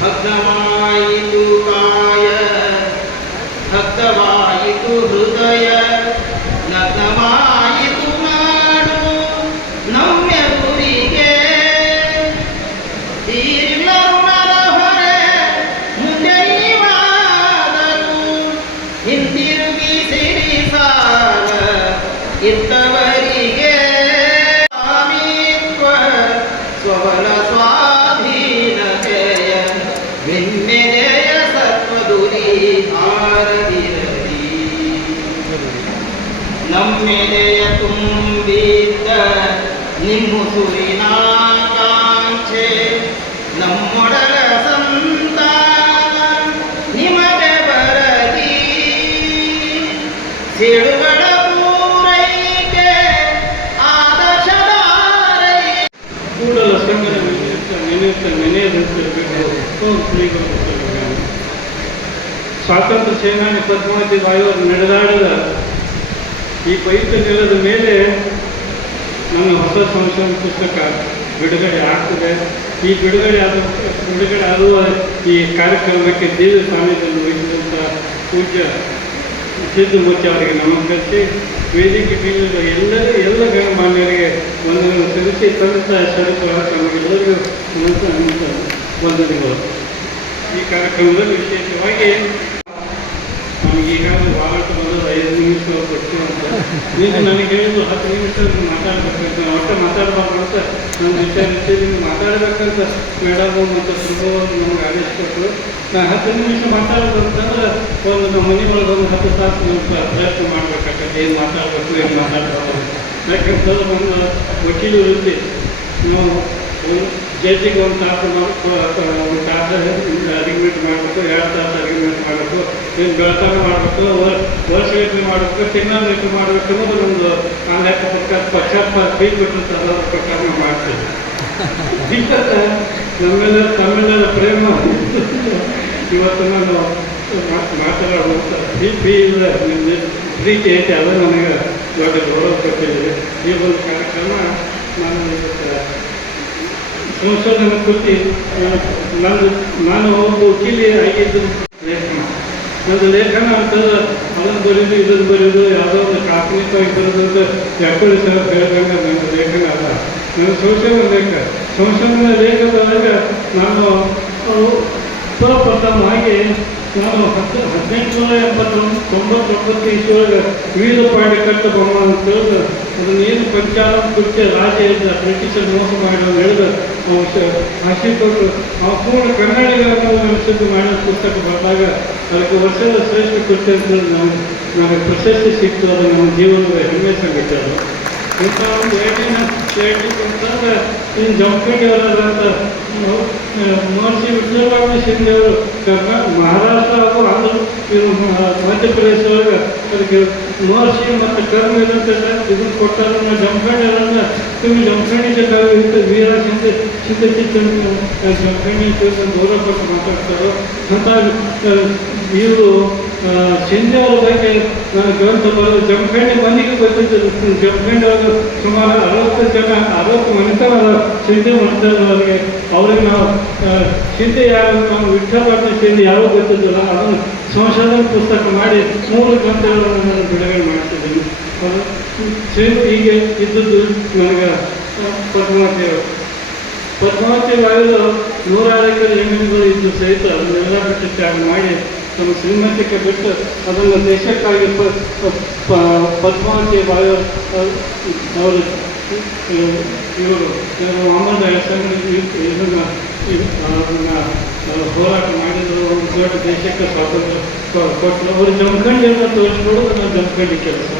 ಭಗ್ನವಾಯಿತು ಕಾಯ ಭಕ್ತವಾಯಿತು ಹೃದಯ, ನಗ್ನವಾಯಿತು ನಾಡು ನಮ್ಮೆದುರಿಗೆ, ತೀರಿಲ್ಲ ಋಣದ ಹೊರೆ ಮುಂದೆ ನೀವಾದರೂ, ಹಿಂದಿರುಗಿ ಸಿರಿ ಸಾಲ ಇದ್ದವರಿಗೆ, ಸ್ವಾಮಿತ್ವ ಸ್ವಬಲ ಸ್ವಾಧೀನತೆಯ ನಿಮ್ಮೆದೆಯ ಸತ್ವದುರಿ ಆರದಿರಲಿ, ನಮ್ಮೆದೆಯ ತುಂಬಿದ್ದ ನಿಮ್ಮುಸುರಿನ ಕಾಂಕ್ಷೆ, ನಮ್ಮೊಡಲ ಸಂತಾನ ನಿಮಗೆ ಬರಲಿ, ಸಿಡುಗಳ ಪೂರೈಕೆ ಆದರ್ಶದಾರೈ ಕೂಡಲ ಸಂಗನ ಸ್ವಾತಂತ್ರ್ಯ ಸೇನಾನಿ ಪದ್ಮಾವತಿ ಬಾಯಿಯವರು ನಡೆದಾಡಿದ ಈ ಪವಿತ್ರ ನೆಲದ ಮೇಲೆ ನನ್ನ ಹೊಸ ಸಂಶೋಧನಾ ಪುಸ್ತಕ ಬಿಡುಗಡೆ ಆಗ್ತದೆ. ಈ ಬಿಡುಗಡೆ ಆಗುವ ಈ ಕಾರ್ಯಕ್ರಮಕ್ಕೆ ದೇವ ಸಾನ್ನಿಧ್ಯವನ್ನು ವಹಿಸಿದಂಥ ಪೂಜ್ಯ ಸಿದ್ಧಮೂರ್ತಿ ಅವರಿಗೆ ನಮಸ್ಕರಿಸಿ, ವೇದಿಕೆ ಮೇಲಿರುವ ಎಲ್ಲ ಗಣ್ಯಮಾನ್ಯರಿಗೆ ಒಂದನ್ನು ಸಲ್ಲಿಸಿ ತಂದ ಶರತ್ವರ ತಮಗೆಲ್ಲರಿಗೂ ವಂದನೆಗಳು. ಈ ಕಾರ್ಯಕ್ರಮದಲ್ಲಿ ವಿಶೇಷವಾಗಿ ನಮಗೆ ಈಗಾಗಲೇ ವಾರಾಟ ಬಂದದ್ದು 5 ನಿಮಿಷ ಕೊಡ್ತೀವಿ ಅಂತ ಈಗ ನನಗೆ ಹೇಳಿದ್ದು 10 ನಿಮಿಷ ಮಾತಾಡಬೇಕಂತ, ಒಟ್ಟು ಮಾತಾಡಬಾರ್ದು ಅಂತ ನನ್ನ ವಿಚಾರ ಮಾತಾಡಬೇಕಂತ ಮೇಡಮ್ ಮತ್ತು ಸುಲಭವಾಗಿ ನಮ್ಗೆ ಆದೇಶ ಕೊಟ್ಟರು. ನಾನು 10 ನಿಮಿಷ ಮಾತಾಡೋದಂತಂದ್ರೆ ನಮ್ಮ ಮನೆ ಒಳಗೆ ಒಂದು 10 ತಾಸು ಪ್ರಯತ್ನ ಮಾಡಬೇಕಾಗತ್ತೆ. ಏನು ಮಾತಾಡಬೇಕು, ಏನು ಮಾತಾಡಬಾರ್ದು. ಯಾಕಂತಂದ್ರೆ ನಮ್ಮ ವಕೀಲರು ಇರಲಿ, ನಾವು ಜಡ್ಜಿಗೆ ಒಂದು ತಾಸು ಅಗ್ರಿಮೆಂಟ್ ಮಾಡಬೇಕು, 2 ತಾಸು ಅಗ್ರಿಮೆಂಟ್ ಮಾಡಬೇಕು, ಏನು ಬೆಳತಾನ ಮಾಡಬೇಕು, ವರ್ಷಗಟ್ಟಲೆ ಮಾಡಬೇಕು, ತಿಂಗಳ ಮಾಡಬೇಕು ಅನ್ನೋದು ನಮ್ಮದು ನಾನು ಲೆಕ್ಕ ಪ್ರಕಾರ ಪಶ್ಚಾತ್ತಾಪ ಬೀಳ್ಬಿಟ್ಟು ಅದರ ಪ್ರಕಾರ ನಾವು ಮಾಡ್ತೇವೆ. ತಮ್ಮೆಲ್ಲರ ಪ್ರೇಮ ಇವತ್ತು ನಾನು ಮಾತಾಡುವಂಥ ಪ್ರೀತಿ ಐತೆ, ಅದು ನನಗೆ ದೊಡ್ಡ ಗೌರವ ಕೊಟ್ಟಿದೆ. ಈ ಒಂದು ಕಾರ್ಯಕ್ರಮ ನಾನು ಸಂಶೋಧನೆ ಕೃತಿ ನಾನು ಒಬ್ಬ ವಕೀಲಿ ಆಗಿದ್ದು ಲೇಖನ. ನನ್ನ ಲೇಖನ ಅಂತಂದ್ರೆ ಅದನ್ನು ಬರೆಯೋದು ಇದನ್ನು ಬರೆಯೋದು ಯಾವುದೋ ಒಂದು ಕಾಲ್ಪನಿಕವಾಗಿ ಬರೋದು ಅಂತ ಯಾಕೋ ಹೇಳ್ದಂಗೆ ನನ್ನ ಲೇಖನ ಅಲ್ಲ. ನನ್ನ ಸಂಶೋಧನಾ ಲೇಖನದೊಳಗೆ ನಾನು ಪ್ರಪ್ರಥಮವಾಗಿ ನಾನು 1889 ಇಸ್ವಿಯೊಳಗೆ ವಿವಿಧ ಪಾಡಿಕಟ್ಟ ಬೊಮ್ಮ ಅಂತ ಹೇಳಿದ್ರೆ ಅದನ್ನು ಏನು ಪಂಚಾಲ ಕುರಿತ ರಾಜ ಇದ್ದ ಬ್ರಿಟಿಷರು ಮೋಸ ಮಾಡಿ ಹೇಳಿದ ಆಶೆ ಕೊಟ್ಟು ಆ ಪೂರ್ಣ ಕನ್ನಡಿಗರನ್ನು ಸಿದ್ಧ ಮಾಡಿದ ಪುಸ್ತಕ ಬಂದಾಗ ಅದಕ್ಕೆ ವರ್ಷದ ಶ್ರೇಷ್ಠ ಕೃತಿ ಅಂತ ನಮಗೆ ಪ್ರಶಸ್ತಿ ಸಿಕ್ತು. ಅದು ನಮ್ಮ ಜೀವನದ ಹೆಮ್ಮೆ ಸಂಗತಿ. ಅದು ಇಂಥ ಒಂದು ಅಂತಂದ್ರೆ ಇನ್ನು ಜಮಖಂಡಿಯವರಾದಂಥ ಮಹರ್ಷಿ ವಿಠಲರಾಮ ಶಿಂದೆ ಅವರು ಮಹಾರಾಷ್ಟ್ರ ಹಾಗೂ ಆಂಧ್ರ ಮಧ್ಯಪ್ರದೇಶ ಒಳಗೆ ಅದಕ್ಕೆ ಮಹರ್ಷಿ ಮತ್ತು ಕರ್ಮ ಇದಂತ ಇದನ್ನು ಕೊಟ್ಟಾರ ಜಮಖಂಡಿಯರನ್ನ तुम्ही जमखंडीचे गाव इथं वीरा शिंदे जमखंडी ಗೌರವ ಕೊಟ್ಟು ಮಾತಾಡ್ತಾರೋ ಅಂತ ಇವರು ಶಿಂದೆ ಅವ್ರ ಬಗ್ಗೆ ನಾನು ಗ್ರಂಥ ಬರೋದು ಜಮಖಂಡಿ ಮನೆಗೆ ಬಂದಿದ್ದು ಜಮಖಂಡಿ ಅವರು ಸುಮಾರು 60 ಮನೆತನ ಶಿಂದೆ ಮನೆತನವರಿಗೆ ಅವ್ರಿಗೆ ನಾವು ಶಿಂದೆ ಯಾರು ನಾವು ವಿಠಲರಾಮ ಶಿಂದೆ ಯಾವ ಗೊತ್ತಿದ್ದಿಲ್ಲ ಅದನ್ನು ಸಂಶೋಧನೆ ಪುಸ್ತಕ ಮಾಡಿ 3 ಗ್ರಂಥಗಳನ್ನು ಬಿಡುಗಡೆ ಮಾಡ್ತಿದ್ದೀನಿ. ಸೇಮ್ ಹೀಗೆ ಇದ್ದದ್ದು ನನಗೆ ಪದ್ಮಾವತಿ ಬಾಯಿಲು 106 ಎಕರೆ ಜಮೀನುಗಳು ಇದ್ದು ಸಹಿತ ಅದನ್ನೆಲ್ಲ ಬಿಟ್ಟು ತ್ಯಾಗ ಮಾಡಿ ನಮ್ಮ ಶ್ರೀಮಂತಿಕೆ ಬಿಟ್ಟು ಅದನ್ನು ದೇಶಕ್ಕಾಗಿ ಪದ್ಮಾವತಿ ಬಾಯಿ ಅವರು ಇವರು ಮೊಹಮ್ಮದ್ ಇದನ್ನು ಹೋರಾಟ ಮಾಡಿದರು. ಒಂದು ದೊಡ್ಡ ದೇಶಕ್ಕೆ ಸ್ವಾತಂತ್ರ್ಯ ಕೊಟ್ಟರು. ಅವರು ಜಮಖಂಡಿಯನ್ನು ತೋರಿಸ್ಕೊಡೋದು ನಾನು ಜಮಖಂಡಿ ಕೆಲಸ.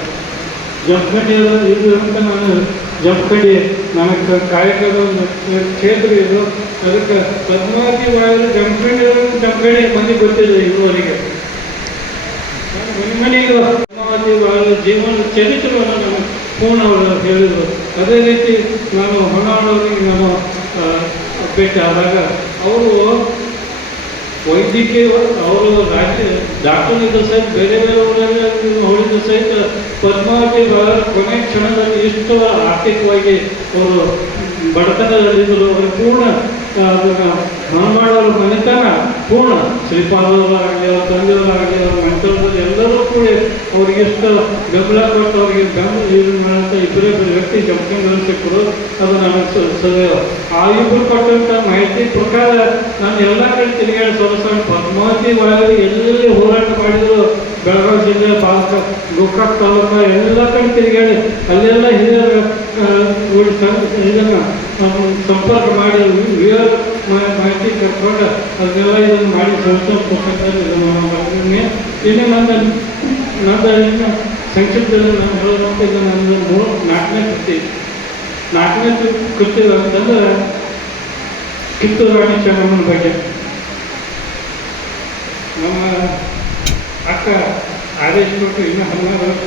ಜಮಖಂಡಿ ಇದು ಅಂತ ನಾನು ಜಮಖಂಡಿ ನನಗೆ ಕಾಯಕದ ಒಂದು ಕ್ಷೇತ್ರ ಇದು. ಅದಕ್ಕೆ ಪದ್ಮಾವತಿ ಬಾಯಿಲು ಜಮಖಂಡಿ ಮಂದಿ ಗೊತ್ತಿದೆ ಇದುವರೆಗೆ. ಮನೆಗೆ ಪದ್ಮಾವತಿ ಬಾಯಿಲು ಜೀವನ ಚರಿತ್ರೆಯನ್ನು ನಾನು ಪೂರ್ಣ ಅವರು ಹೇಳಿದರು. ಅದೇ ರೀತಿ ನಾನು ಹೊನ್ನಾಳವರಿಗೆ ನಾನು ಭೇಟಿ ಆದಾಗ ಅವರು ವೈದ್ಯಕೀಯ ಅವರು ಡಾಕ್ಟರ್ ಇದ್ದ ಸಹಿತ ಬೇರೆ ಊರಲ್ಲಿ ಹೊಳಿದ ಸಹಿತ ಪದ್ಮಾವತಿ ಬಾಯಿಲು ಕೊನೆ ಕ್ಷಣದಲ್ಲಿ ಇಷ್ಟು ಆರ್ಥಿಕವಾಗಿ ಅವರು ಬಡತನದಲ್ಲಿದ್ದರು. ಅವರು ಪೂರ್ಣ ಅದನ್ನು ಹನುಮಾಳವರ ಮನೆತನ ಪೂರ್ಣ ಶ್ರೀಪಾದವರಾಗಲಿ ಅವ್ರ ತಂದೆಯವರಾಗಲಿ ಅವ್ರ ಮನೆತನದಲ್ಲಿ ಎಲ್ಲರೂ ಕೂಡ ಅವ್ರಿಗೆ ಎಷ್ಟು ಬೆಂಬಲ ಕೊಟ್ಟು ಅವರಿಗೆ ಬೆಂಬಲ ಇಬ್ಬರೇ ವ್ಯಕ್ತಿ ಜಮಖಂಡಿ ಸಿಕ್ಕರು. ಅದು ನನಗೆ ಆ ಇಬ್ಬರು ಕೊಟ್ಟಂಥ ಮಾಹಿತಿ ಪ್ರಕಾರ ನಾನು ಎಲ್ಲ ಕಡೆ ತಿರುಗಾಡಿ ಸೊಲಸಾಗಿ ಪದ್ಮಾವತಿ ಬಾಯಿಲು ಎಲ್ಲೆಲ್ಲಿ ಹೋರಾಟ ಮಾಡಿದ್ರು ಬೆಳಗಾವಿ ಜಿಲ್ಲೆ ಗೋಕಾಕ್ ತಾಲೂಕ ಎಲ್ಲ ಕಡೆ ತಿರುಗಾಡಿ ಅಲ್ಲೆಲ್ಲ ಹಿರಿಯರ ಇದನ್ನು ಸಂಪರ್ಕ ಮಾಡಿ ಮಾಹಿತಿ ಕರ್ಕೊಂಡು ಅದನ್ನೆಲ್ಲ ಇದನ್ನು ಮಾಡಿ ಸಂಸ್ಥೆ ಇನ್ನು ಇನ್ನು ಸಂಕ್ಷಿಪ್ತದಲ್ಲಿ ನಾನು ಹೇಳೋದಂತ ಇದು ನನ್ನ 4ನೇ ಕೃತಿ ಅಂತಂದ್ರೆ ಕಿತ್ತೂರು ರಾಣಿ ಚೆನ್ನಮ್ಮನ ಬಗ್ಗೆ. ನಮ್ಮ ಅಕ್ಕ ಆದೇಶ ಕೊಟ್ಟು ಇನ್ನೂ 16 ವರ್ಷ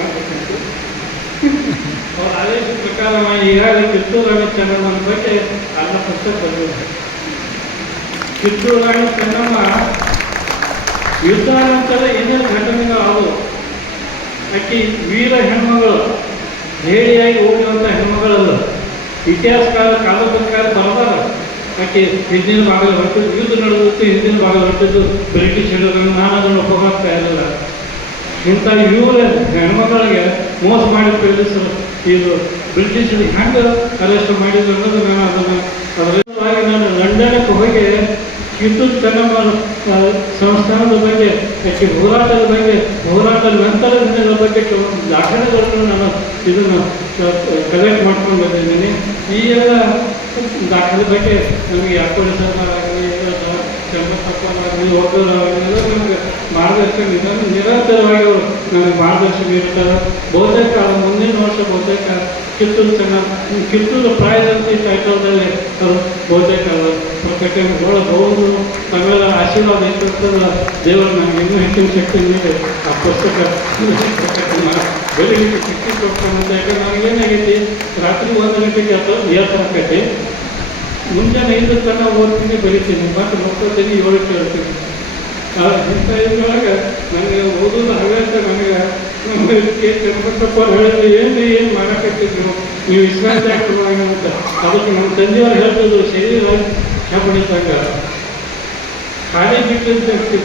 ಮಾಡಬೇಕಿತ್ತು. ಅವ್ರ ಆದೇಶ ಪ್ರಕಾರ ನಾನು ಈಗಾಗಲೇ ಕಿತ್ತೂರು ರಾಣಿ ಚೆನ್ನಮ್ಮನ ಬಗ್ಗೆ ಅರ್ಧ ಪುಸ್ತಕ ಬರೆದಿದ್ದೆ. ಕಿತ್ತೂರು ರಾಣಿ ಚೆನ್ನಮ್ಮ ಯುದ್ಧ ನಂತರ ಏನೇನು ಘಟನೆಗಳು ಆದವು. ಆಕೆ ವೀರ ಹೆಣ್ಮಗಳು, ಹೇಡಿಯಾಗಿ ಹೋಗಿರುವಂಥ ಹೆಣ್ಮಗಳಲ್ಲ. ಇತಿಹಾಸಕಾರ ಕಾಲಪತ್ರಕಾರ ಬರಬಾರ ಆಕೆ ಹಿಂದಿನ ಭಾಗ ಹೊರಟಿದ್ದು ಯುದ್ಧ ನಡೆದಿತ್ತು. ಹಿಂದಿನ ಭಾಗ ಹೊರಟಿದ್ದು ಬ್ರಿಟಿಷ್ ಹಿಡಿದ್ರು. ನಾನು ಅದನ್ನು ಒಪ್ಪಗಾಗ್ತಾ ಇರಲಿಲ್ಲ. ಇಂಥ ಇವರ ಹೆಣ್ಮಗಳಿಗೆ ಮೋಸ ಮಾಡಿ ಪೀಡಿಸಲು ಇದು ಬ್ರಿಟಿಷರು ಹೆಂಗೆ ಅರೆಸ್ಟ್ ಮಾಡಿದ್ರು ಅನ್ನೋದು ನಾನು ಅದರಲ್ಲಿ ನಾನು ಲಂಡನ್ಗೆ ಹೋಗಿ ಕಿತ್ತೂರು ಚೆನ್ನಮ್ಮ ಸಂಸ್ಥಾನದ ಬಗ್ಗೆ ಆಕೆ ಹೋರಾಟದ ಬಗ್ಗೆ ಹೋರಾಟದ ನಂತರದ ದಿನಗಳ ಬಗ್ಗೆ ದಾಖಲೆಗಳನ್ನು ನಾನು ಇದನ್ನು ಕಲೆಕ್ಟ್ ಮಾಡ್ಕೊಂಡು ಬಂದಿದ್ದೀನಿ. ಈ ಎಲ್ಲ ದಾಖಲೆ ಬಗ್ಗೆ ನಮಗೆ ಯಾಕೋಡಿ ಸರ್ಕಾರ ಆಗಲಿ ಚಂದ್ರಪ್ಪನಾಗಲಿ ಒಬ್ಬರಾಗಲಿ ಎಲ್ಲ ನಮಗೆ ಮಾರ್ಗದರ್ಶನ ಇದನ್ನು ನಿರಂತರವಾಗಿ ಅವರು ನನಗೆ ಮಾರ್ಗದರ್ಶನ ಇರ್ತಾರೆ. ಬಹುತೇಕ ಮುಂದಿನ ವರ್ಷ ಬಹುತೇಕ ಕಿತ್ತೂರು ಪ್ರೈಸ್ ಅಂತ ಈ ಟೈಟಲ್ದಲ್ಲಿ ಅವರು ಬಹುತೇಕ ಪ್ರಕಟಣೆಗೊಳ್ಳಬಹುದು. ತಮ್ಮೆಲ್ಲ ಆಶೀರ್ವಾದ ಇರ್ತದ ದೇವರು ನನಗೆ ಇನ್ನೂ ಹೆಚ್ಚಿನ ಶಕ್ತಿ ನೀಡಿ ಆ ಪುಸ್ತಕ ಬೆಳಿಗ್ಗೆ ಶಕ್ತಿ ಕೊಡ್ತಾನಂತ. ಯಾಕಂದ್ರೆ ನನಗೇನಾಗೈತಿ ರಾತ್ರಿ 1 ಗಂಟೆಗೆ ಏರ್ಸಾಕೈತಿ, ಮುಂಜಾನೆ 5 ತನಕ ಓದ್ತೀನಿ ಬರೀತೀನಿ, ಮತ್ತು ಮಕ್ಕಳ್ತೀನಿ 7 ಕೇಳ್ತೀನಿ. ಇಂಥ ಇದ್ರೊಳಗೆ ನನಗೆ ಓದೋದು ಹವ್ಯಾಸ. ನನಗೆ ಚಂದ್ರಪ್ಪ ಹೇಳಿದ್ರು ಏನು ಮಾಡಕತ್ತಿದ್ರು ನೀವು ವಿಶ್ರಾಂತಿ ಆಗ್ತದಾಗ ಅಂತ. ಅದಕ್ಕೆ ನಮ್ಮ ತಂದೆಯವ್ರು ಹೇಳ್ತಿದ್ರು ಶರೀರ ಬಡಿತಾಗ ಖಾಲಿ ಬಿಟ್ಟಿದ್ದಕ್ಕೆ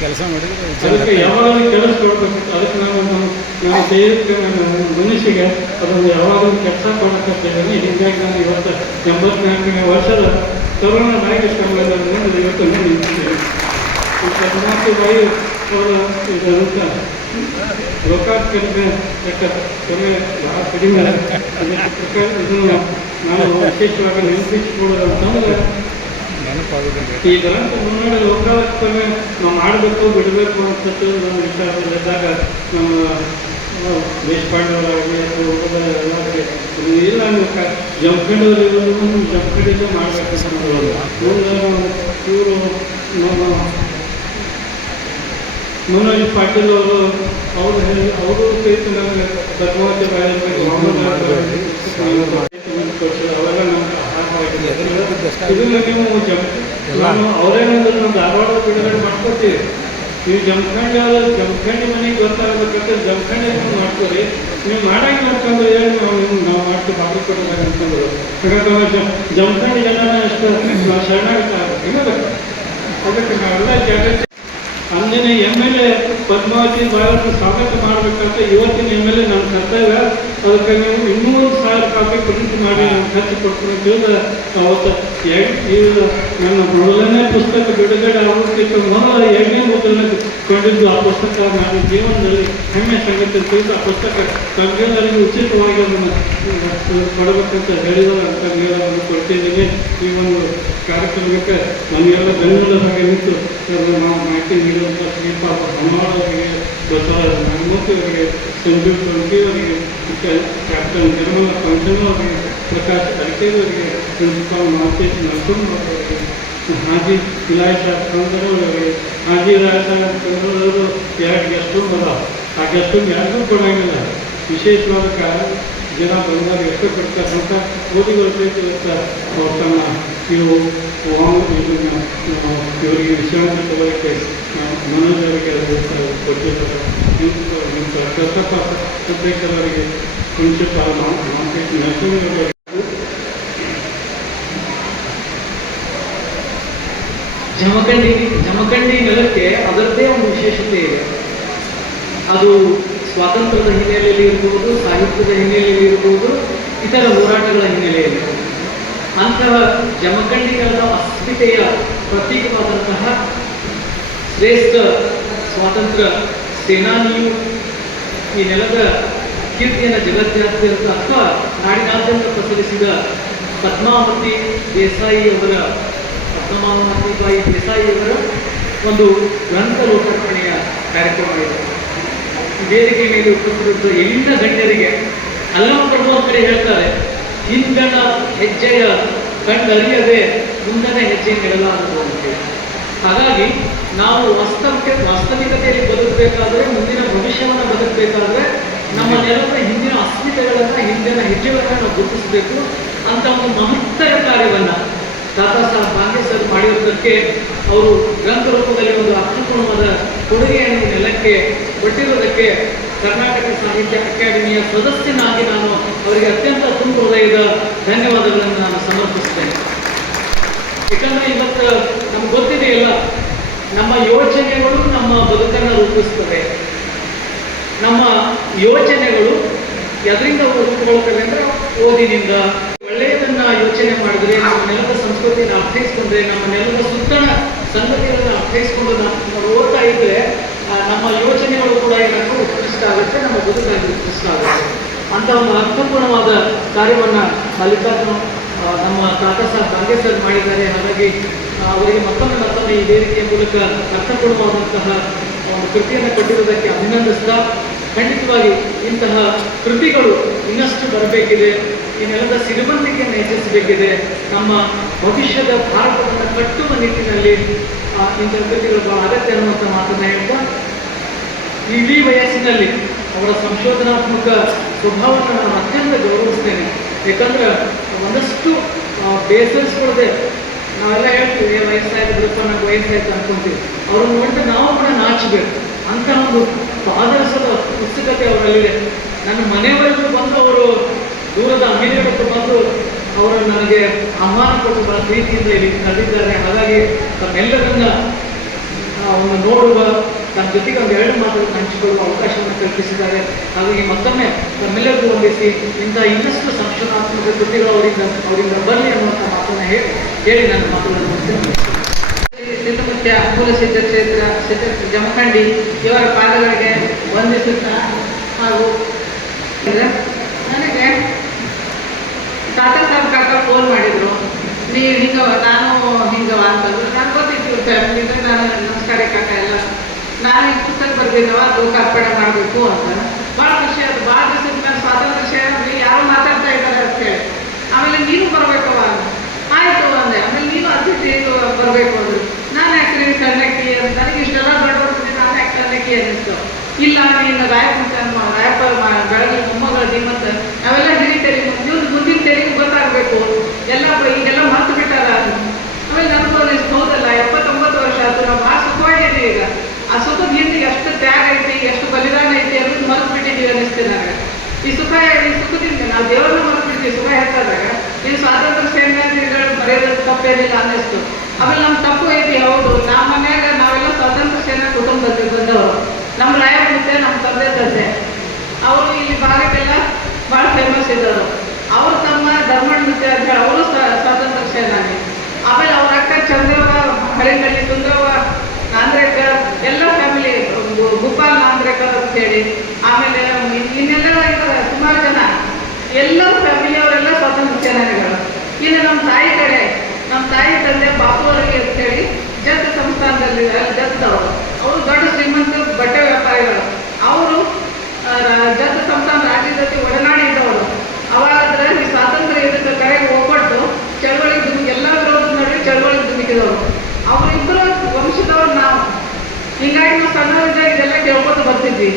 ಕೆಲಸ ಮಾಡಿದ್ರೆ ಅದಕ್ಕೆ ಯಾವಾಗಲೂ ಕೆಲಸ ಕೊಡಬೇಕಿತ್ತು. ಅದಕ್ಕೆ ನಾನು ಶರೀರಕ್ಕೆ ನಾನು ಮನುಷ್ಯಗೆ ಅದನ್ನು ಯಾವಾಗಲೂ ಕೆಲಸ ಕೊಡಕತ್ತಿದ್ದೀನಿ. ಹೀಗಾಗಿ ನಾನು ಇವತ್ತು 84ನೇ ವರ್ಷದ ತರುಣ ನಾಯಕ ಸಂಘದಲ್ಲಿ ಇವತ್ತು ನಿಂತಿದ್ದೇನೆ. ಪದ್ಮಾವತಿ ಬಾಯಿ ಅವರ ಇದಂತ ಲೋಕಾತ್ಮಕ ಕೊನೆ ಬಹಳ ಕಡಿಮೆ. ಅದಕ್ಕೆ ಪ್ರಕಾರ ಇದನ್ನು ನಾನು ವಿಶೇಷವಾಗಿ ನೆನಪಿಸಿಕೊಡೋದಂತಂದ್ರೆ ಈ ಗ್ರಂಥ ಮುನ್ನಡೆ ಲೋಕಾತ್ಮಕ ನಾವು ಮಾಡಬೇಕು ಬಿಡಬೇಕು ಅಂತದ್ದು ನಮ್ಮ ವಿಚಾರದಲ್ಲಿದ್ದಾಗ ನಮ್ಮ ದೇಶಪಾಂಡೆಯವರಾಗಲಿ ಅಥವಾ ಎಲ್ಲರಿಗೆ ಇಲ್ಲ ಜಮಖಂಡವರಿರೋದು ಜಮಖಂಡಿಂದ ಮಾಡಬೇಕಂತ ಇವರು ನಮ್ಮ ಮನೋಜ್ ಪಾಟೀಲ್ ಅವರು ಸಹಿತ ನನಗೆ ಪದ್ಮಾವತಿ ಅವೆಲ್ಲ ನಮ್ಗೆ ಆಹಾರವಾಗಿದೆ ಇದನ್ನು ನೀವು ಅವರೇನಂದ್ರೆ ನಮ್ಮ ಧಾರವಾಡ ಬಿಡುಗಡೆ ಮಾಡ್ಕೊಡ್ತೀವಿ. ನೀವು ಜಮಖಂಡಿ ಮನೆಗೆ ಗೊತ್ತಾಗಬೇಕಂದ್ರೆ ಜಮಖಂಡಿ ಮಾಡ್ತೀರಿ. ನೀವು ಮಾಡಂಗೆ ನೋಡ್ಕೊಂಡ್ರೆ ಹೇಳಿ ನಾವು ಮಾಡ್ತೀವಿ ಬಾಗಲಕೋಟೆದಾಗ ಅಂತಂದ್ರು. ಯಾಕಂದ್ರೆ ಜಮಖಂಡಿ ಜನ ಅಷ್ಟು ಶರಣಾಗತ ಆಗಬೇಕು. ಅದಕ್ಕೆ ನಾವೆಲ್ಲ ಜಾಗೃತಿ ಅಂದಿನ MLA ಪದ್ಮಾವತಿ ಭಾರತ ಸ್ವಾಗತ ಮಾಡಬೇಕಂತ ಇವತ್ತಿನ MLA ನಮ್ಮ ಕರ್ತವ್ಯ. ಅದಕ್ಕೆ ನೀವು ಇನ್ನೂ 1,000 ಕಾಪಿ ಪ್ರಿಂಟ್ ಮಾಡಿ ನಾನು ಖರ್ಚು ಕೊಡ್ತೀನಿ ಅಂತ ಹೇಳಿದ್ರೆ ಅವತ್ತು ಈಗ ನನ್ನ ಮೊದಲನೇ ಪುಸ್ತಕ ಬಿಡುಗಡೆ ಆಗೋದಕ್ಕಿಂತ ಮೊದಲ 2ನೇ ಮುದ್ರಣ ಕೊಂಡಿದ್ದು ಆ ಪುಸ್ತಕ ನನ್ನ ಜೀವನದಲ್ಲಿ ಹೆಮ್ಮೆ ಸಂಗತಿ ಅಂತ ಆ ಪುಸ್ತಕ ತಮಗೆಲ್ಲರಿಗೂ ಉಚಿತವಾಗಿ ಅದನ್ನು ಕೊಡಬೇಕಂತ ಹೇಳಿದರೆ ಅಂತ ನೀರನ್ನು ಕೊಡ್ತಿದ್ದೀನಿ. ಈ ಒಂದು ಕಾರ್ಯಕ್ರಮಕ್ಕೆ ನಮಗೆಲ್ಲ ಬೆನ್ನೆಲುಬಾಗಿ ನಿಂತು ನಾವು ಮಾಹಿತಿ ನೀಡುವಂಥ ಶ್ರೀಪಾದ ಅಮ್ಮವರಿಗೆ, ಬಸವರಾಜ ನಾಗಮೂರ್ತಿಯವರಿಗೆ, ಸಂಜೀವ್ ಟೊಂಕಿಯವರಿಗೆ, ಕ್ಯಾಪ್ಟನ್ ನಿರ್ಮಲಾ ಪಂಚಮವರಿಗೆ, ಪ್ರಕಾಶ್ ಅಡಿಕೆಯವರಿಗೆ, ಪ್ರಿನ್ಸಿಪಾಲ್ ಮಾತೇಶ್ ನರಸಿಂಹವರಿಗೆ, ಹಾಜಿ ಇಲಾಯ್ಸಾ ಖಂದರವರಿಗೆ, ಹಾಜಿ ಇಲಾಯ್ಸಾ ಖಂದರವರು 2 ಗೆಸ್ಟ್ ರೂಮ್ ಅದ. ಆ ಗೆಸ್ಟ್ ರೂಮ್ ಯಾರಿಗೂ ಕೊಡೋಂಗಿಲ್ಲ. ವಿಶೇಷವಾದ ಜನ ಬಂದಾಗ ಎಷ್ಟು ಕೊಡ್ತಾರಂತ ಓದಿಗಳು ಸಹಿತ ಅವ್ರು ತಮ್ಮ ಇವರಿಗೆ ವಿಶ್ರಾಂತಿ ತಗೊಳ್ಳೋಕ್ಕೆ ಮನೋಜ್ ಅವರಿಗೆ ಕೊಟ್ಟಿರ್ತಾರೆ. ಕೃಷ್ಣಪ್ಪ ಸತ್ಯೇಕರವರಿಗೆ, ಪ್ರಿನ್ಸಿಪಾಲ್ ಮಾತೇಶ್ ನರಸಿಂಹವರಿಗೆ, ಜಮಖಂಡಿ ನೆಲಕ್ಕೆ ಅದರದ್ದೇ ಒಂದು ವಿಶೇಷತೆ ಇದೆ. ಅದು ಸ್ವಾತಂತ್ರ್ಯದ ಹಿನ್ನೆಲೆಯಲ್ಲಿ ಇರಬಹುದು, ಸಾಹಿತ್ಯದ ಹಿನ್ನೆಲೆಯಲ್ಲಿ ಇರಬಹುದು, ಇತರ ಹೋರಾಟಗಳ ಹಿನ್ನೆಲೆಯಲ್ಲಿ. ಅಂತಹ ಜಮಖಂಡಿ ನೆಲದ ಅಸ್ಮಿತೆಯ ಪ್ರತೀಕವಾದಂತಹ ಶ್ರೇಷ್ಠ ಸ್ವಾತಂತ್ರ್ಯ ಸೇನಾನಿಯು ಈ ನೆಲದ ಕೀರ್ತಿಯನ್ನು ಜಗತ್ತಾದ್ಯಂತ ಅಥವಾ ನಾಡಿನಾದ್ಯಂತ ಪ್ರಸರಿಸಿದ ಪದ್ಮಾವತಿ ಬಾಯಿ ದೇಸಾಯಿಯವರ ಒಂದು ಗ್ರಂಥ ಲೋಕಾರ್ಪಣೆಯ ಕಾರ್ಯಕ್ರಮ ಇದೆ. ವೇದಿಕೆ ಮೇಲೆ ಉಪಸ್ಥಿತ ಎಲ್ಲಿನ ಗಣ್ಯರಿಗೆ ಅಲ್ಲಮ ಪ್ರಭು ಕಡೆ ಹೇಳ್ತಾರೆ, ಹಿಂದಣ ಹೆಜ್ಜೆಯ ಕಂಡರಿಯದೆ ಮುಂದನೆ ಹೆಜ್ಜೆ ನೆಡಲಾಗದು ಅಂತೇಳಿ. ಹಾಗಾಗಿ ನಾವು ವಾಸ್ತವಿಕತೆಯಲ್ಲಿ ಬದುಕಬೇಕಾದ್ರೆ, ಮುಂದಿನ ಭವಿಷ್ಯವನ್ನು ಬದುಕಬೇಕಾದ್ರೆ ನಮ್ಮ ನೆಲದ ಹಿಂದಿನ ಅಸ್ಮಿತೆಗಳನ್ನು, ಹಿಂದಿನ ಹೆಜ್ಜೆಗಳನ್ನು ನಾವು ಗುರುತಿಸಬೇಕು ಅಂತ ಒಂದು ಮಹತ್ತರ ಕಾರ್ಯವನ್ನು ದಾದಾ ಸಾಹೇಬ್ ಫಾಲ್ಕೆ ಸರ್ ಮಾಡಿರುವುದಕ್ಕೆ ಅವರು ಗ್ರಂಥ ರೂಪದಲ್ಲಿ ಒಂದು ಅರ್ಥಪೂರ್ಣವಾದ ಕೊಡುಗೆಯನ್ನು ನೆಲಕ್ಕೆ ಕೊಟ್ಟಿರುವುದಕ್ಕೆ ಕರ್ನಾಟಕ ಸಾಹಿತ್ಯ ಅಕಾಡೆಮಿಯ ಸದಸ್ಯನಾಗಿ ನಾನು ಅವರಿಗೆ ಅತ್ಯಂತ ತುಂಬ ಹೃದಯದ ಧನ್ಯವಾದಗಳನ್ನು ನಾನು ಸಮರ್ಪಿಸ್ತೇನೆ. ಯಾಕಂದರೆ ಇವತ್ತು ನಮ್ಗೆ ಗೊತ್ತಿದೆಯಲ್ಲ, ನಮ್ಮ ಯೋಚನೆಗಳು ನಮ್ಮ ಬದುಕನ್ನು ರೂಪಿಸ್ತವೆ. ನಮ್ಮ ಯೋಚನೆಗಳು ಎದರಿಂದ ರೂಪುಗೊಳ್ತವೆ ಅಂದರೆ ಓದಿನಿಂದ. ಒಳ್ಳೆಯದನ್ನ ಯೋಚನೆ ಮಾಡಿದ್ರೆ, ನಮ್ಮ ನೆಲದ ಸಂಸ್ಕೃತಿಯನ್ನು ಅರ್ಥೈಸ್ಕೊಂಡ್ರೆ, ನಮ್ಮ ನೆಲದ ಸುತ್ತಣ ಸಂಗತಿಗಳನ್ನು ಅರ್ಥೈಸ್ಕೊಂಡು ನಾವು ಓದ್ತಾ ಇದ್ರೆ ನಮ್ಮ ಯೋಚನೆಗಳು ಕೂಡ ಏನಾದರೂ ಉತ್ಕೃಷ್ಟ ಆಗುತ್ತೆ, ನಮ್ಮ ಬದುಕಾಗಿ ಉತ್ಕೃಷ್ಟ ಆಗುತ್ತೆ ಅಂತ ಒಂದು ಅರ್ಥಪೂರ್ಣವಾದ ಕಾರ್ಯವನ್ನು ಮಲ್ಲಿಕಾರ್ಜುನ ನಮ್ಮ ದಾದಾ ಸಾಹೇಬ್ ಫಾಲ್ಕೆ ಸರ್ ಮಾಡಿದ್ದಾರೆ. ಹಾಗಾಗಿ ಅವರಿಗೆ ಮತ್ತೊಮ್ಮೆ ಈ ವೇದಿಕೆಯ ಮೂಲಕ ಅರ್ಥಪೂರ್ಣವಾದಂತಹ ಒಂದು ಕೃತಿಯನ್ನು ಕೊಟ್ಟಿರುವುದಕ್ಕೆ ಅಭಿನಂದಿಸ್ತಾ, ಖಂಡಿತವಾಗಿ ಇಂತಹ ಕೃತಿಗಳು ಇನ್ನಷ್ಟು ಬರಬೇಕಿದೆ. ಈ ನೆಲದ ಸಿರಿವಂತಿಕೆಯನ್ನು ಹೆಚ್ಚಿಸಬೇಕಿದೆ. ನಮ್ಮ ಭವಿಷ್ಯದ ಭಾರತವನ್ನು ಕಟ್ಟುವ ನಿಟ್ಟಿನಲ್ಲಿ ಇಂತಹ ಕೃತಿಗಳು ಬಹಳ ಅಗತ್ಯ ಅನ್ನುವಂಥ ಮಾತನ್ನು ಹೇಳ್ತಾ, ಇಡೀ ವಯಸ್ಸಿನಲ್ಲಿ ಅವರ ಸಂಶೋಧನಾತ್ಮಕ ಸ್ವಭಾವವನ್ನು ನಾನು ಅತ್ಯಂತ ಗೌರವಿಸ್ತೇನೆ. ಯಾಕಂದ್ರೆ ಒಂದಷ್ಟು ಬೇಸರಿಸ್ಕೊಳ್ಳದೆ ನಾವೆಲ್ಲ ಹೇಳ್ತೀವಿ, ವಯಸ್ಸಾಯ್ತು ನಂಗೆ ವಯಸ್ಸಾಯ್ತು ಅನ್ಕೊಂತೀವಿ. ಅವ್ರನ್ನ ನೋಡಿದ್ರೆ ನಾವು ಕೂಡ ನಾಚಬೇಕು ಅಂತ ಒಂದು ಆದರ್ಶದ ಉತ್ಸುಕತೆ ಅವರಲ್ಲಿದೆ. ನನ್ನ ಮನೆಯವರೆಗೂ ಬಂದು ಅವರು ದೂರದ ಅಮೇರಿಕಕ್ಕೆ ಬಂದು ಅವರು ನನಗೆ ಆಹ್ವಾನ ಕೊಟ್ಟು ಬಹಳ ಪ್ರೀತಿಯಿಂದ ಇಲ್ಲಿ ಕರೆದಿದ್ದಾರೆ. ಹಾಗಾಗಿ ತಮ್ಮೆಲ್ಲರನ್ನ ಒಂದು ನೋಡುವ, ನಮ್ಮ ಜೊತೆಗೆ ಒಂದು 2 ಮಾತುಗಳನ್ನು ಹಂಚಿಕೊಳ್ಳುವ ಅವಕಾಶವನ್ನು ಕಲ್ಪಿಸಿದ್ದಾರೆ. ಹಾಗಾಗಿ ಮತ್ತೊಮ್ಮೆ ತಮ್ಮೆಲ್ಲರಿಗೂ ವಂದಿಸಿ ಇಂಥ ಇನ್ನಷ್ಟು ಸಂಶೋಧನಾತ್ಮಕ ಕೃತಿಗಳು ಅವರಿಂದ ಬರಲಿ ಅನ್ನುವಂಥ ಮಾತನ್ನು ಹೇಳಿ ನನ್ನ ಮಾತುಗಳನ್ನು ಮುಗಿಸ್ತೇನೆ. ಸಿದ್ಧಮುತ್ಯ ಮೂಲ ಸಿದ್ಧ ಕ್ಷೇತ್ರ ಜಮಖಂಡಿ ಇವರ ಪಾದಗಳಿಗೆ ವಂದಿಸುತ್ತಾ, ಹಾಗೂ ನನಗೆ ದಾದಾ ಸಾಹೇಬ್ ಕಾಕ ಫೋನ್ ಮಾಡಿದರು, ನೀವು ನಾನು ಹಿಂಗವ ಅಂತಂದ್ರು. ನಾನು ಗೊತ್ತಿತ್ತು ಫ್ಯಾಮಿಲಿಯಿಂದ, ನಾನು ನಮಸ್ಕಾರ ಕಾಕ ಎಲ್ಲ, ನಾನು ಈ ಪುಸ್ತಕ ಬರ್ದಿದ್ದವ ಲೋಕಾರ್ಪಣೆ ಮಾಡಬೇಕು ಅಂತ. ಭಾಳ ಖುಷಿ ಹೋದಾಗ ಈ ಸ್ವಾತಂತ್ರ್ಯ ಸೇನಾನಿಗಳು ಬರೆಯೋದು ತಪ್ಪೇನಿಲ್ಲ ಅನ್ನಿಸ್ತು. ಆಮೇಲೆ ನಮ್ಮ ತಪ್ಪು ಐತಿ, ಹೌದು, ನಮ್ಮ ಮನ್ಯಾಗ ನಾವೆಲ್ಲ ಸ್ವಾತಂತ್ರ್ಯ ಸೇನಾ ಕುಟುಂಬದಲ್ಲಿ ಬಂದವರು. ನಮ್ಮ ರಾಯರ ಮುತ್ತೆ ನಮ್ಮ ತಂದೆ ಅವರು ಇಲ್ಲಿ ಭಾಗಕ್ಕೆಲ್ಲ ಭಾಳ ಫೇಮಸ್ ಇದ್ದವರು. ಅವರು ತಮ್ಮ ಧರ್ಮಣ್ಣ ಮುತ್ತೆ ಅಂತ ಹೇಳಿ ಅವರು ಸ್ವಾತಂತ್ರ್ಯ ಸೇನಾನಿ. ಆಮೇಲೆ ಅವ್ರ ಅಕ್ಕ ಚಂದ್ರವ್ವ, ಹಳಿಗಳಿ ಸುಂದ್ರವ್ವ, ನಾಂದ್ರೇಕರ್ ಎಲ್ಲ ಫ್ಯಾಮಿಲಿ, ಗೋಪಾಲ್ ನಾಂದ್ರೇಕರ್ ಅಂತ ಹೇಳಿ, ಆಮೇಲೆ ಇನ್ನೆಲ್ಲ ಇದ್ದಾರೆ ಸುಮಾರು ಜನ, ಎಲ್ಲ ಫ್ಯಾಮಿಲಿಯವರೆಲ್ಲ ಸ್ವಾತಂತ್ರ್ಯ ಸೇನಾನಿಗಳು. ಇನ್ನು ನಮ್ಮ ತಾಯಿ ಕಡೆ, ನಮ್ಮ ತಾಯಿ ತಂದೆ ಬಾಪು ಅವರಿಗೆ ಅಂತ ಹೇಳಿ ಜತ್ ಸಂಸ್ಥಾನದಲ್ಲಿ ಜತ್ತವರು, ಅವರು ದೊಡ್ಡ ಶ್ರೀಮಂತ ಬಟ್ಟೆ ವ್ಯಾಪಾರಿಗಳು. ಅವರು ಜತ್ ಸಂಸ್ಥಾನ ರಾಜ್ಯದ ಜೊತೆ ಒಡನಾಡಿ ಇದ್ದವರು. ಅವಾಗಾದ್ರೆ ಈ ಸ್ವಾತಂತ್ರ್ಯ ಇದಕ್ಕೆ ಕರೆಗೆ ಹೋಗ್ಬಿಟ್ಟು ಚಳವಳಿ ಎಲ್ಲ ವಿರೋಧದ ನಡುವೆ ಚಳವಳಿ ಧುಮುಕಿದವರು. ಅವರಿಬ್ಬರು ವಂಶದವ್ರು ನಾವು. ಹಿಂಗಾಗಿ ನಾವು ಸಣ್ಣವರಿದ್ದಾಗ ಇದೆಲ್ಲ ಕೇಳ್ಕೊತ ಬರ್ತಿದ್ವಿ.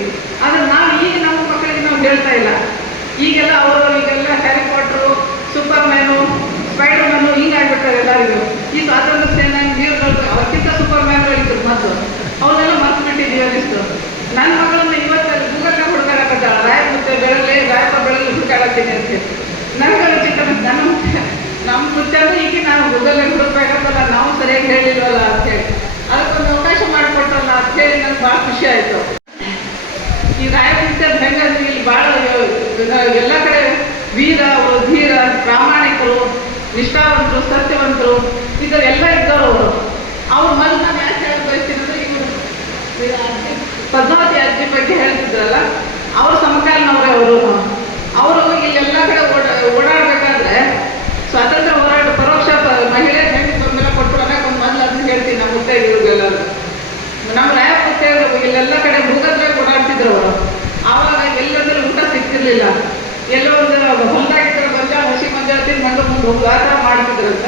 ಆದ್ರೆ ನಾವು ಈಗ ನಮ್ಮ ಮಕ್ಕಳಿಗೆ ನಾವು ಹೇಳ್ತಾ ಇಲ್ಲ. ಈಗೆಲ್ಲ ಈಗೆಲ್ಲ Harry Potter, Superman, Spiderman ಹಿಂಗಾಗ್ಬಿಟ್ಟಾರೆ ಎಲ್ಲರಿಗೂ. ಈ ಸ್ವಾತಂತ್ರ್ಯ ಸೇನಾನಿ ನೀರುಗಳು ಅವಕ್ಕಿಂತ ಸೂಪರ್ ಮ್ಯಾನ್ಗಳಿದ್ರು ಮತ್ತು ಅವನ್ನೆಲ್ಲ ಮರ್ತು ಬಿಟ್ಟಿದ್ದೀವಿ ಅನ್ನಿಸ್ತು. ನನ್ನ ಮಗಳನ್ನ ಇವತ್ತು ಗೂಗಲ್ನ ಹುಡುಕಾಡಕತ್ತಾಳ, ರಾಯ ಮುತ್ತೆ ಬೆಳಗ್ಗೆ ರಾಯಪ್ಪ ಬೆಳಗ್ಗೆ ಹುಡುಕಾಡತ್ತೀನಿ ಅಂತ ಹೇಳಿ. ನನಗೆ ಚಿಕ್ಕ ನಮ್ಮ ಮುತ್ತೆ ಅಂದ್ರೆ ಈಗ ನಾವು ಗೂಗಲ್ನ ಹುಡುಕ್ಬೇಕಂತಲ್ಲ, ನಾವು ಸರಿಯಾಗಿ ಹೇಳಿಲ್ವಲ್ಲ ಅಂತೇಳಿ ಅದಕ್ಕೊಂದು ಅವಕಾಶ ಮಾಡಿಕೊಟ್ರಲ್ಲ ಅಂತೇಳಿ ನನಗೆ ಭಾಳ ಖುಷಿ ಆಯಿತು. ಈ ರಾಯ ಮುತ್ತೆ ಹೆಂಗಂದ್ರೆ ಇಲ್ಲಿ ಭಾಳ ಎಲ್ಲ ಕಡೆ ವೀರ, ಅವರು ಧೀರ, ಪ್ರಾಮಾಣಿಕರು, ನಿಷ್ಠಾವಂತರು, ಸತ್ಯವಂತರು ಇದೆಲ್ಲ ಇದ್ದವರು ಅವರು. ಅವ್ರ ಮೊದಲು ನಾನು ಯಾಕೆ ಹೇಳಿ ಬಯಸ್ತೀನಿ ಅಂದರೆ ಇವರು ಪದ್ಮಾವತಿ ಅಜ್ಜಿ ಬಗ್ಗೆ ಹೇಳ್ತಿದ್ರಲ್ಲ, ಅವ್ರ ಸಮಕಾಲೀನವರೇ ಅವರು ಇಲ್ಲೆಲ್ಲ ಕಡೆ ಓಡಾಡಬೇಕಾದ್ರೆ ಸ್ವಾತಂತ್ರ್ಯ ಹೋರಾಟ ಪರೋಕ್ಷ ಮಹಿಳೆ ಹೆಣ್ಣು ಬೆಂಬಲ ಕೊಟ್ಟರು ಅನ್ನೋಕೆ ಒಂದು ಮೊದಲು ಅದನ್ನ ಹೇಳ್ತೀನಿ. ನಮ್ಮ ಮುತ್ತೆ ಇವ್ರಿಗೆಲ್ಲರೂ ನಮ್ಮ ರಾಯ ಮುತ್ತೆ ಇಲ್ಲೆಲ್ಲ ಕಡೆ ಮೃಗದ್ರಾಗ ಓಡಾಡ್ತಿದ್ರು ಅವರು. ಆವಾಗ ಎಲ್ಲಂದ್ರೆ ಊಟ ಸಿಗ್ತಿರ್ಲಿಲ್ಲ. ಎಲ್ಲೋ ಒಂದು ಹೊಲದಾಗಿದ್ದರೆ ಗೊಂಜಾಳ, ಹಸಿ ಗೊಂಜಾಳ ತಿಂದು ಮಂಗ ಮುಂದೆ ಹೋಗಿ ಆ ಥರ ಮಾಡ್ತಿದ್ರಂತ.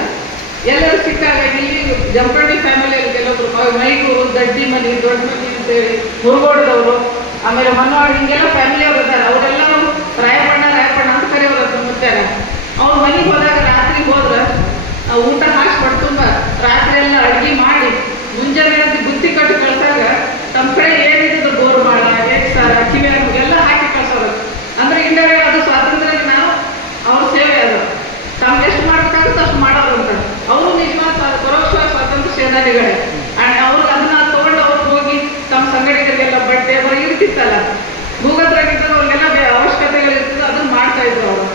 ಎಲ್ಲರೂ ಸಿಕ್ಕಾಗ ಇಲ್ಲಿ ಜಂಪಳ್ಳಿ ಫ್ಯಾಮಿಲಿಯಲ್ಲಿ ಕೆಲವೊಬ್ರು ಮೈಗೂರು, ದಡ್ಡಿ ಮನೆ, ದೊಡ್ಡ ಮನೆ ಅಂತೇಳಿ, ಮುರುಗೋಡದವರು, ಆಮೇಲೆ ಮನವಾಡ, ಹಿಂಗೆಲ್ಲ ಫ್ಯಾಮಿಲಿಯವರು ಇದ್ದಾರೆ. ಅವರೆಲ್ಲರೂ ರಾಯಪಣ್ಣ ಅಂತ ಕರೆಯೋರು ಮುತ್ತಾರ. ಅವ್ರ ಮನೆಗೆ ಹೋದಾಗ ರಾತ್ರಿ ಹೋದ್ರೆ ಊಟ ಹಾಕಿ ಪಡ್ತುಂಬ ರಾತ್ರಿ ಎಲ್ಲ ಅಡುಗೆ ಮಾಡಿ ಮುಂಜಾನೆ ಬುತ್ತಿ ಕಟ್ಟಿ ಕಳ್ಸಾಗ ನಮ್ಮ ಕಡೆ ಏನಿದ್ದು ಗೋರುಮಾಳ, ಸಾರ, ಕಿವಿಯಾಗ ಎಲ್ಲ ಹಾಕಿ ಕಳ್ಸೋರು. ಅಂದ್ರೆ ಇಂಡೈರೆಕ್ಟ್ ಅದು ಸ್ವಾತಂತ್ರ್ಯ ನಾವು ಅವ್ರ ಸೇವೆ ಅದು. ತಮ್ಗೆ ಎಷ್ಟು ಮಾಡ್ಬೇಕಾಗುತ್ತೆ ಅಷ್ಟು ಮಾಡೋರು ಅಂತ. ಅವರು ನಿಜವಾದ ಪರೋಕ್ಷ ಸ್ವಾತಂತ್ರ್ಯ ಸೇನಾನಿಗಳೇ. ಅವ್ರು ಅದನ್ನ ತಗೊಂಡು ಅವ್ರು ಹೋಗಿ ತಮ್ಮ ಸಂಘಟಕರಿಗೆಲ್ಲ ಬಟ್ಟೆ ಅವ್ರಿಗೆ ಇರ್ತಿತ್ತಲ್ಲ, ಭೂಗದ್ರಾಗಿದ್ದಾಗ ಅವ್ರಿಗೆಲ್ಲ ಅವಶ್ಯಕತೆಗಳಿರ್ತದೆ, ಅದನ್ನ ಮಾಡ್ತಾ ಇದ್ರು ಅವರು.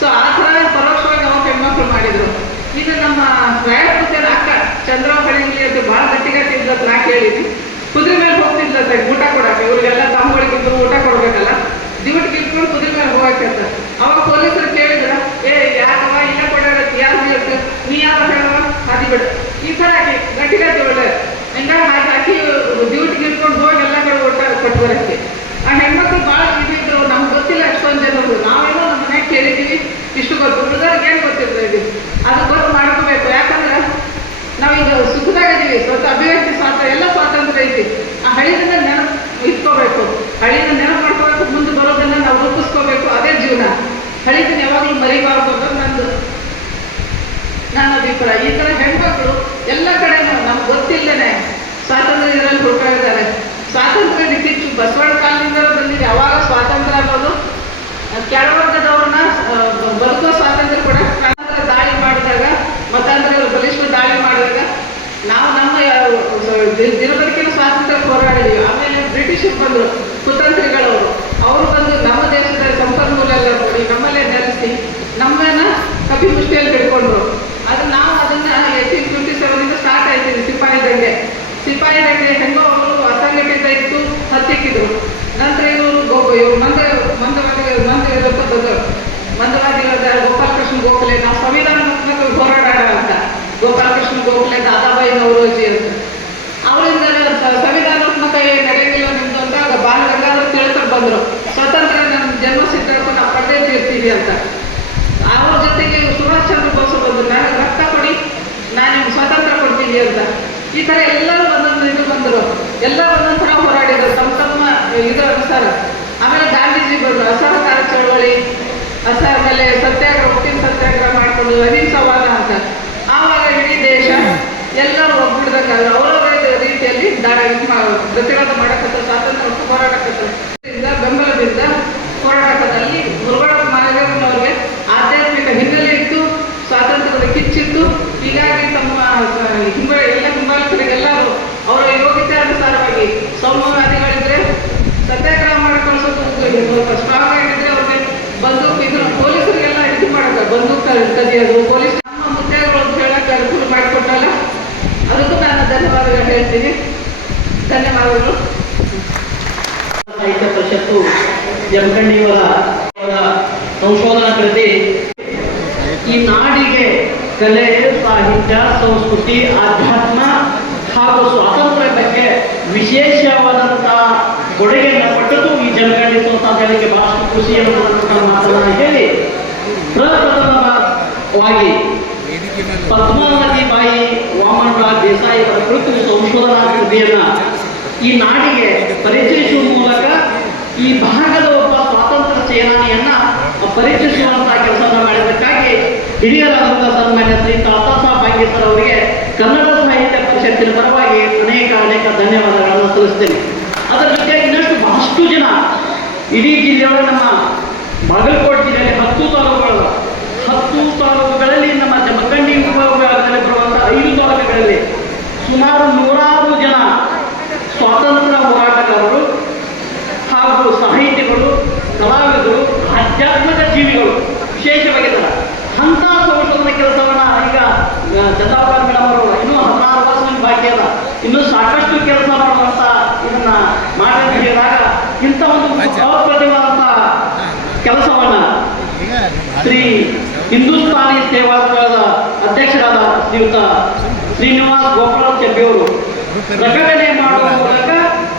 ಸೊ ಆ ಥರ ಪರೋಕ್ಷವಾಗಿ ಅವ್ರು ಹೆಣ್ಮಕ್ಳು ಮಾಡಿದ್ರು. ಇದು ನಮ್ಮ ರಾಯಪುತ್ತೇನ ಅಕ್ಕ ಚಂದ್ರವ ಹಳಿಂಗ್ಲಿ ಅಂತ ಭಾಳ ಗಟ್ಟಿಗಟ್ಟಿ ಇದ್ಲತ್ತ, ನಾ ಕೇಳಿದ್ವಿ. ಕುದುರೆ ಮೇಲೆ ಹೋಗ್ತಿದ್ಲತ್ತ ಊಟ ಕೊಡಕ್ಕೆ. ಇವ್ರಿಗೆಲ್ಲ ತಮ್ಮಗಳಿಗಿದ್ರು ಊಟ ಕೊಡ್ಬೇಕಲ್ಲ, ಡ್ಯೂಟಿಗೆ ಇಟ್ಕೊಂಡು ಕುದುರೆ ಮೇಲೆ ಹೋಗಕ್ಕಂತ. ಅವಾಗ ಪೊಲೀಸರು ಕೇಳಿದ್ರ, ಯಾಕವ ಇಲ್ಲ ಕೊಡಾಡತ್ತೆ, ಯಾರು ಹೇಳ್ತು, ನೀ ಯಾವ ಹೇಳುವ ಹಾದಿ ಬಿಡು, ಈ ಥರ ಹಾಕಿ ಗಟ್ಟಿಗಟ್ಟಿ ಒಳ್ಳೆ ಹಿಂಗಾಗಿ ಹಾಕಿ ಡ್ಯೂಟಿಗೆ ಇಟ್ಕೊಂಡು ಹೋಗಿ ಎಲ್ಲ ಕಡೆ ಊಟ ಕೊಟ್ಟು ಬರೋಕ್ಕೆ. ಆ ಹೆಣ್ಮಕ್ಳು ಭಾಳ ಇದಿದ್ರು. ನಮ್ಗೆ ಗೊತ್ತಿಲ್ಲ ಅಷ್ಟೊಂದು ಜನರು. ನಾವೇನೋ ನಮ್ಮ ಮನೆಯಾಗ ಕೇಳಿದ್ದೀವಿ, ಇಷ್ಟು ಗೊತ್ತು, ಹುಡುಗರಿಗೆ ಏನು ಗೊತ್ತಿರ್ತದೆ, ಅದು ಗೊತ್ತು ಮಾಡ್ಕೋಬೇಕು. ಯಾಕಂದ್ರೆ ನಾವೀಗ ಸುಖದಾಗಿದ್ದೀವಿ, ಸ್ವತಃ ಅಭಿವ್ಯಕ್ತಿ ಸ್ವಾತಂತ್ರ್ಯ ಎಲ್ಲ ಸ್ವಾತಂತ್ರ್ಯ ಐತಿ. ಆ ಹಳಿದನ್ನ ನೆನಪು ಇಟ್ಕೋಬೇಕು, ಹಳಿನ ನೆನಪು ಮಾಡ್ಕೋಬೇಕು, ಮುಂದೆ ಬರೋದನ್ನ ನಾವು ರೂಪಿಸ್ಕೋಬೇಕು. ಅದೇ ಜೀವನ. ಹಳಿದನ್ನ ಯಾವಾಗಲೂ ಮರಿಬಾರ್ದು ಅನ್ನೋದು ನನ್ನ ಅಭಿಪ್ರಾಯ. ಈ ಥರ ಹೆಣ್ಮಕ್ಳು ಎಲ್ಲ ಕಡೆ ನಮ್ಗೆ ಗೊತ್ತಿಲ್ಲದೇನೆ ಸ್ವಾತಂತ್ರ್ಯ ಇದರಲ್ಲಿ ಹುಡುಕಾಗಿದ್ದಾರೆ. ಸ್ವಾತಂತ್ರ್ಯ ನಿಂತಿತ್ತು ಬಸವಣ್ಣ ಕಾಲದಿಂದ ಬಂದಿದೆ. ಯಾವಾಗ ಸ್ವಾತಂತ್ರ್ಯ ಅನ್ನೋದು ಕೆಳವರ್ಗದವ್ರನ್ನ ಬದುಕೋ ಸ್ವಾತಂತ್ರ್ಯ ಕೂಡ ದಾಳಿ ಮಾಡಿದಾಗ, ಮತಾಂತರ ಬಲಿಷ್ಠ ದಾಳಿ ಮಾಡಿದಾಗ ನಾವು ನಮ್ಮ ದಿನಬದುಕಿನ ಸ್ವಾತಂತ್ರ್ಯ ಹೋರಾಡಿದ್ವಿ. ಆಮೇಲೆ ಬ್ರಿಟಿಷರು ಬಂದರು, ಕುತಂತ್ರಿಗಳವರು. ಅವರು ಬಂದು ನಮ್ಮ ದೇಶದ ಸಂಪನ್ಮೂಲ ಎಲ್ಲ ನೋಡಿ ನಮ್ಮಲ್ಲೇ ನೆಲೆಸಿ ನಮ್ಮನ್ನ ಕಪಿಮುಷ್ಟಿಯಲ್ಲಿ ಹಿಡ್ಕೊಂಡ್ರು. ಅದು ನಾವು ಅದನ್ನ 1857 ಸ್ಟಾರ್ಟ್ ಆಯ್ತೀವಿ. ಸಿಪಾಯಿ ದಂಗೆ ಹೆಂಗೋ ಅವರು ಅಸಂಘಟಿತ ಇತ್ತು, ಹತ್ತಿಕ್ಕಿದ್ರು. ನಂತರ ಇವರು ಮಂದವಾದಿಗಳಾದ ಗೋಪಾಲಕೃಷ್ಣ ಗೋಖಲೆ, ನಾವು ಸಂವಿಧಾನಾತ್ಮಕ ಹೋರಾಟ ಅಂತ ಗೋಪಾಲಕೃಷ್ಣ ಗೋಖಲೆ, ದಾದಾಬಾಯಿ ನವರೋಜಿ ಅಂತ. ಅವರಿಂದ ಸಂವಿಧಾನಾತ್ಮಕ ನಡೆಯಲಿಲ್ಲ ನಿಮ್ದು ಅಂದಾಗ ಬಾಲ ಗಂಗಾಧರ ತಿಳಕರ್ ಬಂದರು. ಸ್ವತಂತ್ರ ನಮ್ಮ ಜನ್ಮ ಸಿದ್ಧಾಂತ ನಾವು ಪಡೆದೇ ಇರ್ತೀವಿ ಅಂತ. ಅವ್ರ ಜೊತೆಗೆ ಸುಭಾಷ್ ಚಂದ್ರ ಬೋಸ್ ಬಂದರು, ನನಗೆ ರಕ್ತ ಕೊಡಿ, ನಾನು ನಿಮ್ಗೆ ಸ್ವಾತಂತ್ರ್ಯ ಕೊಡ್ತೀನಿ ಅಂತ. ಈ ಥರ ಎಲ್ಲರೂ ಒಂದೊಂದು ಬಂದರು, ಎಲ್ಲ ಒಂದೊಂದು ಥರ ಹೋರಾಡಿದರು ತಮ್ಮ ಇದರ ಅನುಸಾರ. ಆಮೇಲೆ ಗಾಂಧೀಜಿ ಬಂದರು, ಅಸಹಕಾರ ಚಳವಳಿ, ಆಮೇಲೆ ಸತ್ಯಾಗ್ರಹ, ಉಪ್ಪಿನ ಸತ್ಯಾಗ್ರಹ ಮಾಡಿಕೊಂಡು ಅಹಿಂಸವಾದ ಅಂತ. ಆವಾಗ ಇಡೀ ದೇಶ ಎಲ್ಲರೂ ಒಗ್ಗೂಡ್ದಂಗೆ ಅವರವರ ರೀತಿಯಲ್ಲಿ ಪ್ರತಿರೋಧ ಮಾಡಕತ್ತ, ಸ್ವಾತಂತ್ರ್ಯ ಹೋರಾಡಕತ್ತ, ಬೆಂಬಲದಿಂದ ಹೋರಾಡಕತ್ತ. ಅಲ್ಲಿ ಮುರುಘಾ ಮಾಲಿಗರವರಿಗೆ ಆಧ್ಯಾತ್ಮಿಕ ಹಿನ್ನೆಲೆ ಗದಿಯದು ಪೊಲೀಸ್ ನಮ್ಮ ಮುದ್ದೆಗಳು ಅಂತ ಹೇಳಕ್ಕೆ ಅನುಕೂಲ ಮಾಡಿಕೊಟ್ಟಲ್ಲ, ಅದಕ್ಕೂ ನಾನು ಧನ್ಯವಾದಗಳು ಹೇಳ್ತೀನಿ. ಧನ್ಯವಾದಗಳು. ಸಾಹಿತ್ಯ ಪರಿಷತ್ತು ಜಮಖಂಡಿಯವರ ಸಂಶೋಧನಾ ಕೃತಿ ಈ ನಾಡಿಗೆ ಕಲೆ, ಸಾಹಿತ್ಯ, ಸಂಸ್ಕೃತಿ, ಆಧ್ಯಾತ್ಮ ಹಾಗೂ ಸ್ವಾತಂತ್ರ್ಯ ಬಗ್ಗೆ ವಿಶೇಷವಾದಂತಹ ಕೊಡುಗೆಯನ್ನು ಕೊಟ್ಟದ್ದು ಈ ಜಮಖಂಡಿ ಸಂಸ್ಥಾನಗಳಿಗೆ ಬಹಳಷ್ಟು ಖುಷಿಯನ್ನು ಮಾತನಾಡಿ ಹೇಳಿ ಪ್ರಪ್ರಥಮವಾಗಿ ಪದ್ಮಾವತಿ ಬಾಯಿ ವಾಮನರಾವ್ ದೇಸಾಯಿ ಅವರ ಕುರಿತು ಸಂಶೋಧನಾ ಕೃತಿಯನ್ನ ಈ ನಾಡಿಗೆ ಪರಿಚಯಿಸುವ ಮೂಲಕ ಈ ಭಾಗದ ಒಬ್ಬ ಸ್ವಾತಂತ್ರ್ಯ ಸೇನಾನಿಯನ್ನ ಪರಿಚಯಿಸುವಂತಹ ಕೆಲಸವನ್ನು ಮಾಡಿದ್ದಕ್ಕಾಗಿ ಹಿರಿಯರಾದಂತಹ ಸನ್ಮಾನ್ಯ ಶ್ರೀ ತಾತಾ ಸಾಹೇಬ್ ಬಾಂಗೇಕರ್ ಅವರಿಗೆ ಕನ್ನಡ ಸಾಹಿತ್ಯ ಪರಿಷತ್ತಿನ ಪರವಾಗಿ ಅನೇಕ ಧನ್ಯವಾದಗಳನ್ನು ಸಲ್ಲಿಸ್ತೇನೆ. ಅದರ ಜೊತೆಗೆ ಇನ್ನಷ್ಟು ಬಹಳಷ್ಟು ಜನ ಇಡೀ ಜಿಲ್ಲೆಯೊಳಗೆ ನಮ್ಮ ಬಾಗಲಕೋಟೆ ಜಿಲ್ಲೆಯಲ್ಲಿ 10 ತಾಲೂಕುಗಳು 10 ತಾಲೂಕುಗಳಲ್ಲಿ ನಮ್ಮ ಜಮಖಂಡಿ ಉಪವಿಭಾಗದಲ್ಲಿ ಬರುವಂತಹ 5 ತಾಲೂಕುಗಳಲ್ಲಿ ಸುಮಾರು 100 ಜನ ಸ್ವಾತಂತ್ರ್ಯ ಹೋರಾಟಗಾರರು ಹಾಗೂ ಸಾಹಿತಿಗಳು, ಕಲಾವಿದರು, ಆಧ್ಯಾತ್ಮಿಕ ಜೀವಿಗಳು ವಿಶೇಷವಾಗಿದ್ದಾರೆ. ಅಂಥ ಸಂಶೋಧನಾ ಕೆಲಸವನ್ನ ಈಗ ಚಂದಾಪುರ ಮೇಡಮ್ ಅವರು ಇನ್ನೂ 16 ವರ್ಷ ಬಾಕಿ ಅದ, ಇನ್ನೂ ಸಾಕಷ್ಟು ಕೆಲಸ ಮಾಡುವಂತ ಇದನ್ನ ಮಾಡಿ ಹೇಳಿದಾಗ ಇಂಥ ಒಂದು ಅಪ್ರತಿಮವಾದಂತಹ ಕೆಲಸವನ್ನ ಶ್ರೀ ಹಿಂದೂಸ್ತಾನಿ ಸೇವಾದಳದ ಅಧ್ಯಕ್ಷರಾದ ಶ್ರೀಯುತ ಶ್ರೀನಿವಾಸ್ ಗೋಪಾಲ್ ಚೆಬ್ಬಿಯವರು ಪ್ರಕಟಣೆ ಮಾಡುವ ಮೂಲಕ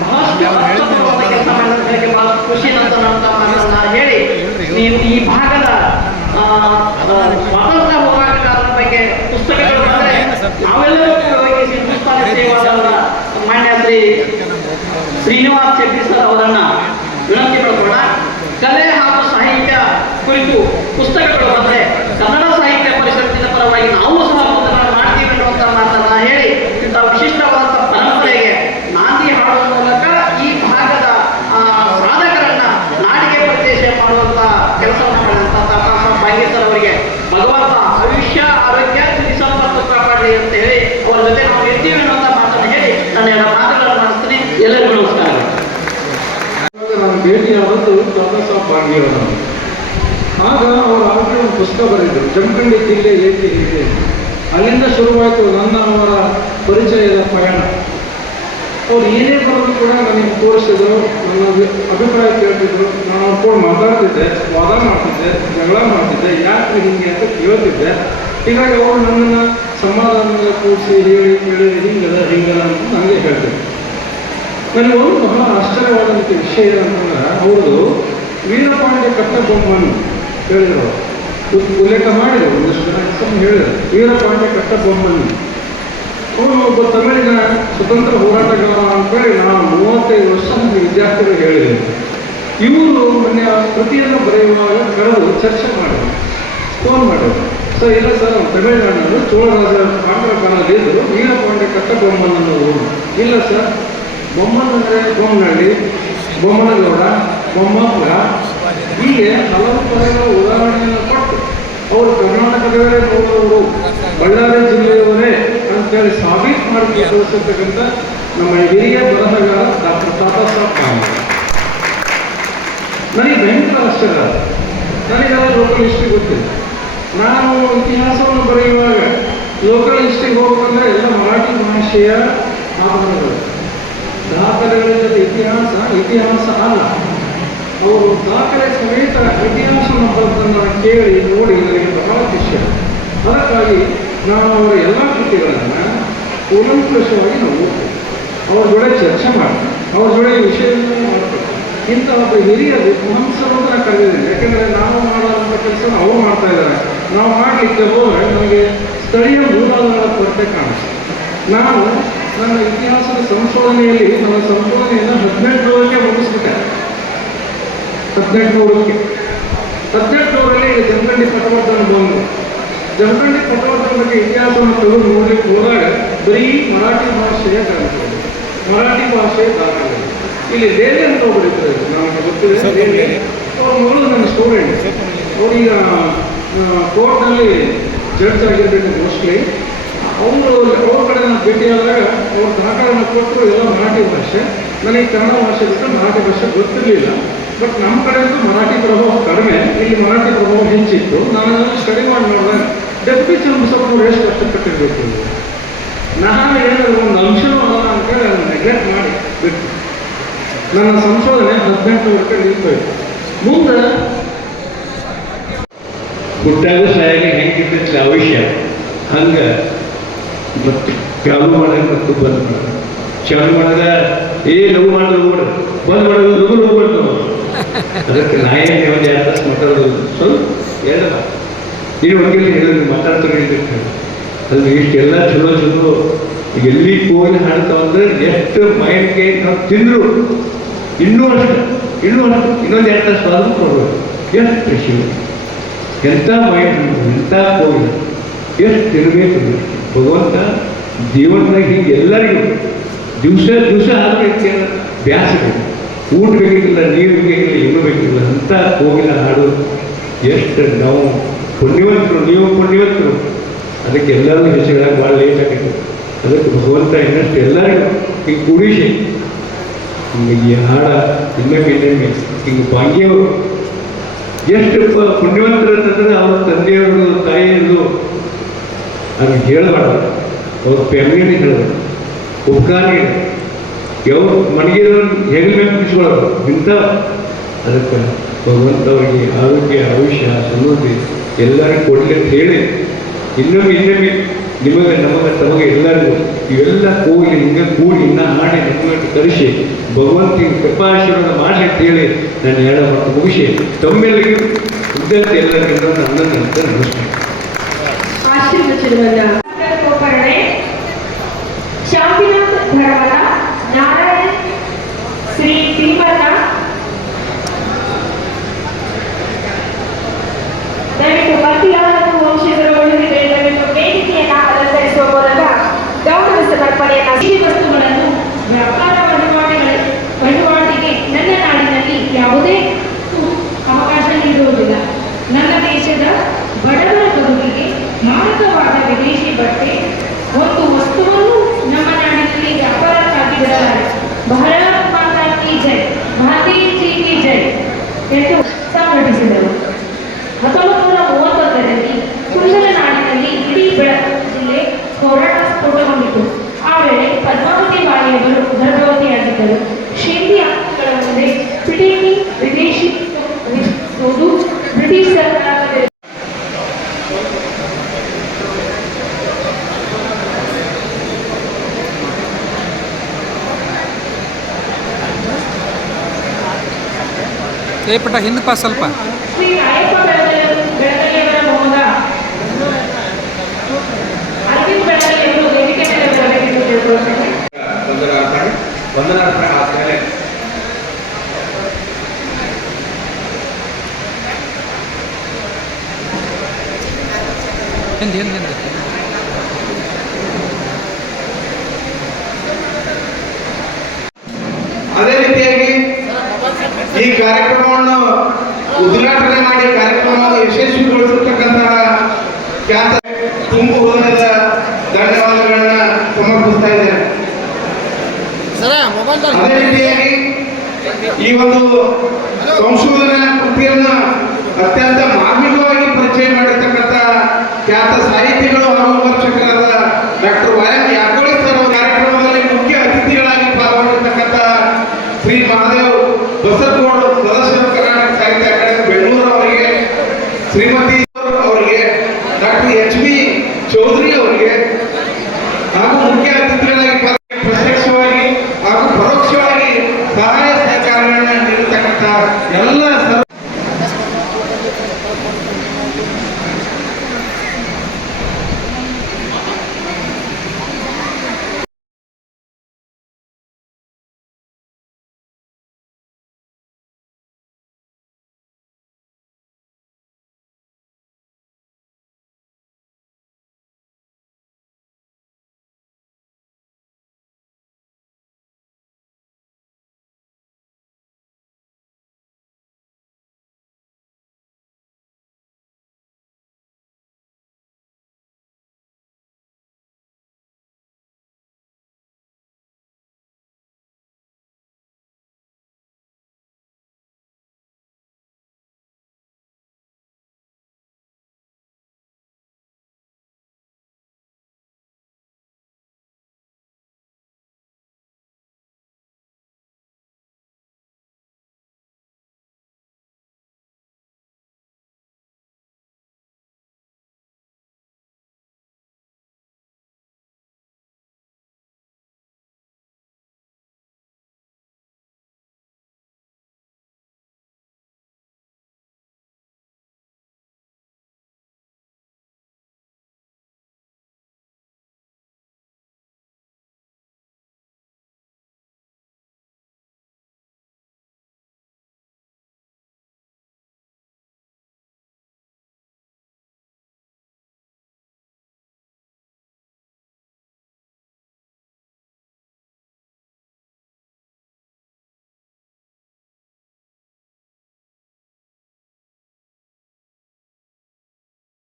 ಬಹಳಷ್ಟು ಅರ್ಥಪೂರ್ಣವಾದ ಕೆಲಸ ಮಾಡಿದ್ದಕ್ಕೆ ಬಹಳ ಖುಷಿ ಅಂತ ಮಾತನ್ನ ಹೇಳಿ ನೀವು ಈ ಭಾಗದ ಸ್ವಾತಂತ್ರ್ಯ ಹೋರಾಟಗಾರರ ಬಗ್ಗೆ ಪುಸ್ತಕಗಳು ಬಂದರೆ ನಾವೆಲ್ಲರೂ ಹೋಗಿ ಹಿಂದೂಸ್ತಾನಿ ಸೇವಾದಳದ ಮಾನ್ಯ ಶ್ರೀ ಶ್ರೀನಿವಾಸ್ ಚೆಬ್ಬಿ ಸರ್ ಅವರನ್ನ ವಿನಂತಿ ಮಾಡೋಣ. ಕಲೆ ಹಾಗೂ ಸಾಹಿತ್ಯ ಕುರಿತು ಪುಸ್ತಕಗಳು ಬಂದರೆ ಕನ್ನಡ ಸಾಹಿತ್ಯ ಪರಿಷತ್ತಿನ ಪರವಾಗಿ ನಾವು ಸಹ ಮಾಡ್ತೀವಿ ಅನ್ನುವಂಥ ಮಾತನ್ನ ಹೇಳಿ ಇಂಥ ವಿಶಿಷ್ಟವಾದಂಥ ಪರಂಪರೆಗೆ ನಾಂದಿ ಹಾಡುವ ಮೂಲಕ ಈ ಭಾಗದ ಸಾಧಕರನ್ನ ನಾಡಿಗೆ ಪರಿಚಯ ಮಾಡುವಂಥ ಕೆಲಸವನ್ನು ಮಾಡಿದಂಥ ತಾತಾ ಸಾಹೇಬ್ ಬಾಂಗೇಕರ್ ಅವರಿಗೆ ಭಗವಂತ ಆಯುಷ್ಯ, ಆರೋಗ್ಯ, ಸಿರಿ ಸಂಪತ್ತು ಕಾಪಾಡಲಿ ಅಂತ ಹೇಳಿ ಅವರ ಜೊತೆ ನಾವು ಇರ್ತೀವಿ ಅನ್ನುವಂಥ ಮಾತನ್ನು ಹೇಳಿ ನನ್ನ 2 ಮಾತುಗಳನ್ನು ಮಾಡಿಸ್ತೀನಿ. ಎಲ್ಲರಿಗೂ ನಮಸ್ಕಾರ. ನಾನು ಭೇಟಿಯಾದದ್ದು ತಾತಾ ಸಾಹೇಬ್ ಬಾಂಗೇಕರ್ ಅವರು. ಆಗ ಅವರು ಆಲ್ರೆಡಿ ಒಂದು ಪುಸ್ತಕ ಬರೆದಿದ್ದರು, ಜಮಖಂಡಿ ಜಿಲ್ಲೆ ಏಕೆ ಹೀಗೆ. ಅಲ್ಲಿಂದ ಶುರುವಾಯಿತು ನನ್ನ ಅವರ ಪರಿಚಯದ ಪಯಣ. ಅವ್ರು ಏನೇ ಬರೋದು ಕೂಡ ನನಗೆ ತೋರಿಸಿದ್ರು, ನನ್ನ ಅಭಿಪ್ರಾಯ ಕೇಳ್ತಿದ್ರು. ನಾನು ಅವ್ರ ಕೂಡ ಮಾತಾಡ್ತಿದ್ದೆ, ವಾದ ಮಾಡ್ತಿದ್ದೆ, ಜಗಳ ಮಾಡ್ತಿದ್ದೆ, ಯಾಕೆ ಹಿಂಗೆ ಅಂತ ಕೇಳ್ತಿದ್ದೆ. ಹೀಗಾಗಿ ಅವರು ನನ್ನನ್ನು ಸಮಾಧಾನದಿಂದ ಕೂರಿಸಿ ಹೇಳಿ ಹಿಂಗದ ಅಂತ ನನಗೆ ಹೇಳ್ತಿದ್ದೆ. ನನಗೆ ಒಂದು ಬಹಳ ಆಶ್ಚರ್ಯವಾದಂಥ ವಿಷಯ ಏನಂತಂದ್ರೆ ಅವ್ರದ್ದು ವೀರಪಾಂಡ್ಯ ಕಟ್ಟಬೊಮ್ಮನ್ ಹೇಳಿದರು, ಉಲ್ಲೇಖ ಮಾಡಿದರು, ಒಂದಷ್ಟು ಜನ ಹೆಸರನ್ನು ಹೇಳಿದರು. ವೀರಪಾಂಡ್ಯ ಕಟ್ಟಬೊಮ್ಮನ್ ಅವನು ಒಬ್ಬ ತಮಿಳಿನ ಸ್ವತಂತ್ರ ಹೋರಾಟಗಾರ ಅಂತೇಳಿ ನಾನು 35 ವರ್ಷ ವಿದ್ಯಾರ್ಥಿಗಳು ಹೇಳಿದ್ದೇನೆ. ಇವರು ಮೊನ್ನೆ ಕೃತಿಯನ್ನು ಬರೆಯುವಾಗ ಕರೆದು ಚರ್ಚೆ ಮಾಡಿದರು, ಫೋನ್ ಮಾಡಿದರು. ಸರ್ ಇಲ್ಲ ಸರ್, ಅವ್ರು ತಮಿಳುನಾಡಿನವರು ಚೋಳರಾಜ ಪಾಂಡವ ಕಾಲದಲ್ಲಿ ಇದ್ದರು, ವೀರಪಾಂಡ್ಯ ಕಟ್ಟಬೊಮ್ಮನ್ ಅನ್ನೋರು. ಇಲ್ಲ ಸರ್, ಬೊಮ್ಮನ್ ಅಂದರೆ ಬೊಮ್ಮನಹಳ್ಳಿ, ಬೊಮ್ಮನಗೌಡ, ಬೊಮ್ಮಪುರ, ಹೀಗೆ ಹಲವು ಪದಗಳ ಉದಾಹರಣೆಯನ್ನು ಕೊಟ್ಟು ಅವರು ಕರ್ನಾಟಕದವರೇ ನೋಡುವವರು, ಬಳ್ಳಾರಿ ಜಿಲ್ಲೆಯವರೇ ಅಂತೇಳಿ ಸಾಬೀತು ಮಾಡಿ ತೋರಿಸಿರ್ತಕ್ಕಂಥ ನಮ್ಮ ಹಿರಿಯ ಬರಹಗಾರ ಡಾಕ್ಟರ್ ತಾತಾ ಸಾಹೇಬ್ ಬಾಂಗೇಕರ್. ನನಗೆ ಭಯಂಕರ ಆಶ್ಚರ್ಯ. ನನಗೆಲ್ಲ ಲೋಕಲ್ ಹಿಸ್ಟ್ರಿ ಗೊತ್ತಿಲ್ಲ. ನಾನು ಇತಿಹಾಸವನ್ನು ಬರೆಯುವಾಗ ಲೋಕಲ್ ಹಿಸ್ಟ್ರಿಗೆ ಹೋಗ್ಬೇಕಂದ್ರೆ ಎಲ್ಲ ಮರಾಠಿ ಭಾಷೆಯ ಆಧಾರಗಳು, ದಾಖಲೆಗಳ ಜೊತೆ ಇತಿಹಾಸ ಅಲ್ಲ. ಅವರು ದಾಖಲೆ ಸಮೇತ ಇತಿಹಾಸವನ್ನು ಬರೆದನ್ನು ಕೇಳಿ ನೋಡಿ ನನಗೆ ಬಹಳ ಖುಷಿ. ಅದಕ್ಕಾಗಿ ನಾನು ಅವರ ಎಲ್ಲ ಕೃತಿಗಳನ್ನು ಕೂಲಂಕಷವಾಗಿ ನಾವು ಓದ್ತೀವಿ, ಅವ್ರ ಜೊತೆ ಚರ್ಚೆ ಮಾಡ್ತೀವಿ, ಅವ್ರ ಜೊತೆ ವಿಷಯವನ್ನು ಮಾಡ್ತೀವಿ. ಇಂಥ ಒಬ್ಬ ಹಿರಿಯ ವಿದ್ವಾಂಸರನ್ನು ನಾನು ಕರೆದಿದ್ದೇನೆ. ಯಾಕೆಂದರೆ ನಾವು ಮಾಡುವಂಥ ಕೆಲಸ ಅವರು ಮಾಡ್ತಾ ಇದ್ದಾರೆ. ನಾವು ಮಾಡಲಿಕ್ಕೆ ಹೋದರೆ ನಮಗೆ ಸ್ಥಳೀಯ ಮೂಲಾಧಾರದ ಕೊರತೆ ಕಾಣಿಸ್ತದೆ. ನಾನು ನನ್ನ ಇತಿಹಾಸದ ಸಂಶೋಧನೆಯಲ್ಲಿ ನನ್ನ ಸಂಶೋಧನೆಯನ್ನು 1800ಕ್ಕೆ ಮುಗಿಸ್ಬಿಟ್ಟೆ. 1800ರಲ್ಲಿ ಜಮಖಂಡಿ ಪಟವರ್ಧನ ಬಂದು ಜಮಖಂಡಿ ಪಟವರ್ಧನ ಬಗ್ಗೆ ಇತಿಹಾಸವನ್ನು ತೆಗೆದು ನೋಡಲಿಕ್ಕೆ ಹೋದಾಗ ಬರೀ ಮರಾಠಿ ಭಾಷೆಯ ಗ್ರಂಥಗಳು, ಮರಾಠಿ ಭಾಷೆಯ ದಾಖಲೆಗಳು. ಇಲ್ಲಿ ಲೇಲೆ ಅಂತ ಒಬ್ಬರು ಇದ್ದಾರೆ, ನಮಗೆ ಗೊತ್ತಿದೆ. ಅವ್ರ ಮೊದಲು ನನ್ನ ಸ್ಟೂಡೆಂಟ್, ಅವರೀಗ ಕೋರ್ಟ್ನಲ್ಲಿ ಜಡ್ಜ್ ಆಗಿರಬೇಕು ಮೋಸ್ಟ್ಲಿ. ಅವ್ರ ಕಡೆ ನಾನು ಭೇಟಿಯಾದಾಗ ಅವ್ರ ದಾಖಲೆಯನ್ನು ಕೊಟ್ಟರು, ಎಲ್ಲ ಮರಾಠಿ ಭಾಷೆ. ನನಗೆ ಕನ್ನಡ ಭಾಷೆ ಬಿಟ್ಟು ಮರಾಠಿ ಭಾಷೆ ಗೊತ್ತಿರಲಿಲ್ಲ. ಬಟ್ ನಮ್ಮ ಕಡೆ ಅಂತೂ ಮರಾಠಿ ಪ್ರಭಾವ ಕಡಿಮೆ, ಇಲ್ಲಿ ಮರಾಠಿ ಪ್ರಭಾವ ಹೆಚ್ಚಿತ್ತು. ನಾನು ಸ್ಟಡಿ ಮಾಡಿ ನೋಡಿದೆ ಡೆಪ್ಯೂಟಿ ಚನ್ನಬಸಪ್ಪನವ್ರು ಎಷ್ಟು ಕಷ್ಟಪಟ್ಟಿರ್ಬೇಕು. ನಾನು ಏನಾದ್ರು ಒಂದು ಅಂಶನೂ ಅಲ್ಲ ಅಂತೇಳಿ ಅದನ್ನು ನೆಗ್ಲೆಕ್ಟ್ ಮಾಡಿ ಬಿಟ್ಟು ನನ್ನ ಸಂಶೋಧನೆ 18 ವರ್ಷ ನಿಲ್ತೋಯ್ತು. ಮುಂದೆ ಹುಟ್ಟಾಗ ಸಾಯಾಗಿ ಹೆಂಗಿರ್ತೈತಿ ಅವಶ್ಯ ಹಂಗೆ ಮತ್ತು ಚಾಲು ಮಾಡಿದ್ರೆ ಮತ್ತು ಬಂದ್ ಮಾಡೋದು, ಚಾಲು ಮಾಡಿದ ಲಘು ಮಾಡೋದು ಬಂದ್ ಮಾಡೋದು ಲಘು ಮಾಡ್ತಾರೆ. ಅದಕ್ಕೆ ನಾಯೇ ಒಂದು 2 ತಾಸು ಮಾತಾಡೋದು ಸ್ವಲ್ಪ ಹೇಳಲ್ಲ. ನೀನು ಬಗ್ಗೆ ಹೇಳಿದ್ರು ಮಾತಾಡ್ತಾರೆ ಅದು ಇಷ್ಟೆಲ್ಲ ಚಲೋ ಚಲೋ ಎಲ್ಲಿ ಕೋಗಿ ಹಾಡ್ತಾವಂದ್ರೆ ಎಷ್ಟು ಮೈಂಡ್ಗೆ ನಾವು ತಿಂದರು ಇನ್ನೂ ಅಷ್ಟು ಇನ್ನೊಂದು 2 ತಾಸು ಆದರೂ ಕೊಡ್ಬೋದು. ಎಷ್ಟು ಖುಷಿ, ಎಂಥ ಮೈಂಡ್, ಎಂಥ ಕೋಗಿ ಎಷ್ಟು ಇರಬೇಕು. ಭಗವಂತ ಜೀವನದಾಗ ಹೀಗೆ ಎಲ್ಲರಿಗೂ ದಿವಸ ಆದರೂ ಬ್ಯಾಸಬೇಕು, ಊಟ ಬೇಕಿಲ್ಲ, ನೀರು ಬೇಕಿಲ್ಲ, ಇನ್ನೂ ಬೇಕಿಲ್ಲ ಅಂತ ಕೋಗಿಲ ಹಾಡು. ಎಷ್ಟು ನಾವು ಪುಣ್ಯವಂತರು, ನೀವು ಪುಣ್ಯವಂತರು. ಅದಕ್ಕೆ ಎಲ್ಲರೂ ಹೆಸರುಗಳಾಗ ಭಾಳ ಲೇಟ್ ಆಗೈತೆ. ಅದಕ್ಕೆ ಭಗವಂತ ಇನ್ನಷ್ಟು ಎಲ್ಲರಿಗೂ ಹಿಂಗೆ ಕೂಡಿಸಿ ಹಿಂಗೆ ಈ ಹಾಡ ಇನ್ನೊಮ್ಮೆ ಹಿಂಗೆ ಭಾಗ್ಯವರು ಎಷ್ಟು ಪುಣ್ಯವಂತರು ಅಂತಂದ್ರೆ ಅವ್ರ ತಂದೆಯವರು ತಾಯಿಯವರು ಅದನ್ನು ಹೇಳಬಾರ್ದು, ಅವ್ರ ಫ್ಯಾಮಿಲಿ ಹೇಳೋದು, ಉಪಕಾರ ಯಾವ ಮನೆಗೆದವ್ರು ಹೆಗಲ ಮೇಲೆ ಬಿಡಿಸ್ಕೊಳ್ಳೋದು ಇಂಥ. ಅದಕ್ಕೆ ಭಗವಂತವರಿಗೆ ಆರೋಗ್ಯ, ಆಯುಷ್ಯ, ಸಮೃದ್ಧಿ ಎಲ್ಲರಿಗೂ ಕೊಡಲಿ ಅಂತ ಹೇಳಿ ಇನ್ನೊಮ್ಮೆ ನಿಮಗೆ ನಮಗೆ ತಮಗೆ ಎಲ್ಲರಿಗೂ ಇವೆಲ್ಲ ಕೂಗಿ ಹಿಂಗೆ ಕೂಡಿ ಇನ್ನೂ ಹಾಡಿ ನಮ್ಮನ್ನು ಕರೆಸಿ ಭಗವಂತಿಗೆ ಕೃಪಾಶೀರ್ವಾದ ಮಾಡಲಿ ಅಂತ ಹೇಳಿ ನಾನು ಹೇಳೋ ಮತ್ತು ಮುಗಿಸಿ ತಮ್ಮೆಲ್ಲರಿಗೂ ಇದ್ದಂತೆ ಎಲ್ಲರಿಗೂ ನನ್ನನ್ನು ಅಂತ ನಮಸ್ಕಾರ. ಆಶೀರ್ವಚನವನ್ನ ಗೋಕರ್ಣೆ ಶಾಂತಿನಾಥ್ ಧರ್ಮದ ನಾರಾಯಣ್ ಶ್ರೀ ತಿಮ್ಮಣ್ಣ ದಯವಿಟ್ಟು ಭಕ್ತಿಯಾದ ವಂಶಜರು ಒಳಗಿದೆ. ದಯವಿಟ್ಟು ವೇದಿಕೆಯನ್ನ ಅಲಂಕರಿಸುವ ಮೂಲಕ ಗೌರವ ಸಮರ್ಪಣೆಯನ್ನ ಈ ವಸ್ತುಗಳನ್ನು ವ್ಯಾಪಾರ ವಹಿವಾಟಿಗೆ ನನ್ನ ನಾಡಿನಲ್ಲಿ ಯಾವುದೇ ಅವಕಾಶ ನೀಡುವುದಿಲ್ಲ. ನನ್ನ ದೇಶದ ಬಡವರ ಬದುಕಿಗೆ ಮಾರಕವಾದ ವಿದೇಶಿ ಬಟ್ಟೆ ಒಂದು ವಸ್ತುವನ್ನು ನಮ್ಮ ನಾಡಿನಲ್ಲಿ ವ್ಯಾಪಾರಕ್ಕಾಗಿ ಬಿಡಲಾರೆ. ಭಾರತ್ ಮಾತಾ ಕಿ ಜೈ, ಗಾಂಧೀಜಿ ಕಿ ಜೈ ಎಂದು ಸಂಘಟಿಸಿದರು. 1931ರಲ್ಲಿ ಕುಂದಲನಾಡಿನಲ್ಲಿ ಇಡೀ ಬೆಳಗಾವಿ ಜಿಲ್ಲೆ ಹೋರಾಟ ಸ್ಫೋಟಗೊಂಡಿತು. ಆ ವೇಳೆ ಪದ್ಮಾವತಿ ಬಾಯಿಯವರು ಗರ್ಭವತಿಯಾಗಿದ್ದರು. ಶೇಂದಿ ಆಂದೋಲನಗಳ ಮುಂದೆ ಪಿಟೀನಿ ವಿದೇಶಿ ಬ್ರಿಟಿಷ್ ಸರ್ಕಾರದ ಪುಟ್ಟ ಹಿಂದೆ ಪಾಸ್ ಸ್ವಲ್ಪ ಶ್ರೀ ರಾಯಪ್ಪ ಬೆಳಗಲಿಯವರ ಮೊಮ್ಮಗ ಅರವಿಂದ್ ಬೆಳಗಲಿಯವರು ವೇದಿಕೆ ಮೇಲೆ ಬರಬೇಕೆಂದು ಕೇಳಿಕೊಳ್ಳುತ್ತೇನೆ. ವಂದನಾರ್ಪಣೆ ಆದಮೇಲೆ ಹಿಂದೆ ಹಿಂದೆ ಹಿಂದೆ ಅದೇ ರೀತಿಯಾಗಿ ಈ ಕಾರ್ಯಕ್ರಮವನ್ನು ಉದ್ಘಾಟನೆ ಮಾಡಿ ಕಾರ್ಯಕ್ರಮವನ್ನು ಯಶಸ್ವಿಗೊಳಿಸಿರ್ತಕ್ಕಂತಹ ಖ್ಯಾತ ತುಂಬು ಹೃದಯದ ಧನ್ಯವಾದಗಳನ್ನ ಸಮರ್ಪಿಸ್ತಾ ಇದ್ದೇನೆ. ಅದೇ ರೀತಿಯಾಗಿ ಈ ಒಂದು ಸಂಶೋಧನಾ ಕೃತಿಯನ್ನ ಅತ್ಯಂತ ಮಾರ್ಮಿಕವಾಗಿ ಪರಿಚಯ ಮಾಡಿರ್ತಕ್ಕಂಥ ಖ್ಯಾತ ಸಾಹಿತಿಗಳು ಹಾಗೂ ವಿಮರ್ಶಕರಾದ ಡಾಕ್ಟರ್ ವೈ.ಎಂ. ಯಾಕೋಳಿ ಸರ್ ಕಾರ್ಯಕ್ರಮದಲ್ಲಿ ಮುಖ್ಯ ಅತಿಥಿಗಳಾಗಿ ಪಾಲ್ಗೊಂಡಿರ್ತಕ್ಕಂಥ ಶ್ರೀ ಮಹಾದೇವ್ ಬಸರಗೋಡ್ ಸದಸ್ಯರು ಕರ್ನಾಟಕ ಸಾಹಿತ್ಯ ಅಕಾಡೆಮಿ ಬೆಂಗಳೂರು ಅವರಿಗೆ, ಶ್ರೀಮತಿ ಅವರಿಗೆ, ಡಾಕ್ಟರ್ ಎಚ್.ಬಿ. ಚೌಧರಿ ಅವರಿಗೆ ಹಾಗೂ ಮುಖ್ಯ ಅತಿಥಿಗಳ